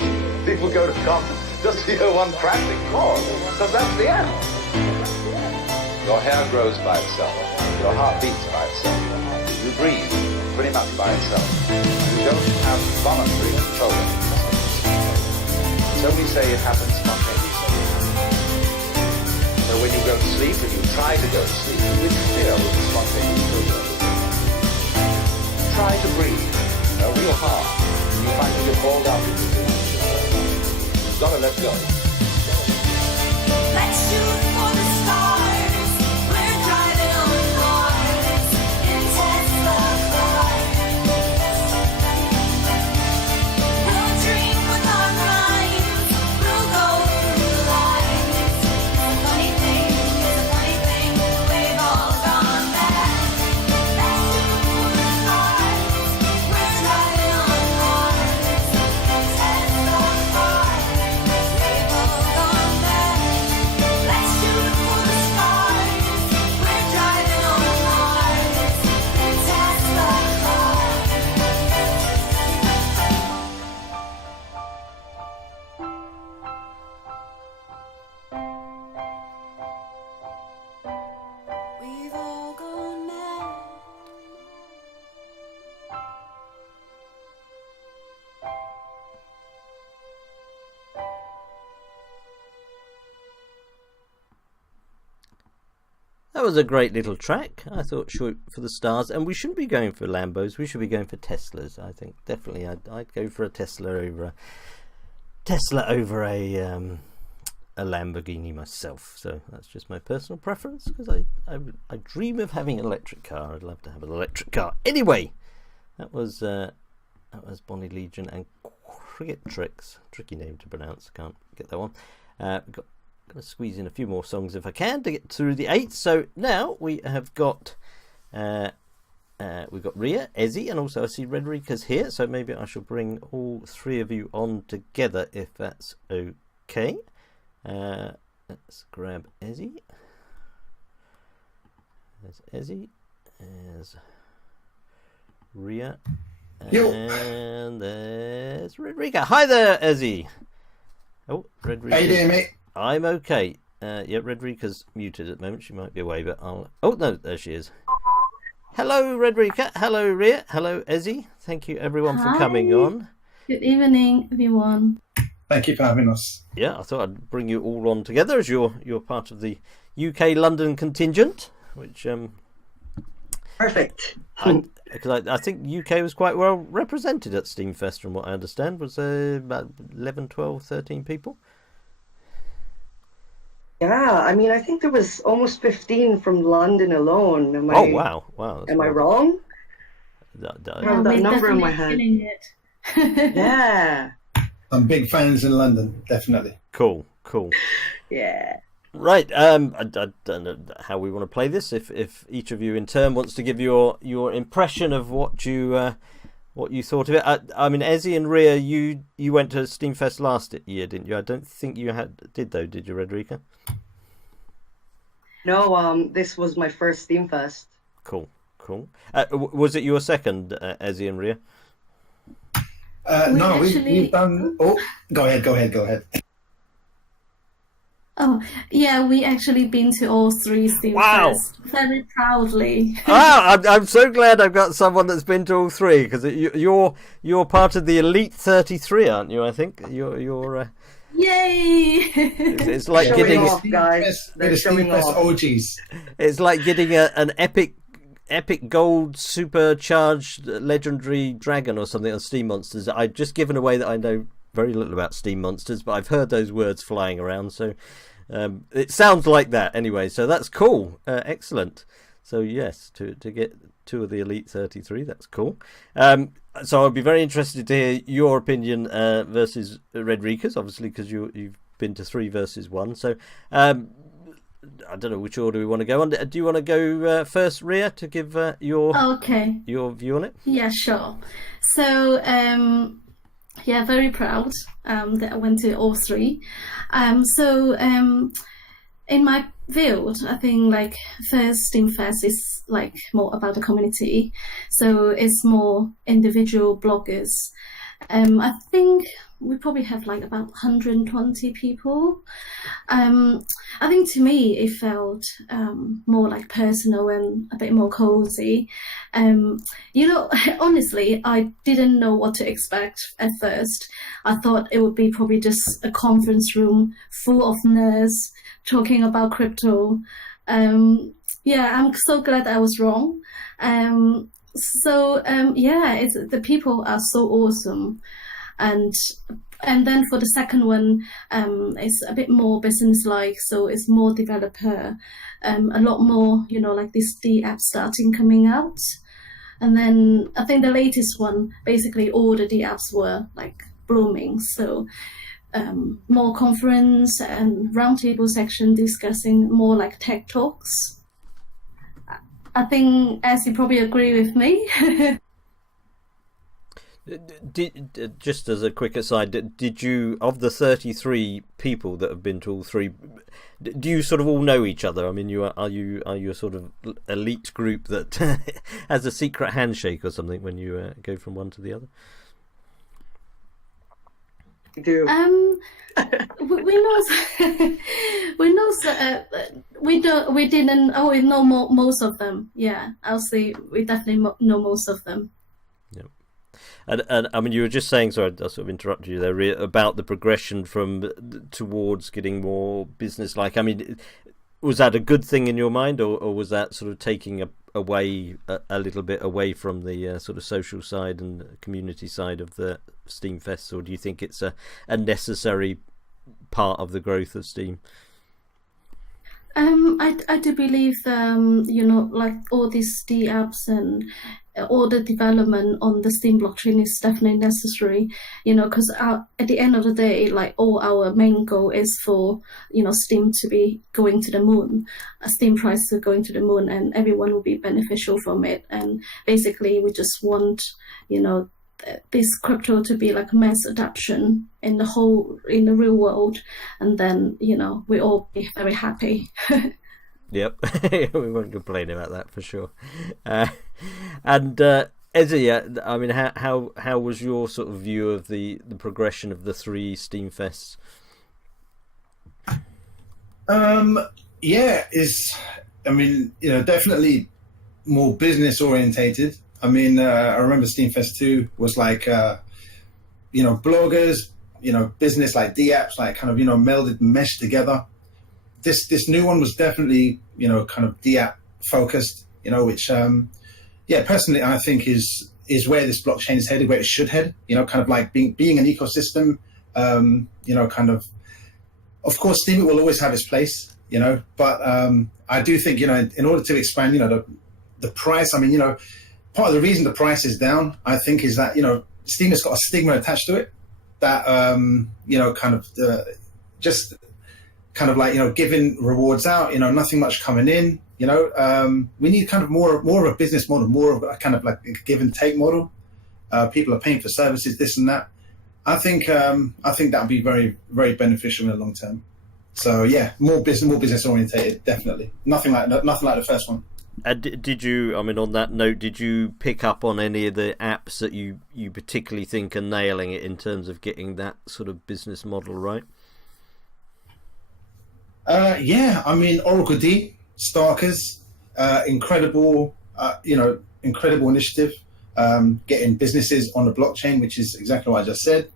People go to concert just to hear one crackling chord, because that's the end. Your hair grows by itself. Your heart beats by itself. You breathe pretty much by itself. You don't have voluntary control of it. So we say it happens spontaneously. So when you go to sleep and you try to go to sleep, you interfere with the spontaneous process. Try to breathe real hard. You find that you're called out into the You've got to let go. Let's shoot for the stars. We're driving on Mars in Tesla cars. We'll dream with our minds. We'll go through life. It's a funny thing, we've all gone back. Let's shoot for the stars. We're driving on Mars in Tesla cars. We've That was a great little track. I thought shoot for the stars, and we shouldn't be going for Lambos. We should be going for Teslas. I think definitely I'd go for a Tesla over a Lamborghini myself. So that's just my personal preference, because I dream of having an electric car. I'd love to have an electric car. Anyway, that was Bonnie Legion and Cricket Tricks. Tricky name to pronounce. Can't get that one. Going to squeeze in a few more songs if I can to get through the 8. So now we have got we've got Ria, Ezzy, and also I see Redrika's here. So maybe I shall bring all three of you on together if that's okay. Let's grab Ezzy. There's Ezzy. There's Ria. And there's Redrika. Hi there, Ezzy. Oh, Redrika. How you doing, mate? I'm okay. Yeah, Redrika's muted at the moment. She might be away, but I'll... Oh, no, there she is. Hello, Redrika. Hello, Ria. Hello, Ezzy. Thank you, everyone, for coming on. Good evening, everyone. Thank you for having us. Yeah, I thought I'd bring you all on together as you're part of the UK London contingent, which... Perfect. Because I think UK was quite well represented at SteemFest, from what I understand. Was there about 11, 12, 13 people? Yeah, I mean, I think there was almost 15 from London alone. Oh, wow. Am I wrong? Yeah, I have that number in my head. Yeah. Some big fans in London, definitely. Cool. Yeah. Right, I don't know how we want to play this. If each of you in turn wants to give your impression of what you thought of it. I mean, Ezzy and Ria, you went to SteamFest last year, didn't you? I don't think you did though, did you, Redrika? No, this was my first SteamFest. Cool. Was it your second, Ezzy and Ria? No, we've done... Oh, go ahead. Oh, yeah, we actually been to all three SteamFests. Wow. Very proudly. I'm so glad I've got someone that's been to all three, because you're part of the Elite 33, aren't you? I think you're. Yay! It's like showing getting off, guys. They're showing off. OGs. It's like getting an epic gold supercharged legendary dragon or something on Steam Monsters. I've just given away that I know very little about Steam Monsters, but I've heard those words flying around, so it sounds like that anyway. So that's cool. Excellent. So yes, to get two of the Elite 33, that's cool. So I'll be very interested to hear your opinion versus Redrika's, obviously, because you've been to 3 versus 1. So I don't know which order we want to go on. Do you want to go first, Ria, to give your view on it? Yeah, sure. So yeah, very proud that I went to all 3. In my field, I think like first SteamFest is like more about the community, so it's more individual bloggers. I think we probably have like about 120 people. I think to me it felt more like personal and a bit more cozy. Honestly, I didn't know what to expect at first. I thought it would be probably just a conference room full of nerds talking about crypto. Yeah, I'm so glad I was wrong. The people are so awesome. And then for the second one, it's a bit more business-like, so it's more developer, a lot more, like this D app starting coming out. And then I think the latest one, basically all the D apps were like blooming. So more conference and roundtable section discussing more like tech talks. I think, as you probably agree with me. Just as a quick aside, did you, of the 33 people that have been to all 3, do you sort of all know each other? I mean, are you a sort of elite group that has a secret handshake or something when you go from one to the other? Do we didn't know most of them. Yeah, I'll say we definitely know most of them. Yeah. And I mean, you were just saying, sorry, I sort of interrupted you there, about the progression towards getting more business-like. I mean, was that a good thing in your mind, or was that sort of taking a little bit away from the sort of social side and community side of the SteemFest, or do you think it's a necessary part of the growth of Steam? I do believe, like all these D apps and all the development on the Steam blockchain is definitely necessary, because at the end of the day, like all our main goal is for, Steam to be going to the moon, Steam prices are going to the moon, and everyone will be beneficial from it. And basically, we just want, this crypto to be like mass adoption in the real world, and then we all be very happy. Yep. We won't complain about that for sure. And Ezzy, I mean, how was your sort of view of the progression of the 3 SteemFests? Definitely more business orientated. I mean, I remember SteamFest 2 was like, bloggers, business, like D-apps, like kind of, melded, meshed together. This new one was definitely, kind of D-app focused, which, personally, I think is where this blockchain is headed, where it should head, kind of like being an ecosystem, kind of course, Steam will always have its place, but I do think, in order to expand, the price, I mean, part of the reason the price is down, I think, is that, Steam has got a stigma attached to it that, just kind of like, giving rewards out, nothing much coming in, we need kind of more of a business model, more of a kind of like a give and take model. People are paying for services, this and that. I think that would be very, very beneficial in the long term. So yeah, more business orientated, definitely. Nothing like the first one. And did you, I mean, on that note, did you pick up on any of the apps that you particularly think are nailing it in terms of getting that sort of business model right? I mean, Oracle D, Starkers, incredible initiative, getting businesses on the blockchain, which is exactly what I just said.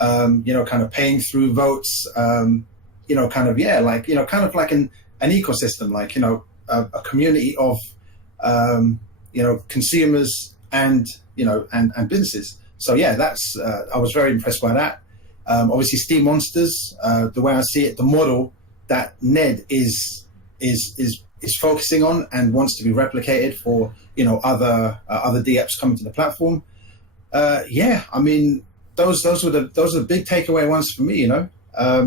Kind of paying through votes, kind of like an ecosystem, like, a community of, consumers and businesses. So yeah, that's, I was very impressed by that. Obviously Steam Monsters, the way I see it, the model that Ned is focusing on and wants to be replicated for, other DApps coming to the platform. I mean, those are the big takeaway ones for me,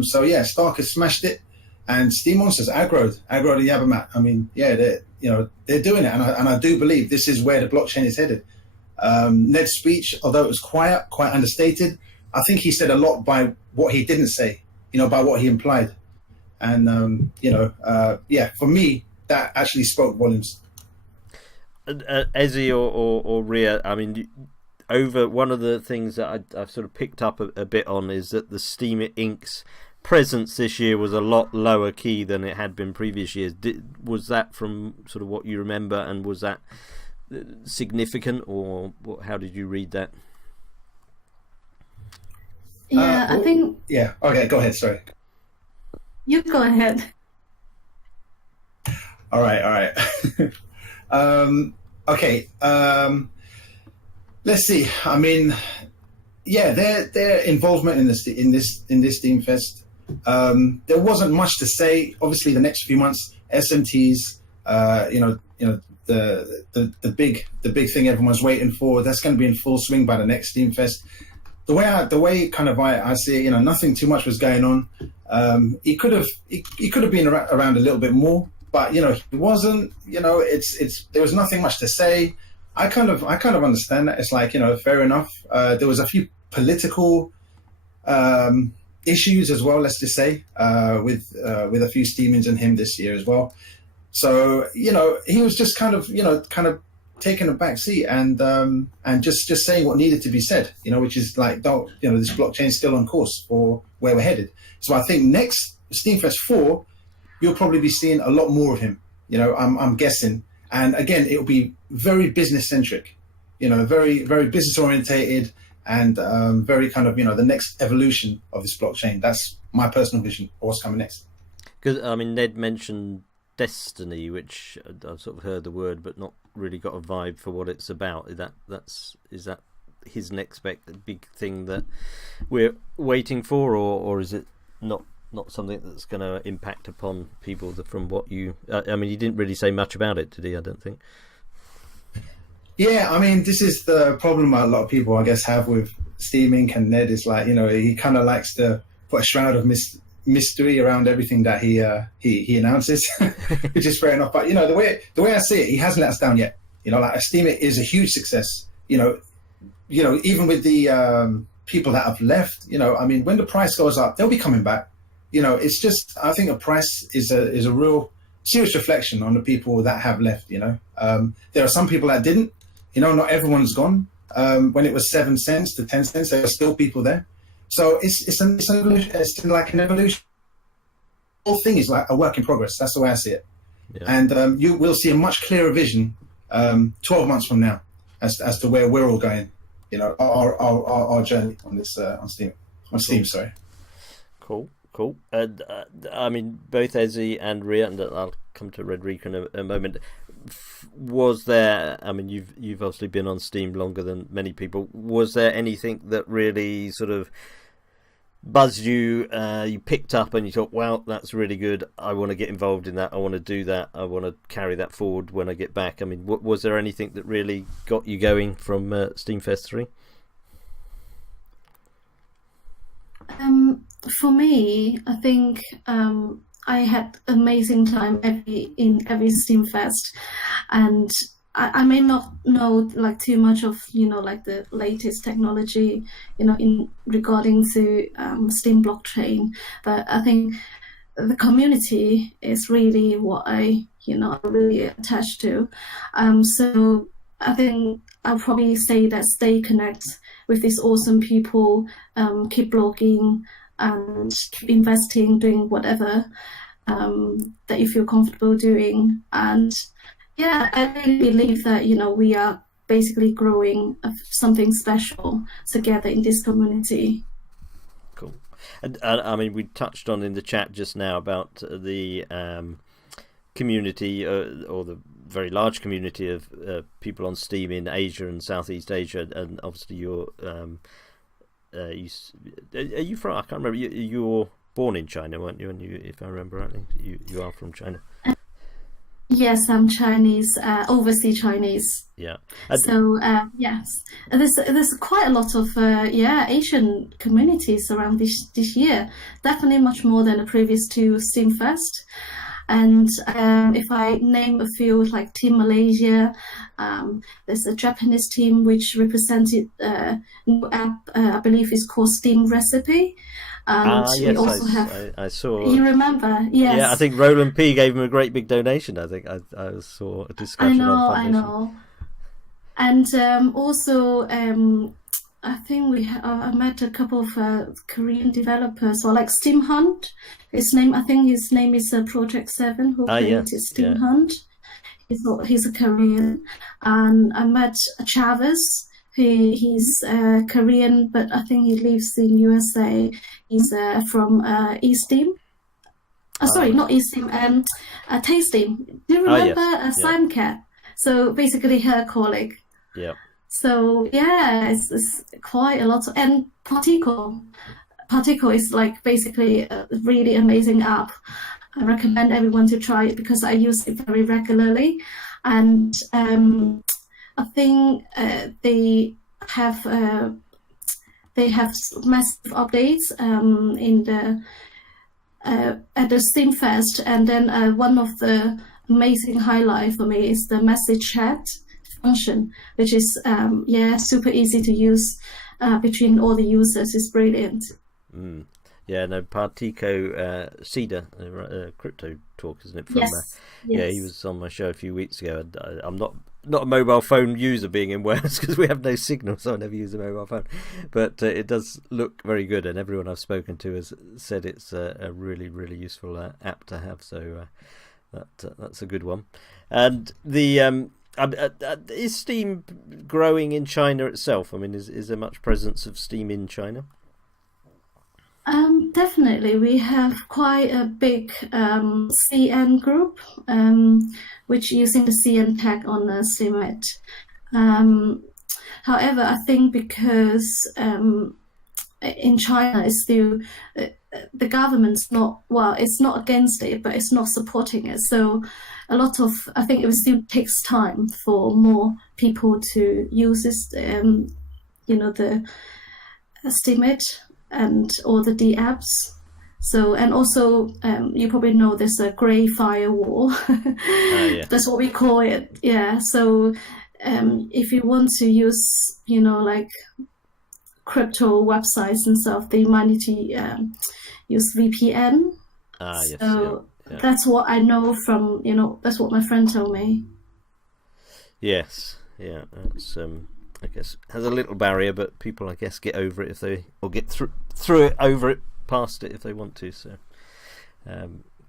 So yeah, Stark has smashed it, and Steam Monsters aggroed the Yabamat. I mean, yeah, they're doing it, and I do believe this is where the blockchain is headed. Ned's speech, although it was quite understated, I think he said a lot by what he didn't say, by what he implied. And, for me, that actually spoke volumes. Ezzy or Ria, I mean, over one of the things that I've sort of picked up a bit on is that the Steam Inc.'s presence this year was a lot lower key than it had been previous years. Was that from sort of what you remember, and was that significant, or how did you read that? Yeah, I think... Yeah, okay, go ahead, sorry. You go ahead. All right. Okay. Let's see. I mean, yeah, their involvement in this SteemFest. There wasn't much to say. Obviously, the next few months, SMTs. The big thing everyone's waiting for. That's going to be in full swing by the next SteemFest. The way I see it, nothing too much was going on. He could have been around a little bit more, but he wasn't. There was nothing much to say. I kind of understand that. It's like, fair enough. There was a few political issues as well. Let's just say with a few steemians and him this year as well. So he was just kind of taking a back seat and just saying what needed to be said, which is like, this blockchain is still on course for where we're headed. So I think next SteemFest 4, you'll probably be seeing a lot more of him, I'm guessing. And again, it'll be very business centric, very, very business orientated, and very kind of, the next evolution of this blockchain. That's my personal vision for what's coming next. Because, I mean, Ned mentioned Destiny, which I've sort of heard the word but not really got a vibe for what it's about. Is that his next big thing that we're waiting for, or is it not something that's going to impact upon people from what you... I mean, he didn't really say much about it, did he? I don't think. Yeah, I mean, this is the problem a lot of people, I guess, have with Steam Inc. and Ned is like, he kind of likes to put a shroud of mystery around everything that he announces, which is fair enough. But the way I see it, he hasn't let us down yet. Like Steam It is a huge success. Even with the people that have left. I mean, when the price goes up, they'll be coming back. It's just, I think a price is a real serious reflection on the people that have left. There are some people that didn't. Not everyone's gone. When it was 7 cents to 10 cents, there are still people there. So it's an evolution. It's like an evolution. The whole thing is like a work in progress. That's the way I see it. Yeah. And you will see a much clearer vision 12 months from now as to where we're all going. Our journey on this on Steam. Sorry. Cool. And I mean, both Ezzy and Ria, and I'll come to Redrica in a moment. Was there? I mean, you've obviously been on Steam longer than many people. Was there anything that really sort of buzzed you? You picked up and you thought, "Wow, that's really good. I want to get involved in that. I want to do that. I want to carry that forward when I get back." I mean, was there anything that really got you going from SteamFest 3? For me, I think I had amazing time in every SteamFest, and I may not know like too much of like the latest technology in regarding to Steam blockchain, but I think the community is really what I really attached to. So I think I'll probably say that stay connected with these awesome people, keep blogging and keep investing, doing whatever that you feel comfortable doing. And yeah, I really believe that we are basically growing something special together in this community. Cool. And I mean, we touched on in the chat just now about the community or the very large community of people on Steam in Asia and Southeast Asia, and obviously you're are you from? I can't remember. You were born in China, weren't you? And if I remember rightly, you are from China. Yes, I'm Chinese, overseas Chinese. Yeah. So yes, there's quite a lot of Asian communities around this year. Definitely much more than the previous two SteamFest. And if I name a few, like Team Malaysia, there's a Japanese team which represented a new app, I believe it's called Steam Recipe. And yes, we also have. I saw. You remember? Yes. Yeah, I think Roland P gave him a great big donation. I think I saw a discussion on I know. And also, I think I met a couple of Korean developers, or like Steam Hunt. His name is Project 7, who created Steam Hunt. He's a Korean. And I met Chavez. He's Korean, but I think he lives in USA. He's from eSteam. Sorry, not eSteam. Tasting. Do you remember Simcat? So basically, her colleague. Yeah. So yeah, it's quite a lot. And Particle is like basically a really amazing app. I recommend everyone to try it because I use it very regularly, and I think they have massive updates in the at the SteamFest, and then one of the amazing highlight for me is the message chat function, which is super easy to use between all the users. It's brilliant. Yeah, no, Partico Cedar, crypto talk, isn't it? From, yes. Yeah, he was on my show a few weeks ago. And I'm not a mobile phone user, being in Wales, because we have no signal, so I never use a mobile phone. But it does look very good, and everyone I've spoken to has said it's a really, really useful app to have. So that's a good one. And the is Steam growing in China itself? I mean, is there much presence of Steam in China? Definitely, we have quite a big CN group, which using the CN tag on the Steemit. However, I think because in China, it's still the government's not, well, it's not against it, but it's not supporting it. So a lot of, I think it still takes time for more people to use this, the Steemit and all the D apps. So, and also, you probably know there's a grey firewall. Yeah. That's what we call it. Yeah. So, if you want to use, like crypto websites and stuff, they might need to use VPN. Yes. So yeah. that's what I know from, that's what my friend told me. Yes. Yeah. That's I guess has a little barrier, but people I guess get over it or get through it, over it, past it if they want to. So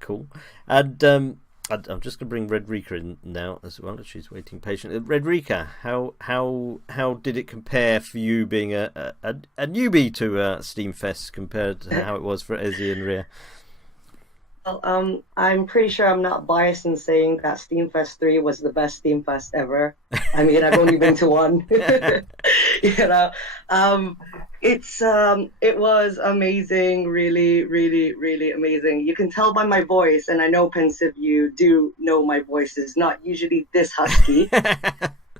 cool. And I'm just going to bring Redrika in now as well. She's waiting patiently. Redrika, how did it compare for you being a newbie to SteemFest compared to how it was for Ezzy and Ria? Well, I'm pretty sure I'm not biased in saying that SteemFest 3 was the best SteamFest ever. I mean, I've only been to one. It was amazing, really, really, really amazing. You can tell by my voice, and I know Pensive, you do know my voice is not usually this husky.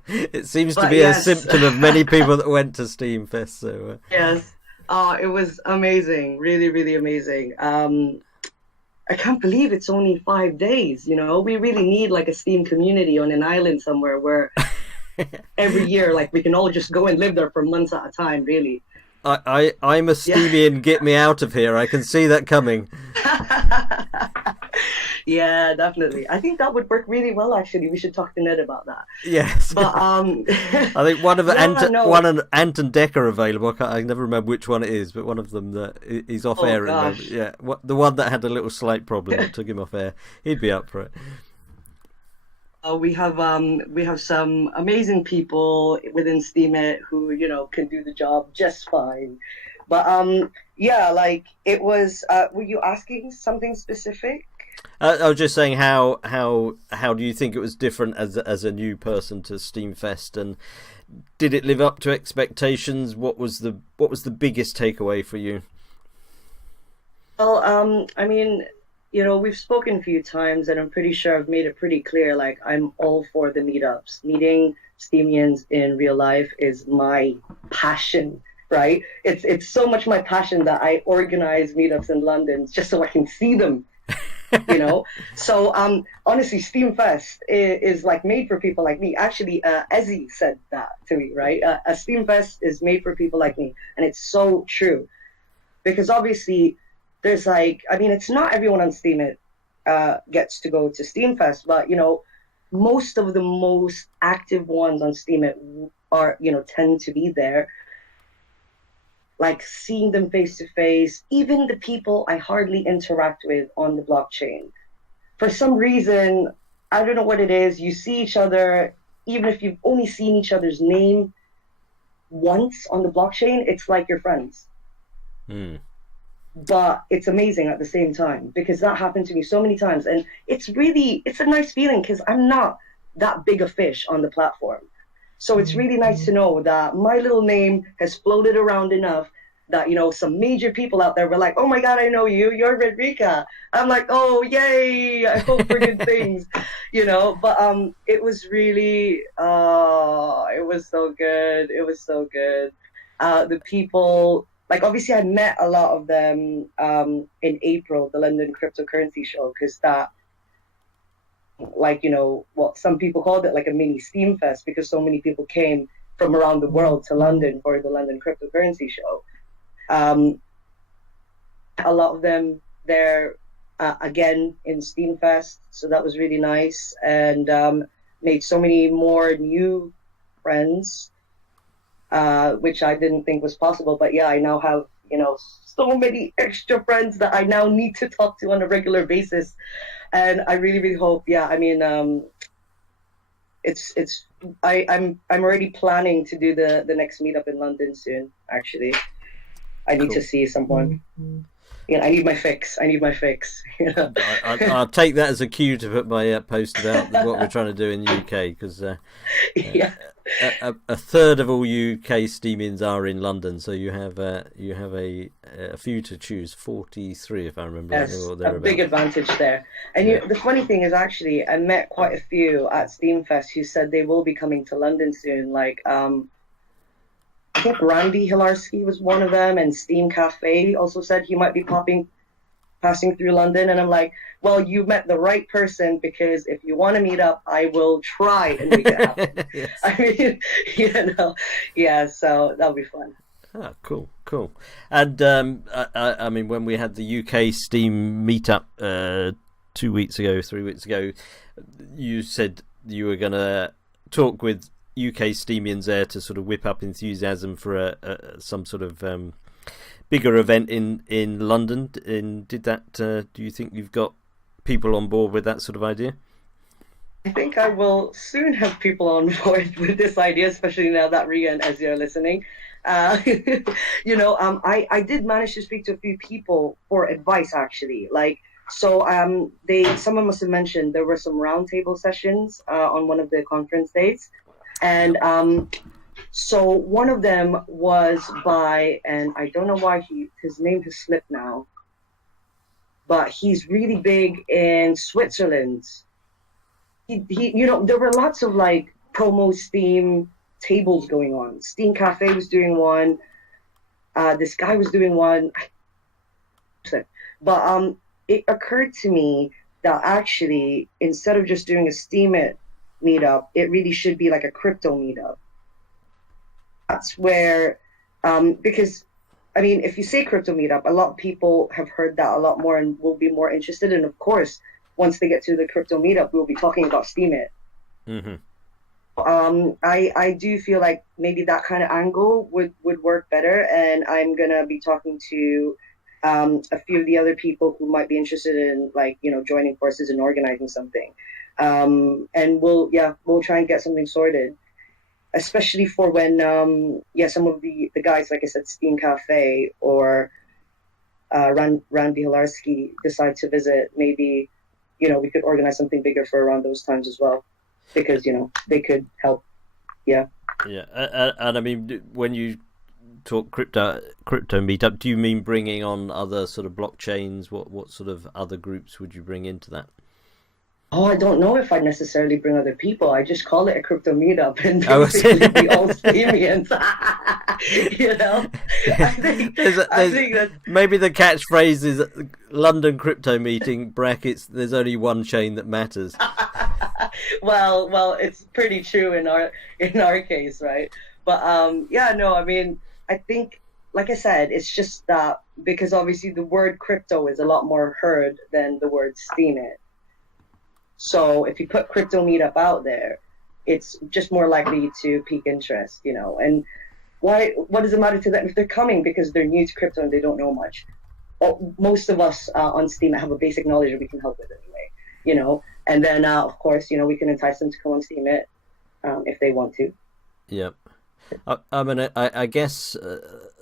It seems to be a symptom of many people that went to SteamFest. So yes, it was amazing, really, really amazing. I can't believe it's only 5 days. We really need like a Steam community on an island somewhere where every year, like, we can all just go and live there for months at a time. Really. I'm a Steemian. Get me out of here. I can see that coming. Yeah, definitely. I think that would work really well. Actually, we should talk to Ned about that. Yes. But I think one of Ant and Deck are available. I never remember which one it is, but one of them that he's off air. Yeah, the one that had a little slight problem that took him off air. He'd be up for it. We have some amazing people within Steemit who can do the job just fine. But yeah, like it was. Were you asking something specific? I was just saying how do you think it was different as a new person to SteemFest, and did it live up to expectations? What was the biggest takeaway for you? Well, I mean, we've spoken a few times, and I'm pretty sure I've made it pretty clear. Like, I'm all for the meetups. Meeting Steemians in real life is my passion. Right? It's so much my passion that I organize meetups in London just so I can see them. So honestly, SteemFest is like made for people like me. Actually, Ezzy said that to me, right? A SteemFest is made for people like me, and it's so true, because obviously there's it's not everyone on Steemit gets to go to SteemFest, but most of the most active ones on Steemit are tend to be there. Like, seeing them face to face, even the people I hardly interact with on the blockchain. For some reason, I don't know what it is, you see each other, even if you've only seen each other's name once on the blockchain, it's like you're friends. But it's amazing at the same time, because that happened to me so many times. And it's a nice feeling, because I'm not that big a fish on the platform. So it's really nice to know that my little name has floated around enough that, some major people out there were like, oh my God, I know you, you're Redrika. I'm like, oh, yay, I hope for good things, but it was really, it was so good. It was so good. The people, like, obviously I met a lot of them in April, the London cryptocurrency show, because that, like, what some people called it like a mini SteemFest, because so many people came from around the world to London for the London cryptocurrency show. A lot of them there again in SteemFest, so that was really nice, and made so many more new friends, which I didn't think was possible. But yeah, I now have so many extra friends that I now need to talk to on a regular basis. And I really, really hope, I'm already planning to do the next meetup in London soon, actually. I need Cool. to see someone. You know, I need my fix. You know? I'll take that as a cue to put my post about what we're trying to do in the UK, because Yeah. a third of all UK Steemians are in London, so you have a few to choose, 43 if I remember Yes, rightly, or a thereabouts. big advantage there. And the funny thing is, actually, I met quite a few at SteamFest who said they will be coming to London soon. Like, I think Randy Hilarski was one of them, and Steam Cafe also said he might be passing through London. And I'm like, well, you met the right person, because if you want to meet up, I will try and make it happen. Yes. I mean, so that'll be fun. Ah, cool. And I mean, when we had the UK Steam meetup 3 weeks ago, you said you were going to talk with UK Steemians there to sort of whip up enthusiasm for some sort of bigger event in London. Did that? Do you think you've got people on board with that sort of idea? I think I will soon have people on board with this idea, especially now that Ria and Ezzy are listening. I did manage to speak to a few people for advice, actually. Someone must have mentioned there were some roundtable sessions on one of the conference days. And so one of them was by, and I don't know why his name has slipped now, but he's really big in Switzerland. He there were lots of like promo Steam tables going on. Steam Cafe was doing one. This guy was doing one. But it occurred to me that actually, instead of just doing a Steam It meetup, it really should be like a crypto meetup. That's where, because, I mean, if you say crypto meetup, a lot of people have heard that a lot more and will be more interested. And of course, once they get to the crypto meetup, we'll be talking about Steam It. Mm-hmm. I do feel like maybe that kind of angle would work better. And I'm going to be talking to a few of the other people who might be interested in, like, joining forces and organizing something. And we'll try and get something sorted, especially for when some of the guys, like I said, Steam Cafe or Randy Hilarski decide to visit. Maybe we could organize something bigger for around those times as well, because they could help. And I mean, when you talk crypto meetup, do you mean bringing on other sort of blockchains? What sort of other groups would you bring into that? Oh, I don't know if I'd necessarily bring other people. I just call it a crypto meetup, and basically be all Steemians. I think that maybe the catchphrase is London crypto meeting brackets. There's only one chain that matters. well, it's pretty true in our case, right? But I mean, I think, like I said, it's just that because obviously the word crypto is a lot more heard than the word Steam It. So if you put crypto meetup out there, it's just more likely to pique interest, And what does it matter to them if they're coming because they're new to crypto and they don't know much? Well, most of us on Steam have a basic knowledge that we can help with anyway, And then of course, we can entice them to come on Steam It if they want to. Yeah. I mean, I guess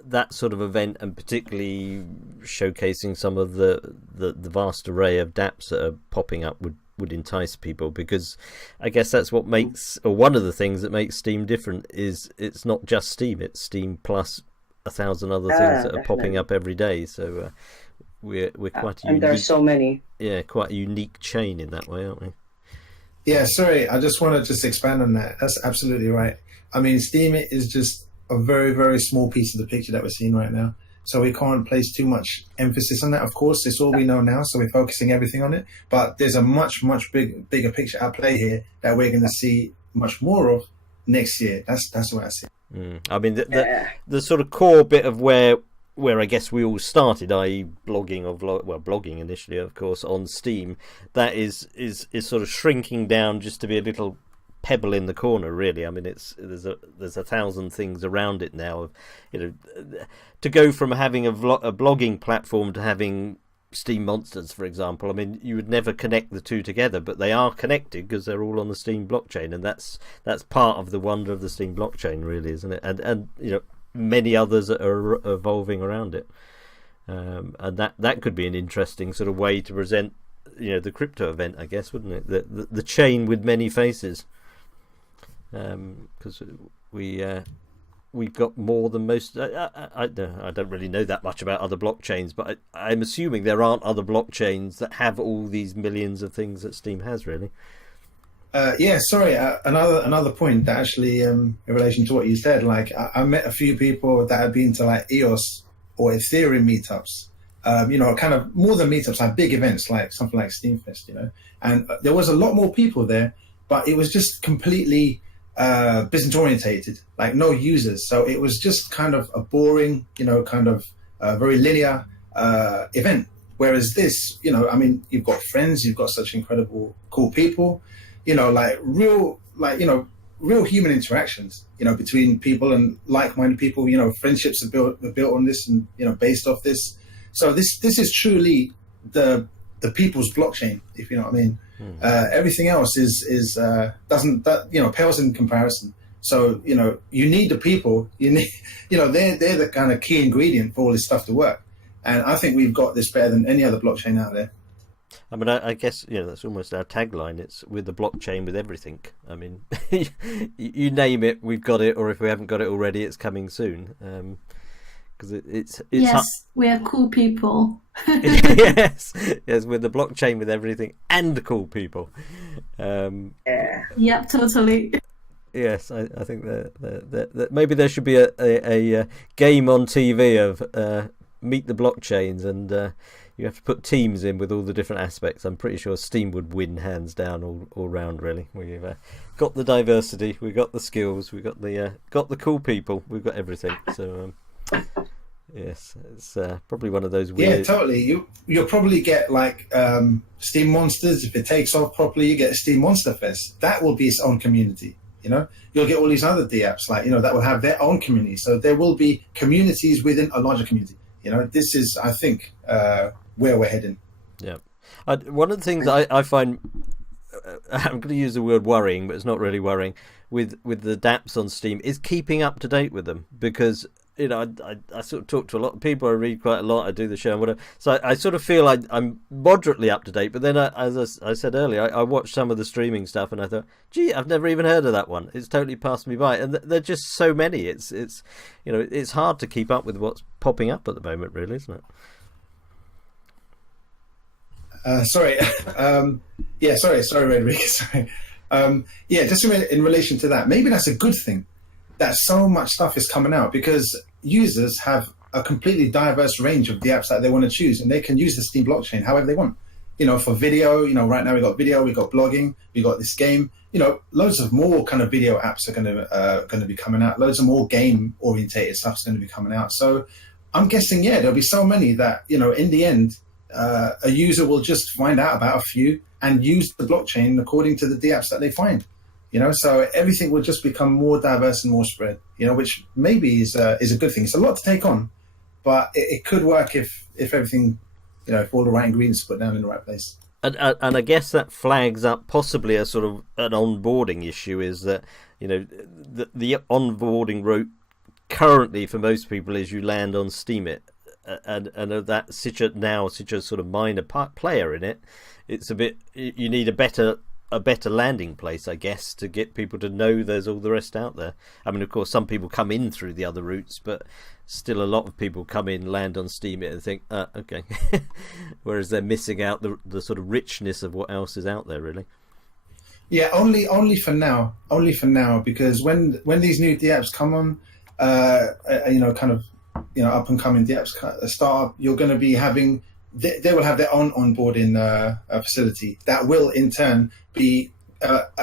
that sort of event, and particularly showcasing some of the vast array of dApps that are popping up would entice people, because I guess that's what makes, or one of the things that makes Steam different is it's not just Steam, it's Steam plus 1,000 other things that are popping up every day. So we're quite a unique, and there are so many. Yeah, quite a unique chain in that way, aren't we? Yeah, sorry, I just want to expand on that. That's absolutely right. I mean, Steam It is just a very, very small piece of the picture that we're seeing right now. So we can't place too much emphasis on that. Of course, it's all we know now, so we're focusing everything on it. But there's a much, much bigger picture at play here that we're going to see much more of next year. That's what I see. I mean, the sort of core bit of where I guess we all started, i.e. blogging initially, of course, on Steam, that is sort of shrinking down just to be a little pebble in the corner, really. I mean, there's 1,000 things around it now. To go from having a blogging platform to having Steam Monsters, for example. I mean, you would never connect the two together, but they are connected because they're all on the Steam blockchain, and that's part of the wonder of the Steam blockchain, really, isn't it? And many others that are evolving around it. And that could be an interesting sort of way to present, the crypto event, I guess, wouldn't it? The chain with many faces, because we've got more than most. I don't really know that much about other blockchains, but I'm assuming there aren't other blockchains that have all these millions of things that Steem has, really. Another point that actually, in relation to what you said, like I met a few people that have been to like EOS or Ethereum meetups, kind of more than meetups, like big events, like something like SteemFest, and there was a lot more people there, but it was just completely business orientated, like no users. So it was just kind of a boring, very linear event. Whereas this, you've got friends, you've got such incredible, cool people, real human interactions, between people and like-minded people. Friendships are built on this and based off this. So this is truly the people's blockchain, if you know what I mean. Everything else is pales in comparison. So you need the people. You need they're the kind of key ingredient for all this stuff to work. And I think we've got this better than any other blockchain out there. I mean, I guess that's almost our tagline. It's with the blockchain with everything. I mean, you name it, we've got it, or if we haven't got it already, it's coming soon. Because it's yes, we are cool people. yes, with the blockchain with everything and cool people. Yep, totally. Yes, I think that maybe there should be a game on TV of meet the blockchains, and you have to put teams in with all the different aspects. I'm pretty sure Steem would win hands down all round. Really, we've got the diversity, we've got the skills, we've got the cool people, we've got everything. So yes, it's probably one of those weird. Yeah, totally. You'll probably get like Steem Monsters. If it takes off properly, you get a Steem Monster Fest. That will be its own community. You'll get all these other DApps that will have their own community. So there will be communities within a larger community. This is, I think, where we're heading. Yeah. One of the things I find, I'm going to use the word worrying, but it's not really worrying, with the dApps on Steem is keeping up to date with them, because I sort of talk to a lot of people, I read quite a lot, I do the show and whatever, so I sort of feel I'm moderately up to date, but then as I said earlier, I watched some of the streaming stuff and I thought, gee, I've never even heard of that one. It's totally passed me by, and there are just so many. It's hard to keep up with what's popping up at the moment, really, isn't it? Sorry, Rodriguez. Sorry. Just in relation to that, maybe that's a good thing that so much stuff is coming out, because users have a completely diverse range of the apps that they want to choose, and they can use the Steem blockchain however they want. For video, right now we got video, we got blogging, we got this game. Loads of more kind of video apps are going to be coming out. Loads of more game orientated stuff is going to be coming out. So I'm guessing, there'll be so many that in the end, a user will just find out about a few and use the blockchain according to the dApps that they find. So everything will just become more diverse and more spread. Which maybe is a good thing. It's a lot to take on, but it could work if everything, if all the right ingredients are put down in the right place. And I guess that flags up possibly a sort of an onboarding issue, is that the onboarding route currently for most people is you land on Steemit. And that's such a sort of minor player in it. It's a bit, you need a better landing place, I guess, to get people to know there's all the rest out there. I mean, of course, some people come in through the other routes, but still a lot of people come in, land on Steemit and think, okay. Whereas they're missing out the sort of richness of what else is out there, really. Yeah, only for now, because when these new dApps come on, up and coming dApps start up, you're going to be having, they will have their own onboarding facility that will in turn be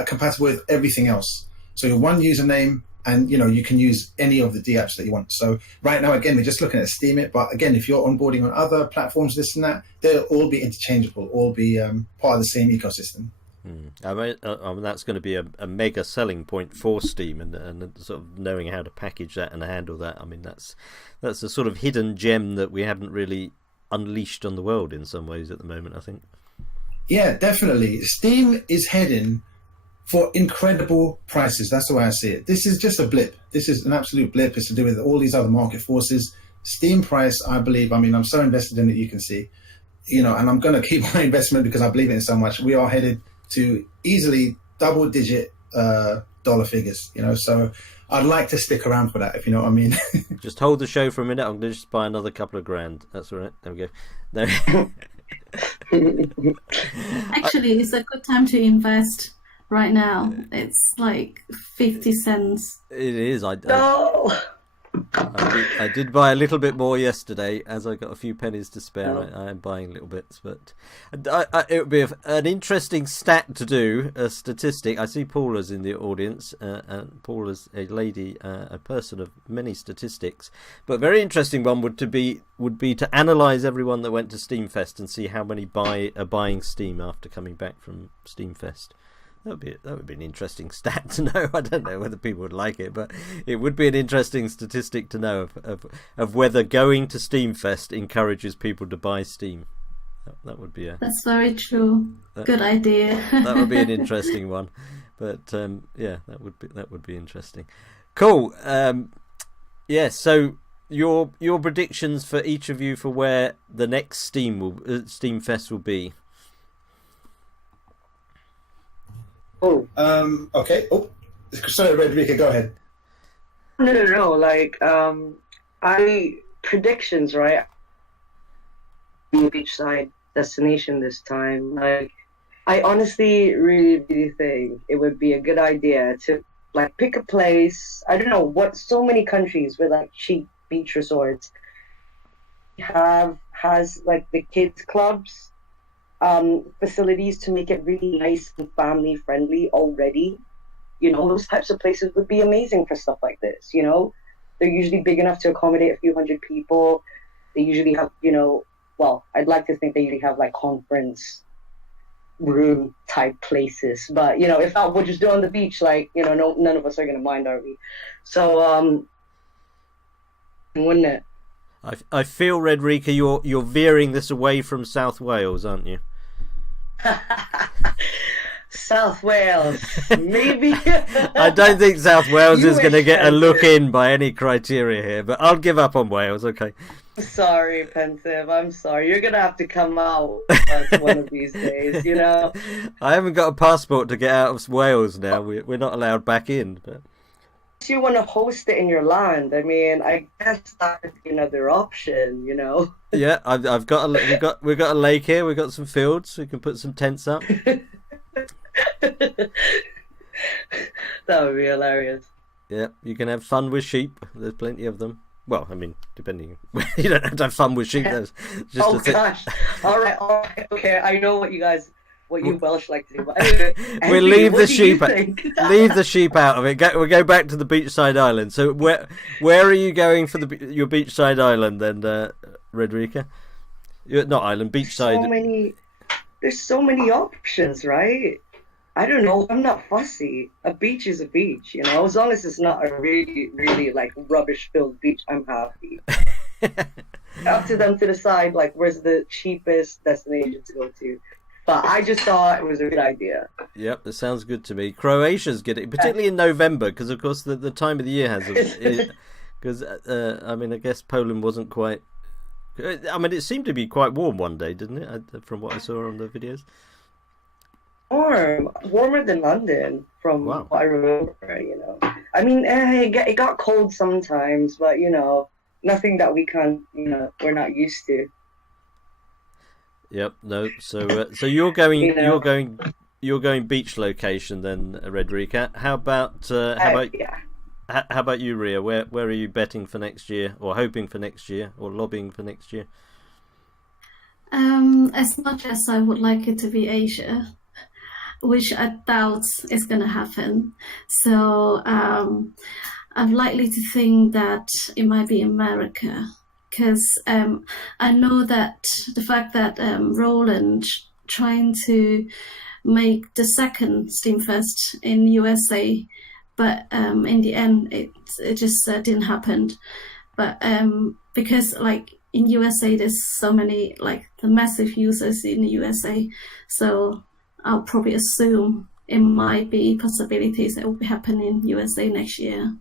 compatible with everything else. So your one username, and you can use any of the dApps that you want. So right now, again, we're just looking at Steemit, but again, if you're onboarding on other platforms, this and that, they'll all be interchangeable, all be part of the same ecosystem. I mean, that's going to be a mega selling point for Steem, and sort of knowing how to package that and handle that. I mean, that's a sort of hidden gem that we haven't really unleashed on the world in some ways at the moment, I think. Yeah, definitely. Steem is heading for incredible prices. That's the way I see it. This is just a blip. This is an absolute blip. It's to do with all these other market forces. Steam price, I believe, I mean, I'm so invested in it, you can see, you know, and I'm going to keep my investment because I believe in it so much. We are headed to easily double-digit dollar figures, you know, so I'd like to stick around for that, if you know what I mean. Just hold the show for a minute. I'm going to just buy another couple of grand. That's all right. There we go. There. Actually, it's a good time to invest right now. It's like 50 cents. It is. No. I did buy a little bit more yesterday, as I got a few pennies to spare. I am buying little bits, but it would be an interesting stat to do, a statistic. I see Paula's in the audience, and Paula's a lady, a person of many statistics, but a very interesting one would be to analyse everyone that went to SteemFest and see how many are buying Steam after coming back from SteamFest. That would be an interesting stat to know. I don't know whether people would like it, but it would be an interesting statistic to know of whether going to SteamFest encourages people to buy Steam. That would be That's very true. Good idea. That would be an interesting one. But yeah, that would be interesting. Cool. Yeah. So your predictions for each of you for where the next SteamFest will be. Okay. Oh, sorry, Redrika, go ahead. No. Like, predictions, right? Be a beachside destination this time. Like, I honestly really think it would be a good idea to like pick a place. I don't know what. So many countries with like cheap beach resorts has like the kids clubs. Facilities to make it really nice and family friendly already. You know, those types of places would be amazing for stuff like this. You know, they're usually big enough to accommodate a few hundred people. They usually have, you know, well, I'd like to think they usually have like conference room type places. But, you know, if not, we'll just do it on the beach. Like, you know, none of us are going to mind, are we? So, wouldn't it? I feel, Redrika, you're veering this away from South Wales, aren't you? South Wales, maybe. I don't think South Wales is going to get a look in by any criteria here, but I'll give up on Wales. Okay. Sorry, Pensive. I'm sorry. You're gonna have to come out one of these days. You know. I haven't got a passport to get out of Wales now. We're not allowed back in. But if you want to host it in your land, I mean, I guess that could be another option. You know. Yeah, we've got a lake here. We've got some fields. We can put some tents up. That would be hilarious. Yeah, you can have fun with sheep. There's plenty of them. Well, I mean, depending, you don't have to have fun with sheep. There's just gosh! All right, okay. I know what you Welsh like to do. But anyway, we'll leave the sheep. Leave the sheep out of it. We'll go back to the beachside island. So where are you going for your beachside island then, Redrika? Not island, beachside. There's so many options, right? I don't know. I'm not fussy. A beach is a beach, you know. As long as it's not a really, really like rubbish-filled beach, I'm happy. Up to them to decide like where's the cheapest destination to go to. But I just thought it was a good idea. Yep, that sounds good to me. Croatia's good, particularly in November, because of course the time of the year has. Because I mean, I guess Poland wasn't quite. I mean, it seemed to be quite warm one day, didn't it? From what I saw on the videos. Warmer than London, from what I remember. You know, I mean, it got cold sometimes, but you know, nothing that we can't. You know, we're not used to. Yep. No. So you're going. You know, you're going beach location then, Redrika. How about How about you, Ria? Where are you betting for next year, or hoping for next year, or lobbying for next year? As much as I would like it to be Asia, which I doubt is going to happen, so I'm likely to think that it might be America, because I know that the fact that Roland trying to make the second SteamFest in USA, but in the end it just didn't happen. But because like in USA there's so many like the massive users in the USA, so I'll probably assume it might be possibilities that will be happening in USA next year.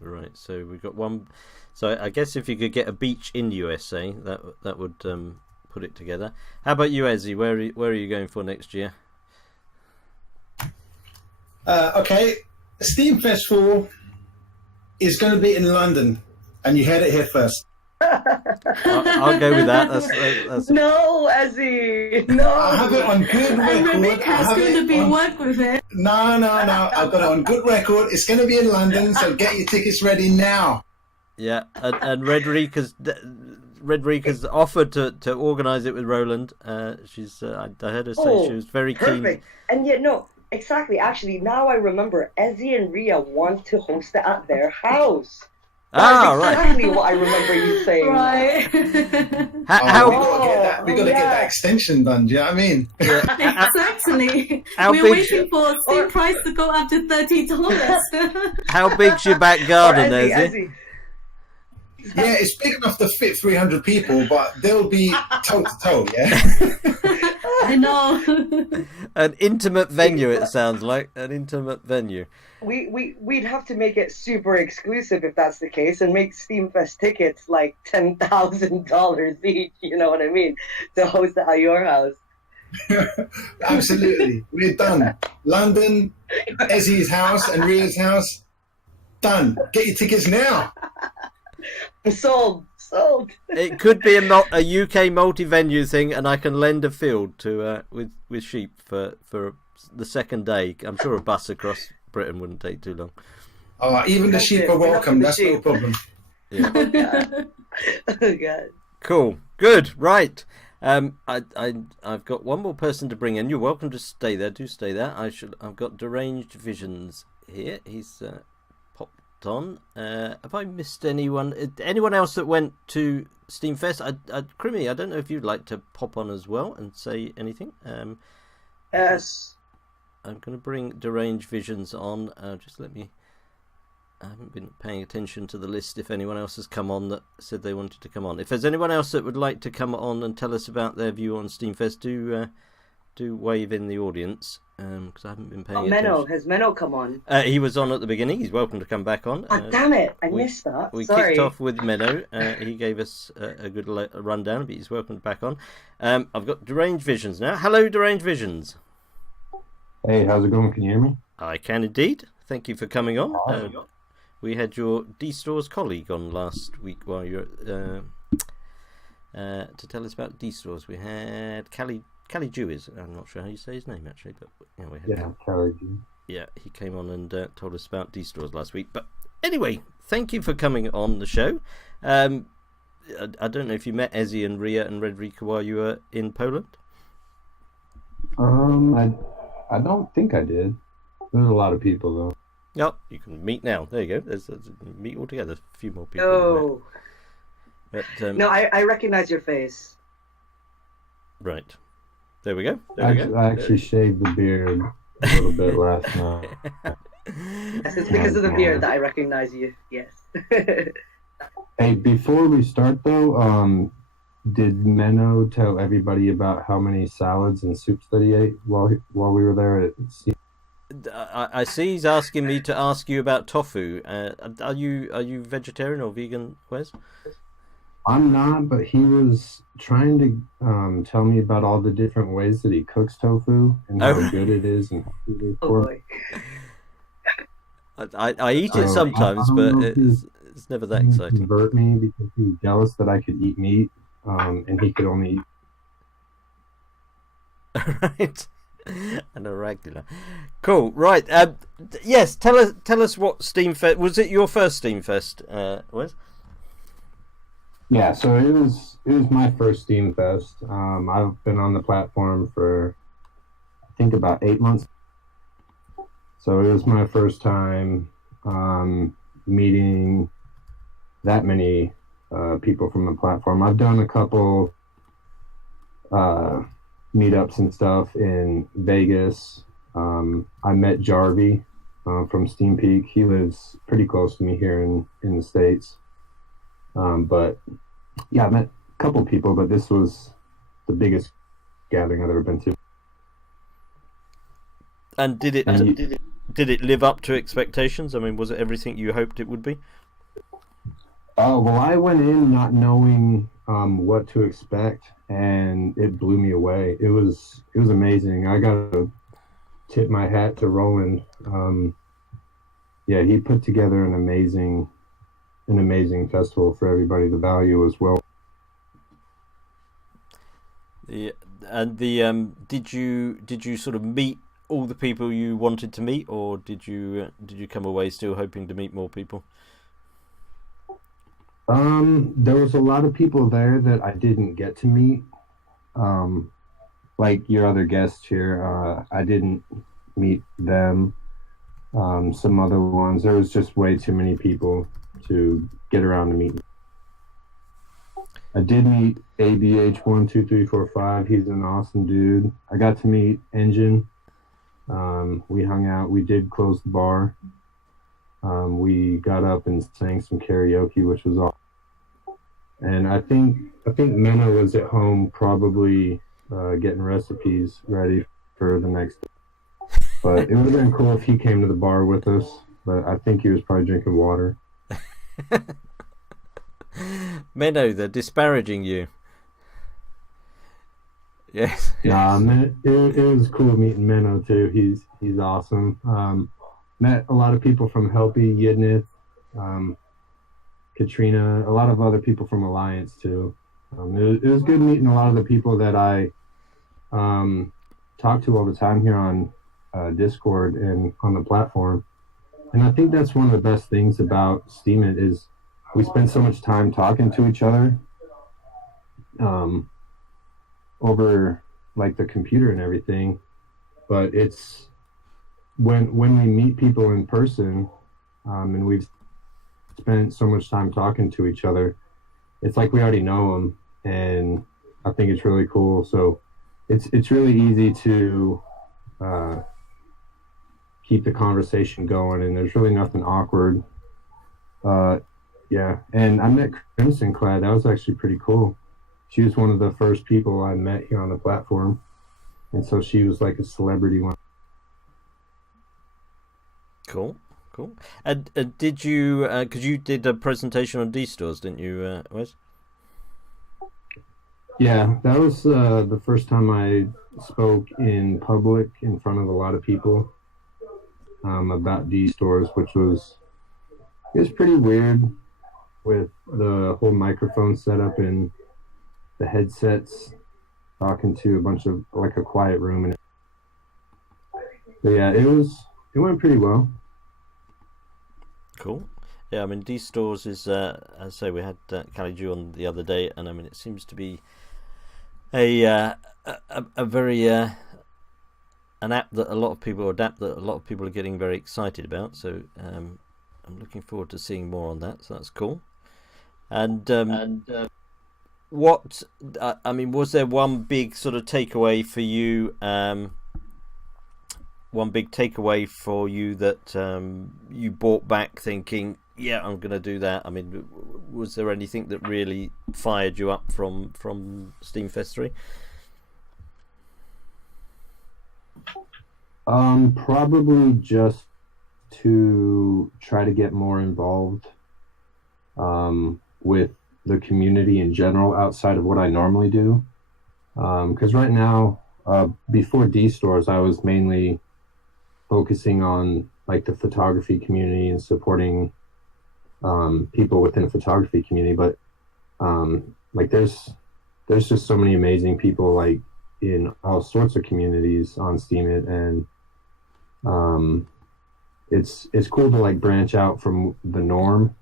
Right. So we've got one. So I guess if you could get a beach in USA, that would put it together. How about you, Ezzy? Where are you going for next year? Okay, Steam Festival is going to be in London, and you heard it here first. I'll go with that. That's... No, Ezzy. No. I have it on good record. And Rebecca's going to be work with it. No. I've got it on good record. It's going to be in London, so get your tickets ready now. Yeah, and Redrika's offered to organise it with Roland. She's I heard her say she was very keen. Perfect. And yet, no, exactly. Actually, now I remember Ezzy and Ria want to host it at their house. That's exactly what I remember you saying. Right. We got to get that extension done. Do you know what I mean? Exactly. We're waiting for Steam price to go up to $30. How big's your back garden, Ezzy? Yeah, it's big enough to fit 300 people, but they'll be toe to toe. Yeah. I know. An intimate venue. It sounds like an intimate venue. We'd have to make it super exclusive if that's the case, and make SteamFest tickets like $10,000 each. You know what I mean? To host it at your house. Absolutely, we're done. London, Ezzy's house and Ria's house. Done. Get your tickets now. I'm sold. It could be a UK multi-venue thing, and I can lend a field to with sheep for the second day. I'm sure a bus across Britain wouldn't take too long. Even the sheep are welcome. That's no problem. Yeah. Oh God. Oh God. Cool. Good. Right. I've got one more person to bring in. You're welcome to stay there. Do stay there. I've got Deranged Visions here. He's popped on. Have I missed anyone? Anyone else that went to SteamFest? Crimmy, I don't know if you'd like to pop on as well and say anything. Yes. I'm going to bring Deranged Visions on. Just let me... I haven't been paying attention to the list if anyone else has come on that said they wanted to come on. If there's anyone else that would like to come on and tell us about their view on SteamFest, do wave in the audience, because I haven't been paying attention. Has Menno come on? He was on at the beginning. He's welcome to come back on. Damn it, I missed that. We Sorry. kicked off with Menno. He gave us a good rundown, but he's welcome back on. I've got Deranged Visions now. Hello, Deranged Visions. Hey, how's it going? Can you hear me? I can indeed. Thank you for coming on. We had your D-Stores colleague on last week while you were to tell us about D-Stores. We had Cali Jewish. I'm not sure how you say his name actually, but we had Cali Jew. Yeah, he came on and told us about D-Stores last week. But anyway, thank you for coming on the show. I don't know if you met Ezzy and Ria and Redrika while you were in Poland. I don't think I did. There's a lot of people though. Yep, you can meet now. There you go. There's meet all together. A few more people. No. But, no, I recognize your face. Right. There we go. I actually shaved the beard a little bit last night. Yes, it's because of the beard that I recognize you. Yes. Hey, before we start though, did Menno tell everybody about how many salads and soups that he ate while we were there at I see he's asking me to ask you about tofu. Are you vegetarian or vegan, Wes? I'm not, but he was trying to tell me about all the different ways that he cooks tofu and how good it is and I eat it sometimes, but it's never that exciting. Convert me because he was jealous that I could eat meat, and he could only eat. Right. And a regular. Cool. Right. Yes. Tell us what SteamFest was. It your first SteamFest, Wes? Yeah. So it was my first SteamFest. I've been on the platform for I think about 8 months. So it was my first time meeting that many people from the platform. I've done a couple meetups and stuff in Vegas. I met Jarvie from Steam Peak. He lives pretty close to me here in the States. But yeah, I met a couple people, but this was the biggest gathering I've ever been to. And did it And did it live up to expectations? I mean, was it everything you hoped it would be? Oh, well, I went in not knowing what to expect, and it blew me away. It was amazing. I got to tip my hat to Roland. Yeah, he put together an amazing festival for everybody to value as well. Did you sort of meet all the people you wanted to meet, or did you come away still hoping to meet more people? There was a lot of people there that I didn't get to meet. Like your other guests here, I didn't meet them. Some other ones, there was just way too many people to get around to meet. I did meet ABH12345. He's an awesome dude. I got to meet Engine. We hung out. We did close the bar. We got up and sang some karaoke, which was awesome. And I think Menno was at home probably getting recipes ready for the next day. But it would have been cool if he came to the bar with us. But I think he was probably drinking water. Menno, they're disparaging you. Yes. Nah, it was cool meeting Menno too. He's awesome. Met a lot of people from Helpy, Yidnith, Katrina, a lot of other people from Alliance too. It was good meeting a lot of the people that I talk to all the time here on Discord and on the platform. And I think that's one of the best things about Steam It is we spend so much time talking to each other over like the computer and everything. But it's when we meet people in person and we've spent so much time talking to each other, it's like we already know them, and I think it's really cool. So it's really easy to keep the conversation going, and there's really nothing awkward. Yeah, and I met Crimson Clad. That was actually pretty cool. She was one of the first people I met here on the platform, and so she was like a celebrity one. Cool. And did you, because you did a presentation on D-Stores, didn't you, Wes? Yeah, that was the first time I spoke in public in front of a lot of people about D-Stores, which was pretty weird with the whole microphone setup and the headsets, talking to a bunch of like a quiet room. But yeah, it went pretty well. Cool. Yeah, I mean, D-Stores is, as I say, we had Callie Jew on the other day, and I mean, it seems to be a very an app that a lot of people are getting very excited about. So I'm looking forward to seeing more on that. So that's cool. And what I mean, was there one big sort of takeaway for you? One big takeaway for you that you brought back thinking, yeah, I'm going to do that. I mean, was there anything that really fired you up from SteamFest 3? Probably just to try to get more involved with the community in general outside of what I normally do. Because right now, before D-Stores, I was mainly focusing on like the photography community and supporting people within the photography community. But like there's just so many amazing people like in all sorts of communities on Steemit, and it's cool to like branch out from the norm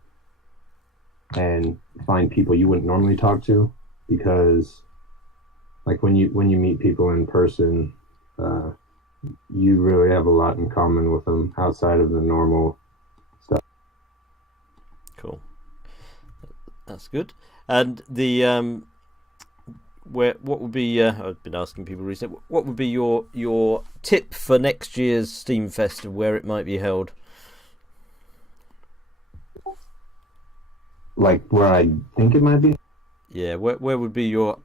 and find people you wouldn't normally talk to, because like when you meet people in person, you really have a lot in common with them outside of the normal stuff. Cool. That's good. And the what would be I've been asking people recently, what would be your tip for next year's SteamFest and where it might be held? Like where I think it might be? Yeah, where would be your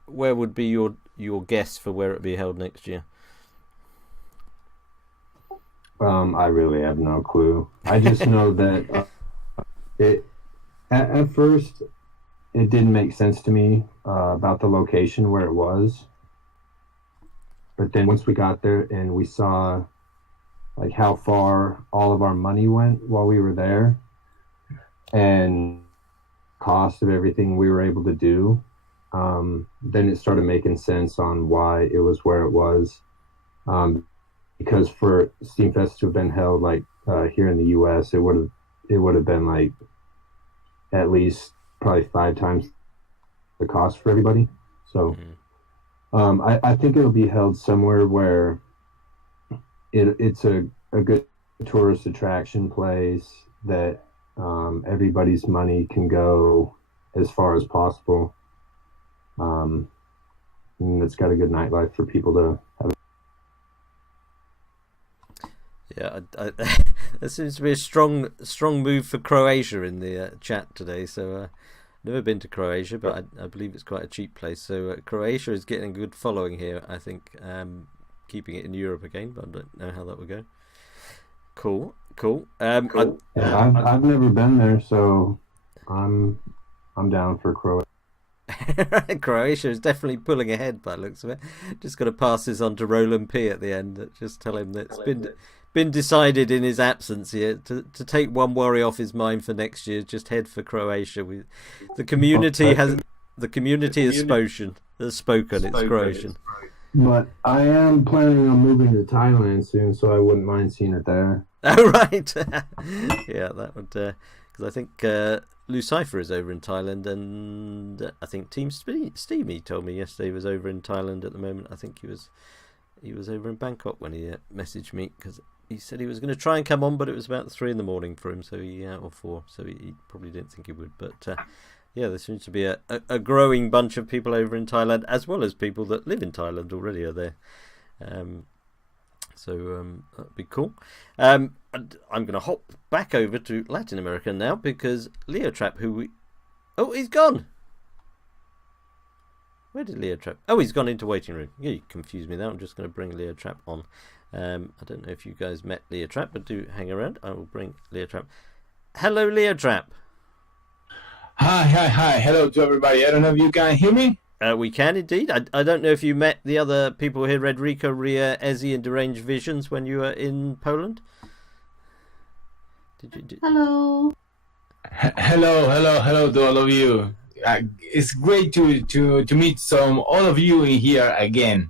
guess for where it be held next year? I really have no clue. I just know that at first it didn't make sense to me about the location where it was. But then once we got there and we saw like how far all of our money went while we were there and cost of everything we were able to do, then it started making sense on why it was where it was. Because for SteamFest to have been held like here in the U.S., it would have been like at least probably 5 times the cost for everybody. So I think it'll be held somewhere where it's a good tourist attraction place that everybody's money can go as far as possible. And it's got a good nightlife for people to have. Yeah, there seems to be a strong move for Croatia in the chat today. So never been to Croatia, but I believe it's quite a cheap place. So Croatia is getting a good following here, I think, keeping it in Europe again, but I don't know how that will go. Cool. I've never been there, so I'm down for Croatia. Croatia is definitely pulling ahead by the looks of it. Just got to pass this on to Roland P at the end. Just tell him that it's been decided in his absence here to take one worry off his mind for next year. Just head for Croatia. The community has spoken. It's Croatian. But I am planning on moving to Thailand soon, so I wouldn't mind seeing it there. Oh right, yeah, that would because I think Lucifer is over in Thailand, and I think Team Steamy told me yesterday was over in Thailand at the moment. I think he was over in Bangkok when he messaged me, because he said he was going to try and come on, but it was about 3 a.m. for him, so or 4, so he probably didn't think he would. But yeah, there seems to be a growing bunch of people over in Thailand, as well as people that live in Thailand already are there. So that'd be cool. I'm going to hop back over to Latin America now, because Leo Trap, he's gone. Where did Leo Trap? Oh, he's gone into waiting room. Yeah, you confused me there. I'm just going to bring Leo Trap on. I don't know if you guys met Leo Trap, but do hang around. I will bring Leo Trap. Hello, Leo Trap. Hi. Hello to everybody. I don't know if you can hear me. We can indeed. I don't know if you met the other people here, Redrico, Ria, Ezzy, and Deranged Visions when you were in Poland. Hello. Hello to all of you. It's great to meet all of you in here again.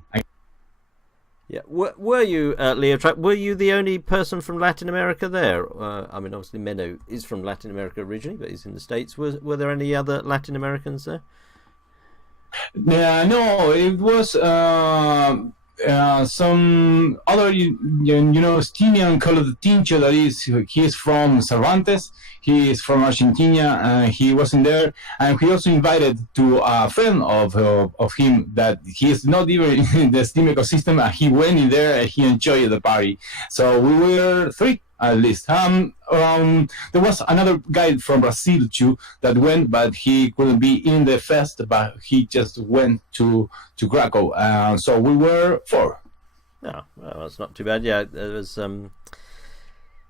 Yeah, were you, Leo Trap? Were you the only person from Latin America there? I mean, obviously Menno is from Latin America originally, but he's in the States. Were there any other Latin Americans there? No, it was some other, Steemian called Tincho, that he is from Cervantes. He is from Argentina. He wasn't there, and he also invited to a friend of him that he is not even in the Steam ecosystem, and he went in there and he enjoyed the party. So we were 3 at least. There was another guy from Brazil too that went, but he couldn't be in the fest, but he just went to Krakow. So we were 4. Oh, well, that's not too bad. Yeah, there was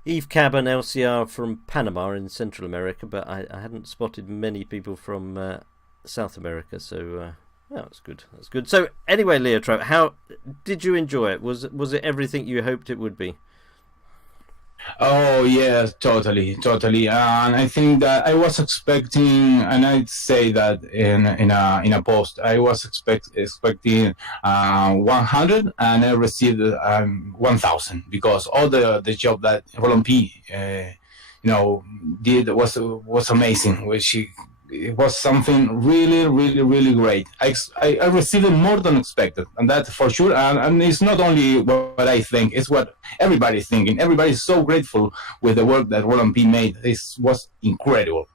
Eve Cab and LCR from Panama in Central America, but I hadn't spotted many people from South America, so that's good. That's good. So anyway, Leo Trap, how did you enjoy it? Was it everything you hoped it would be? Oh yes, totally. And I think that I was expecting, and I'd say that in a post, I was expecting 100, and I received 1,000, because all the job that Roland P did was amazing. It was something really great. I received it more than expected, and that's for sure. And it's not only what I think; it's what everybody's thinking. Everybody's so grateful with the work that Roland P made. This was incredible.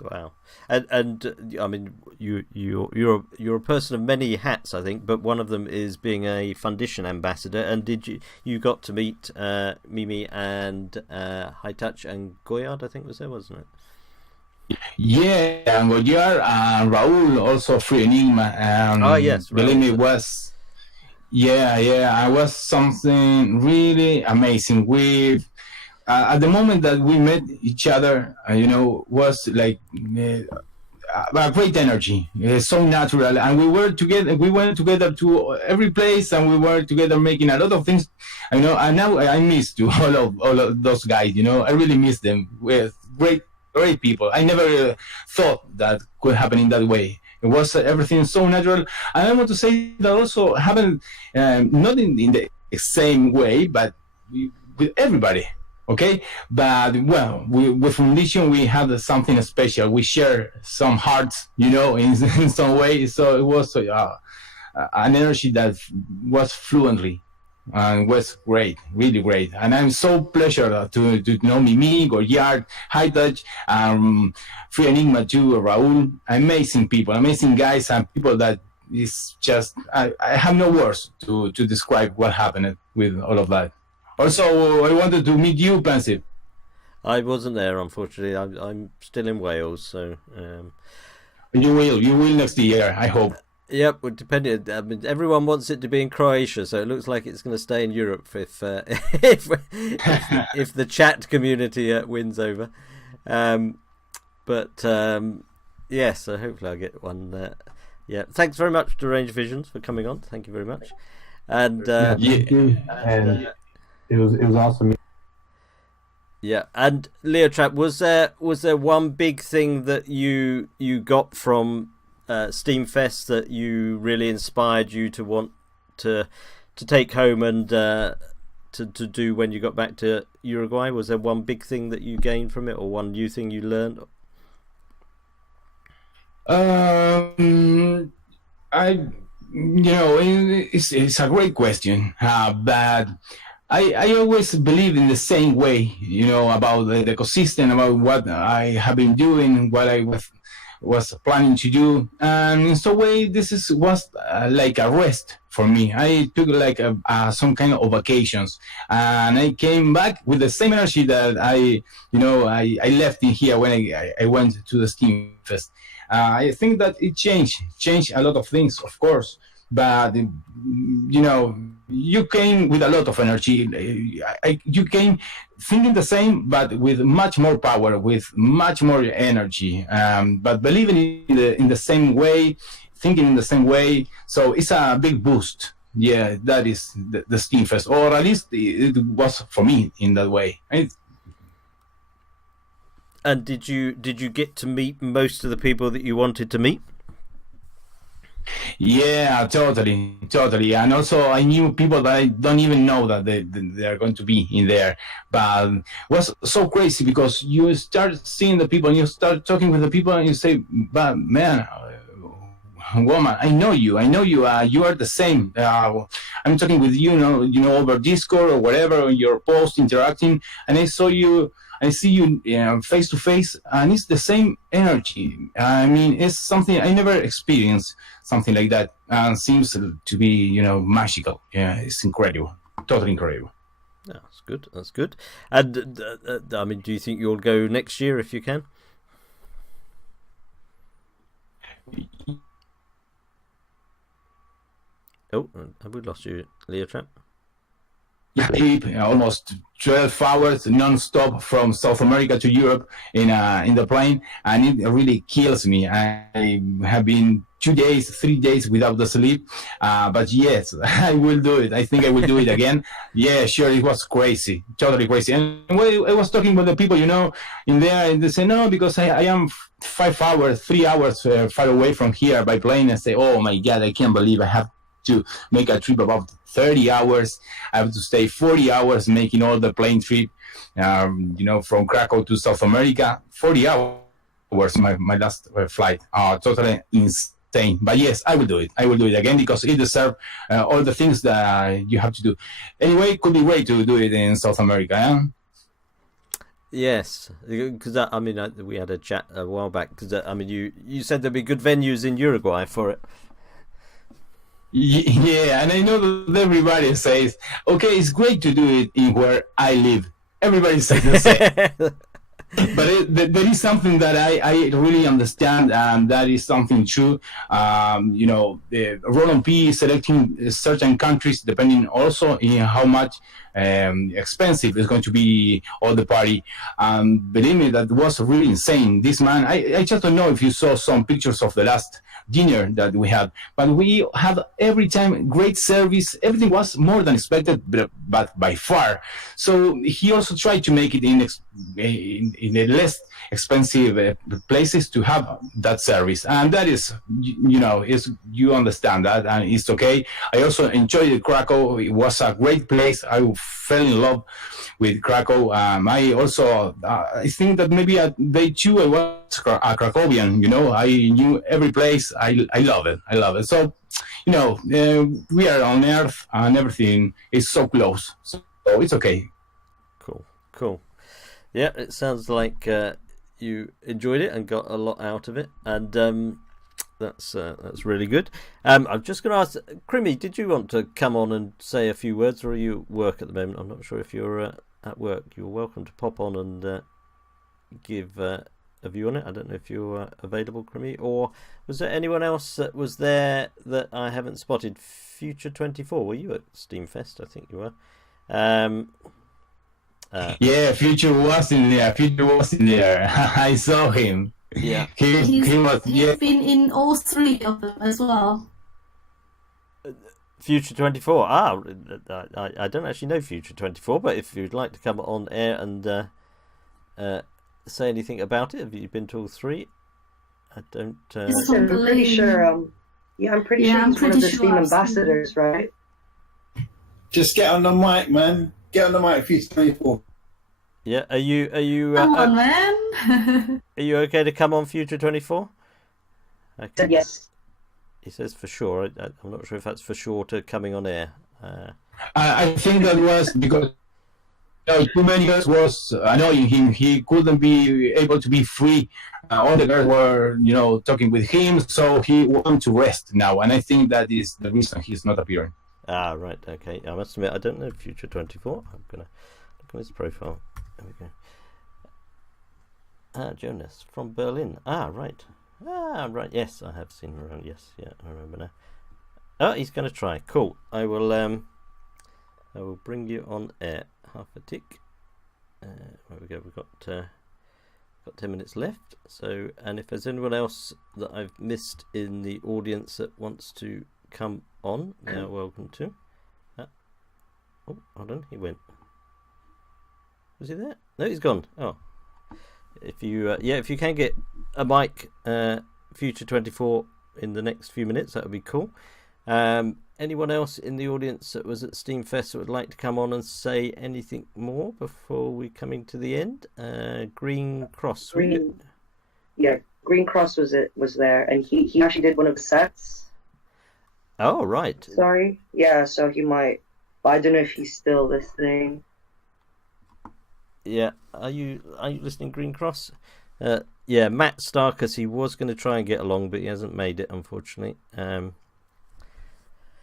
Wow, and I mean, you're a person of many hats, I think, but one of them is being a Fundition ambassador. And did you got to meet Mimi and High Touch and Goyard? I think was there, wasn't it? Yeah, and Goyard and Raul, also Free Enigma. Yes, believe me, was I was something really amazing. We at the moment that we met each other, was like a great energy, so natural, and we were together. We went together to every place, and we were together making a lot of things. And now I miss to all of those guys. I really miss them. With great people. I never thought that could happen in that way. It was everything so natural, and I want to say that also happened not in the same way, but with everybody. Okay, but well, with Foundation we had something special. We share some hearts, in some way. So it was an energy that was fluently and was great, really great. And I'm so pleasure to know Mimi, Goyard, High Touch, Free Enigma too, Raul. Amazing people, amazing guys, and people that is just I have no words to describe what happened with all of that. Also, I wanted to meet you, Pansy. I wasn't there, unfortunately. I'm still in Wales, so. You will next year, I hope. Yep, well, depending. I mean, everyone wants it to be in Croatia, so it looks like it's going to stay in Europe if if the chat community wins over. Yes, so hopefully I'll get one. Yeah, thanks very much to Range Visions for coming on. Thank you very much. And thank you. And it was awesome. Yeah, and Leo Trap, was there one big thing that you got from SteemFest that you really inspired you to want to take home and to do when you got back to Uruguay? Was there one big thing that you gained from it, or one new thing you learned? It's a great question, but I always believe in the same way, about the ecosystem, about what I have been doing, what I was planning to do, and in some way this was like a rest for me. I took like some kind of vacations, and I came back with the same energy that I left in here when I went to the SteemFest. I think that it changed a lot of things, of course, but you came with a lot of energy. You came thinking the same, but with much more power, with much more energy, but believing in the same way, thinking in the same way. So it's a big boost. Yeah, that is the SteemFest, or at least it was for me in that way. And did you get to meet most of the people that you wanted to meet? Yeah, totally. And also I knew people that I don't even know that they are going to be in there. But it was so crazy because you start seeing the people and you start talking with the people and you say, but man, woman, I know you, you are the same. I'm talking with you, over Discord or whatever, on your post, interacting, and I see you face to face, and it's the same energy. I mean, it's something I never experienced, something like that. Seems to be, magical. Yeah, it's incredible, totally incredible. Yeah, that's good. And I mean, do you think you'll go next year if you can? Oh, have we lost you, Leo Trap? Yeah, almost 12 hours non-stop from South America to Europe in the plane, and it really kills me. I have been 3 days without the sleep, but yes, I will do it. I think I will do it again. Yeah, sure, it was crazy, totally crazy. And when I was talking with the people, in there, and they say, no, because I am 3 hours far away from here by plane, and say, oh my God, I can't believe I have to make a trip about 30 hours. I have to stay 40 hours making all the plane trip, from Krakow to South America. 40 hours, my last flight. Totally insane. But yes, I will do it. I will do it again because it deserves all the things that you have to do. Anyway, it could be great to do it in South America. Yeah? Yes, because we had a chat a while back. Because you said there'd be good venues in Uruguay for it. Yeah, and I know that everybody says, okay, it's great to do it in where I live. Everybody says the same. There is something that I really understand, and that is something true. Roland P is selecting certain countries depending also in how much expensive is going to be all the party. Believe me, that was really insane. This man, I just don't know if you saw some pictures of the last dinner that we had, but we had every time great service. Everything was more than expected, but by far. So he also tried to make it in the less expensive places to have that service, and that is, you understand that, and it's okay. I also enjoyed Krakow. It was a great place. I fell in love with Krakow. I also I think that maybe at day 2 I was a Krakowian. I knew every place. I love it. So we are on Earth, and everything is so close. So it's okay. Cool. Yeah, it sounds like you enjoyed it and got a lot out of it, and that's really good. I'm just going to ask, Crimmy, did you want to come on and say a few words, or are you at work at the moment? I'm not sure if you're at work. You're welcome to pop on and give a view on it. I don't know if you're available, Crimmy, or was there anyone else that was there that I haven't spotted? Future 24, were you at SteamFest? I think you were. Yeah, Future was in there. I saw him. Yeah, he was. He's been in all 3 of them as well. Future 24. I don't actually know Future 24, but if you'd like to come on air and say anything about it, have you been to all 3? I don't. I'm pretty sure. I'm pretty sure he's one of the Steam ambassadors, right? Just get on the mic, man. Get on the mic, Future 24. Yeah, are you? Come on, man. Are you okay to come on Future 24? Okay. Yes. He says for sure. I'm not sure if that's for sure to coming on air. I think that was because too many guys was annoying him. He couldn't be able to be free. All the guys were, talking with him, so he wanted to rest now. And I think that is the reason he's not appearing. Right. Okay. I must admit, I don't know Future 24. I'm gonna look at his profile. There we go. Jonas from Berlin. Right. Right. Yes, I have seen him around. Yes, yeah, I remember now. Oh, he's going to try. Cool. I will bring you on air. Half a tick. There we go. We've got 10 minutes left. So, and if there's anyone else that I've missed in the audience that wants to come on, they're welcome to. Oh, hold on. He went. Was he there? No, he's gone. Oh. If you can get a mic, Future 24 in the next few minutes, that would be cool. Anyone else in the audience that was at SteamFest that would like to come on and say anything more before we coming to the end? Green Cross. Green Cross was there, and he actually did one of the sets. Oh, right. Sorry. Yeah, so he might. But I don't know if he's still listening. Yeah, are you listening, Green Cross? Yeah, Matt Starkus, he was going to try and get along, but he hasn't made it, unfortunately.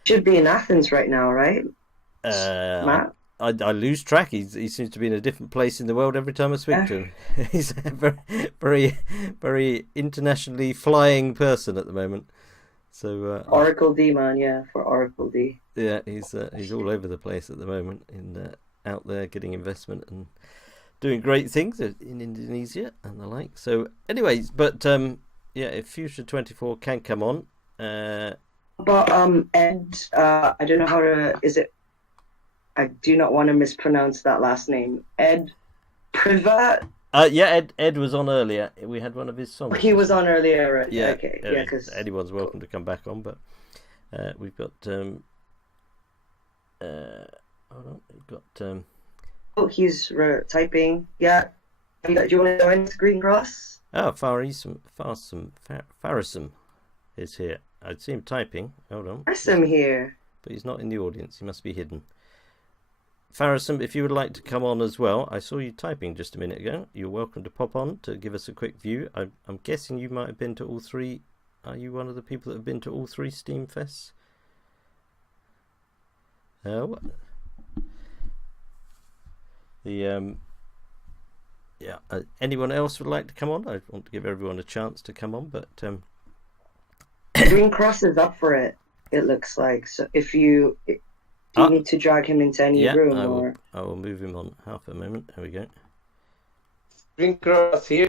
Should be in Athens right now, right? Matt? I lose track. He seems to be in a different place in the world every time I speak to him. He's a very, very, very internationally flying person at the moment. So Oracle D, man, yeah, for Oracle D. Yeah, he's all over the place at the moment, out there getting investment and doing great things in Indonesia and the like. So, anyways, but if Future 24 can come on. But Ed, I don't know how to. Is it? I do not want to mispronounce that last name. Ed Privat. Ed was on earlier. We had one of his songs. He was on earlier, right? Yeah, okay. Yeah, because anyone's welcome to come back on, but we've got. Hold on, we've got. Oh, he's typing. Yeah. Do you want to join Green Cross? Oh, Farisum is here. I'd see him typing. Hold on. Farisum here. But he's not in the audience. He must be hidden. Farisum, if you would like to come on as well, I saw you typing just a minute ago. You're welcome to pop on to give us a quick view. I'm guessing you might have been to all 3. Are you one of the people that have been to all 3 SteamFests? Yeah. Anyone else would like to come on? I want to give everyone a chance to come on, but Green Cross is up for it. It looks like. So if you do, you need to drag him into any room or. I will move him on half a moment. There we go. Green Cross here.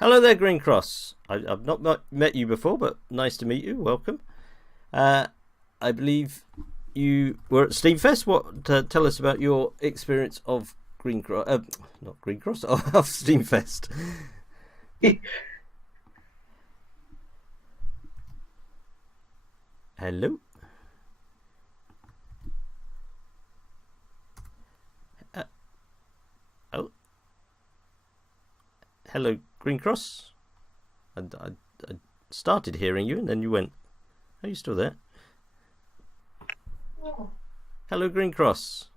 Hello there, Green Cross. I've not met you before, but nice to meet you. Welcome. I believe you were at SteamFest. Tell us about your experience of Green Cross, not Green Cross, of SteamFest. Hello. Oh. Hello, Green Cross. I started hearing you and then you went. Are you still there? Hello, Green Cross.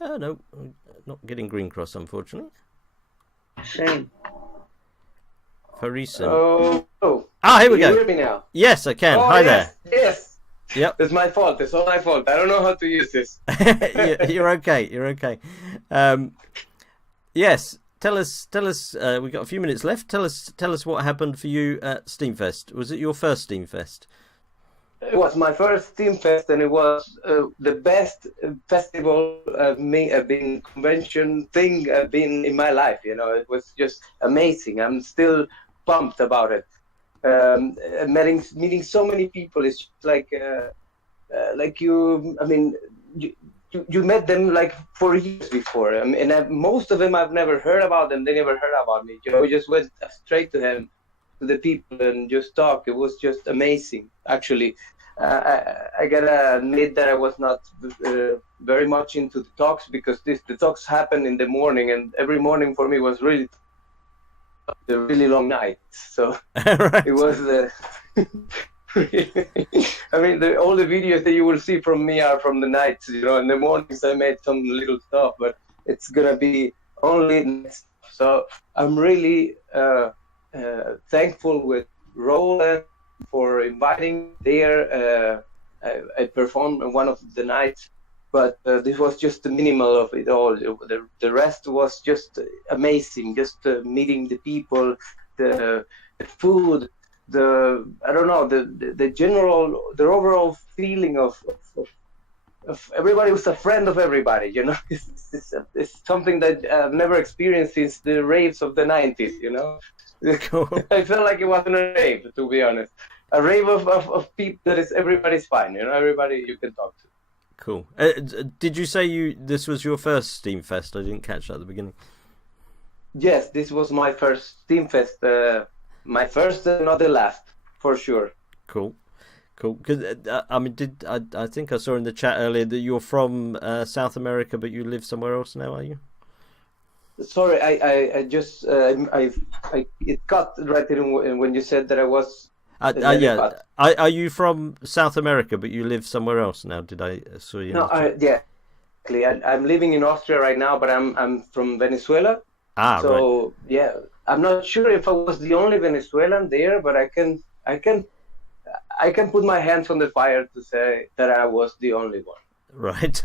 Oh, no, not getting Green Cross, unfortunately. Shame. Farisa. Oh. Here we Can go. you hear me now? Yes, I can. Oh, Hi yes, there. Yes. Yep. It's my fault. It's all my fault. I don't know how to use this. You're okay. You're okay. Yes. Tell us. We've got a few minutes left. Tell us what happened for you at SteamFest. Was it your first SteamFest? It was my first SteamFest, and it was the best festival convention thing I've been in my life. You know, it was just amazing. I'm still pumped about it. Meeting so many people is just like you. I mean, you met them like for years before, and most of them I've never heard about them. They never heard about me. You know, we just went straight to him, to the people, and just talk. It was just amazing, actually. I gotta admit that I was not very much into the talks because the talks happened in the morning, and every morning for me was really a really long night. So right. It was. I mean, all the videos that you will see from me are from the nights. You know, in the mornings I made some little stuff, but it's gonna be only next. So I'm really thankful with Roland for inviting there. I performed on one of the nights, but this was just the minimal of it all. The rest was just amazing. Just meeting the people, the food, I don't know, the overall feeling of everybody was a friend of everybody. You know, it's something that I've never experienced since the raves of the 90s. You know. Cool. I felt like it wasn't a rave, to be honest. A rave of people that is everybody's fine, you know, everybody you can talk to. Cool. Did you say this was your first SteamFest? I didn't catch that at the beginning. Yes, this was my first SteamFest. My first, not the last, for sure. Cool. Because I mean, I think I saw in the chat earlier that you're from South America, but you live somewhere else now, are you? Sorry, I just it cut right in when you said that I was. Yeah. Are you from South America, but you live somewhere else now? Did I saw you? No, yeah. I'm living in Austria right now, but I'm from Venezuela. So right. Yeah, I'm not sure if I was the only Venezuelan there, but I can put my hands on the fire to say that I was the only one. Right.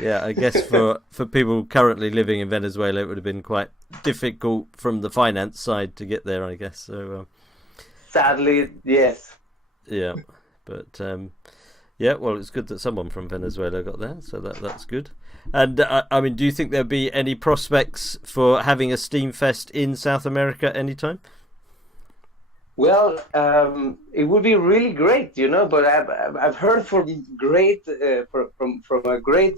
Yeah, I guess for people currently living in Venezuela, it would have been quite difficult from the finance side to get there, I guess. So, sadly, yes. Yeah, but yeah, well, it's good that someone from Venezuela got there, so that's good. And I mean, do you think there'll be any prospects for having a SteamFest in South America anytime? Well, it would be really great, you know. But I've heard from a great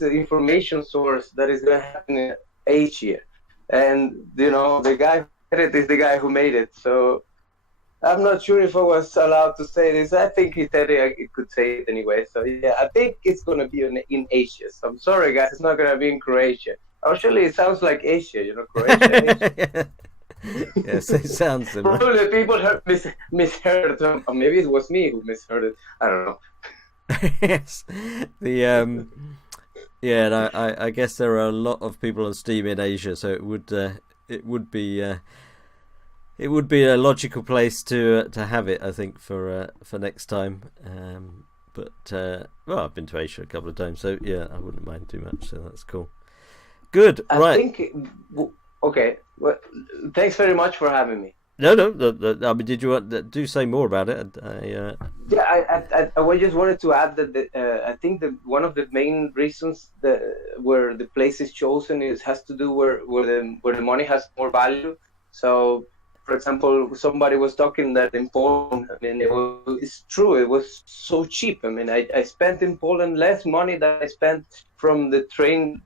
information source that is going to happen in Asia, and you know the guy who said it is the guy who made it. So I'm not sure if I was allowed to say this. I think he said it could say it anyway. So yeah, I think it's going to be in Asia. So I'm sorry, guys, it's not going to be in Croatia. Actually, it sounds like Asia, you know, Croatia. Asia. Yes, it sounds similar. Probably people misheard, or maybe it was me who misheard it. I don't know. Yes, yeah, I guess there are a lot of people on Steam in Asia, so it would be a logical place to have it, I think, for next time. But well, I've been to Asia a couple of times, so yeah, I wouldn't mind too much. So that's cool. Good. I Right. think. Okay. Well, thanks very much for having me. No. I mean, did you want to do say more about it? Yeah, I just wanted to add that I think that one of the main reasons that where the place is chosen has to do where the money has more value. So, for example, somebody was talking that in Poland, I mean, it's true, it was so cheap. I mean, I spent in Poland less money than I spent from the train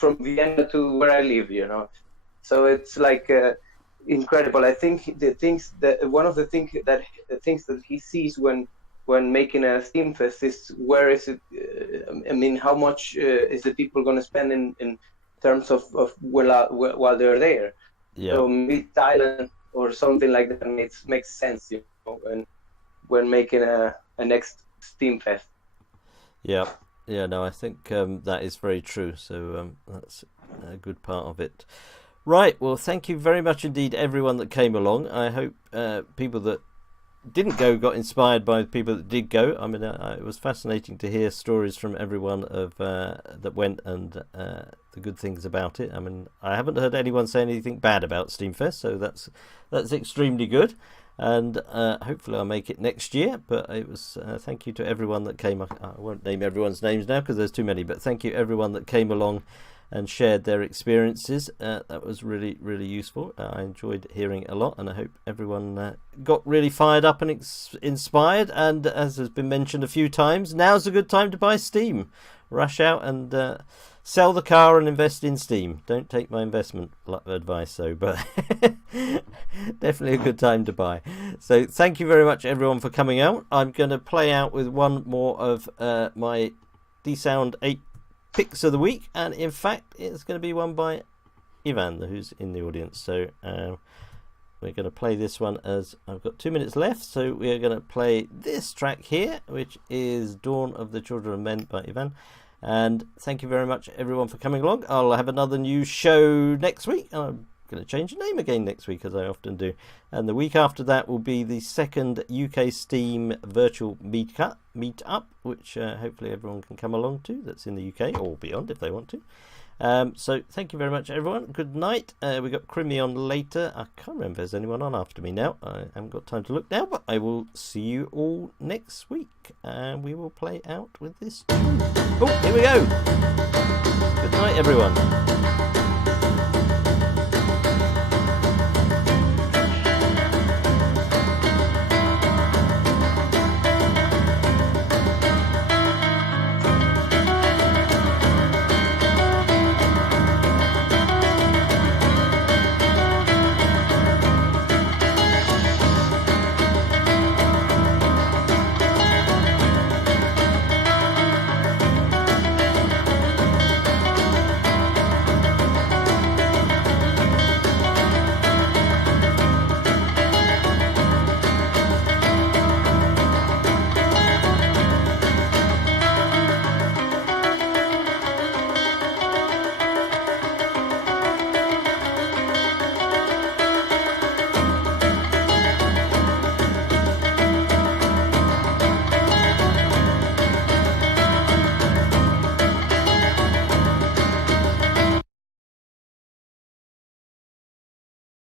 from Vienna to where I live, you know. So it's like incredible. I think one of the things that he sees when making a SteamFest is where is it? I mean, how much is the people going to spend in terms of while they're there? Yeah. So maybe Thailand or something like that makes sense, you know, when making a next SteamFest. Yeah. Yeah. No, I think that is very true. So that's a good part of it. Right, well, thank you very much indeed, everyone that came along. I hope people that didn't go got inspired by the people that did go. I mean, it was fascinating to hear stories from everyone of that went and the good things about it. I mean, I haven't heard anyone say anything bad about SteamFest, so that's extremely good. And hopefully I'll make it next year. But it was thank you to everyone that came. I won't name everyone's names now because there's too many. But thank you everyone that came along and shared their experiences. That was really, really useful. I enjoyed hearing a lot, and I hope everyone got really fired up and inspired. And as has been mentioned a few times, now's a good time to buy Steam. Rush out and sell the car and invest in Steam. Don't take my investment advice, though, but definitely a good time to buy. So thank you very much, everyone, for coming out. I'm going to play out with one more of my D-Sound 8 picks of the week, and in fact it's going to be one by Ivan, who's in the audience. So we're going to play this one as I've got 2 minutes left, so we're going to play this track here, which is Dawn of the Children of Men by Ivan. And thank you very much everyone for coming along. I'll have another new show next week. I'm going to change the name again next week, as I often do, and the week after that will be the second UK Steam virtual meetup, which hopefully everyone can come along to that's in the UK or beyond if they want to. So thank you very much everyone. Good night. We got Crimmy on later. I can't remember if there's anyone on after me now. I haven't got time to look now, but I will see you all next week, and we will play out with this. Oh, here we go. Good night everyone.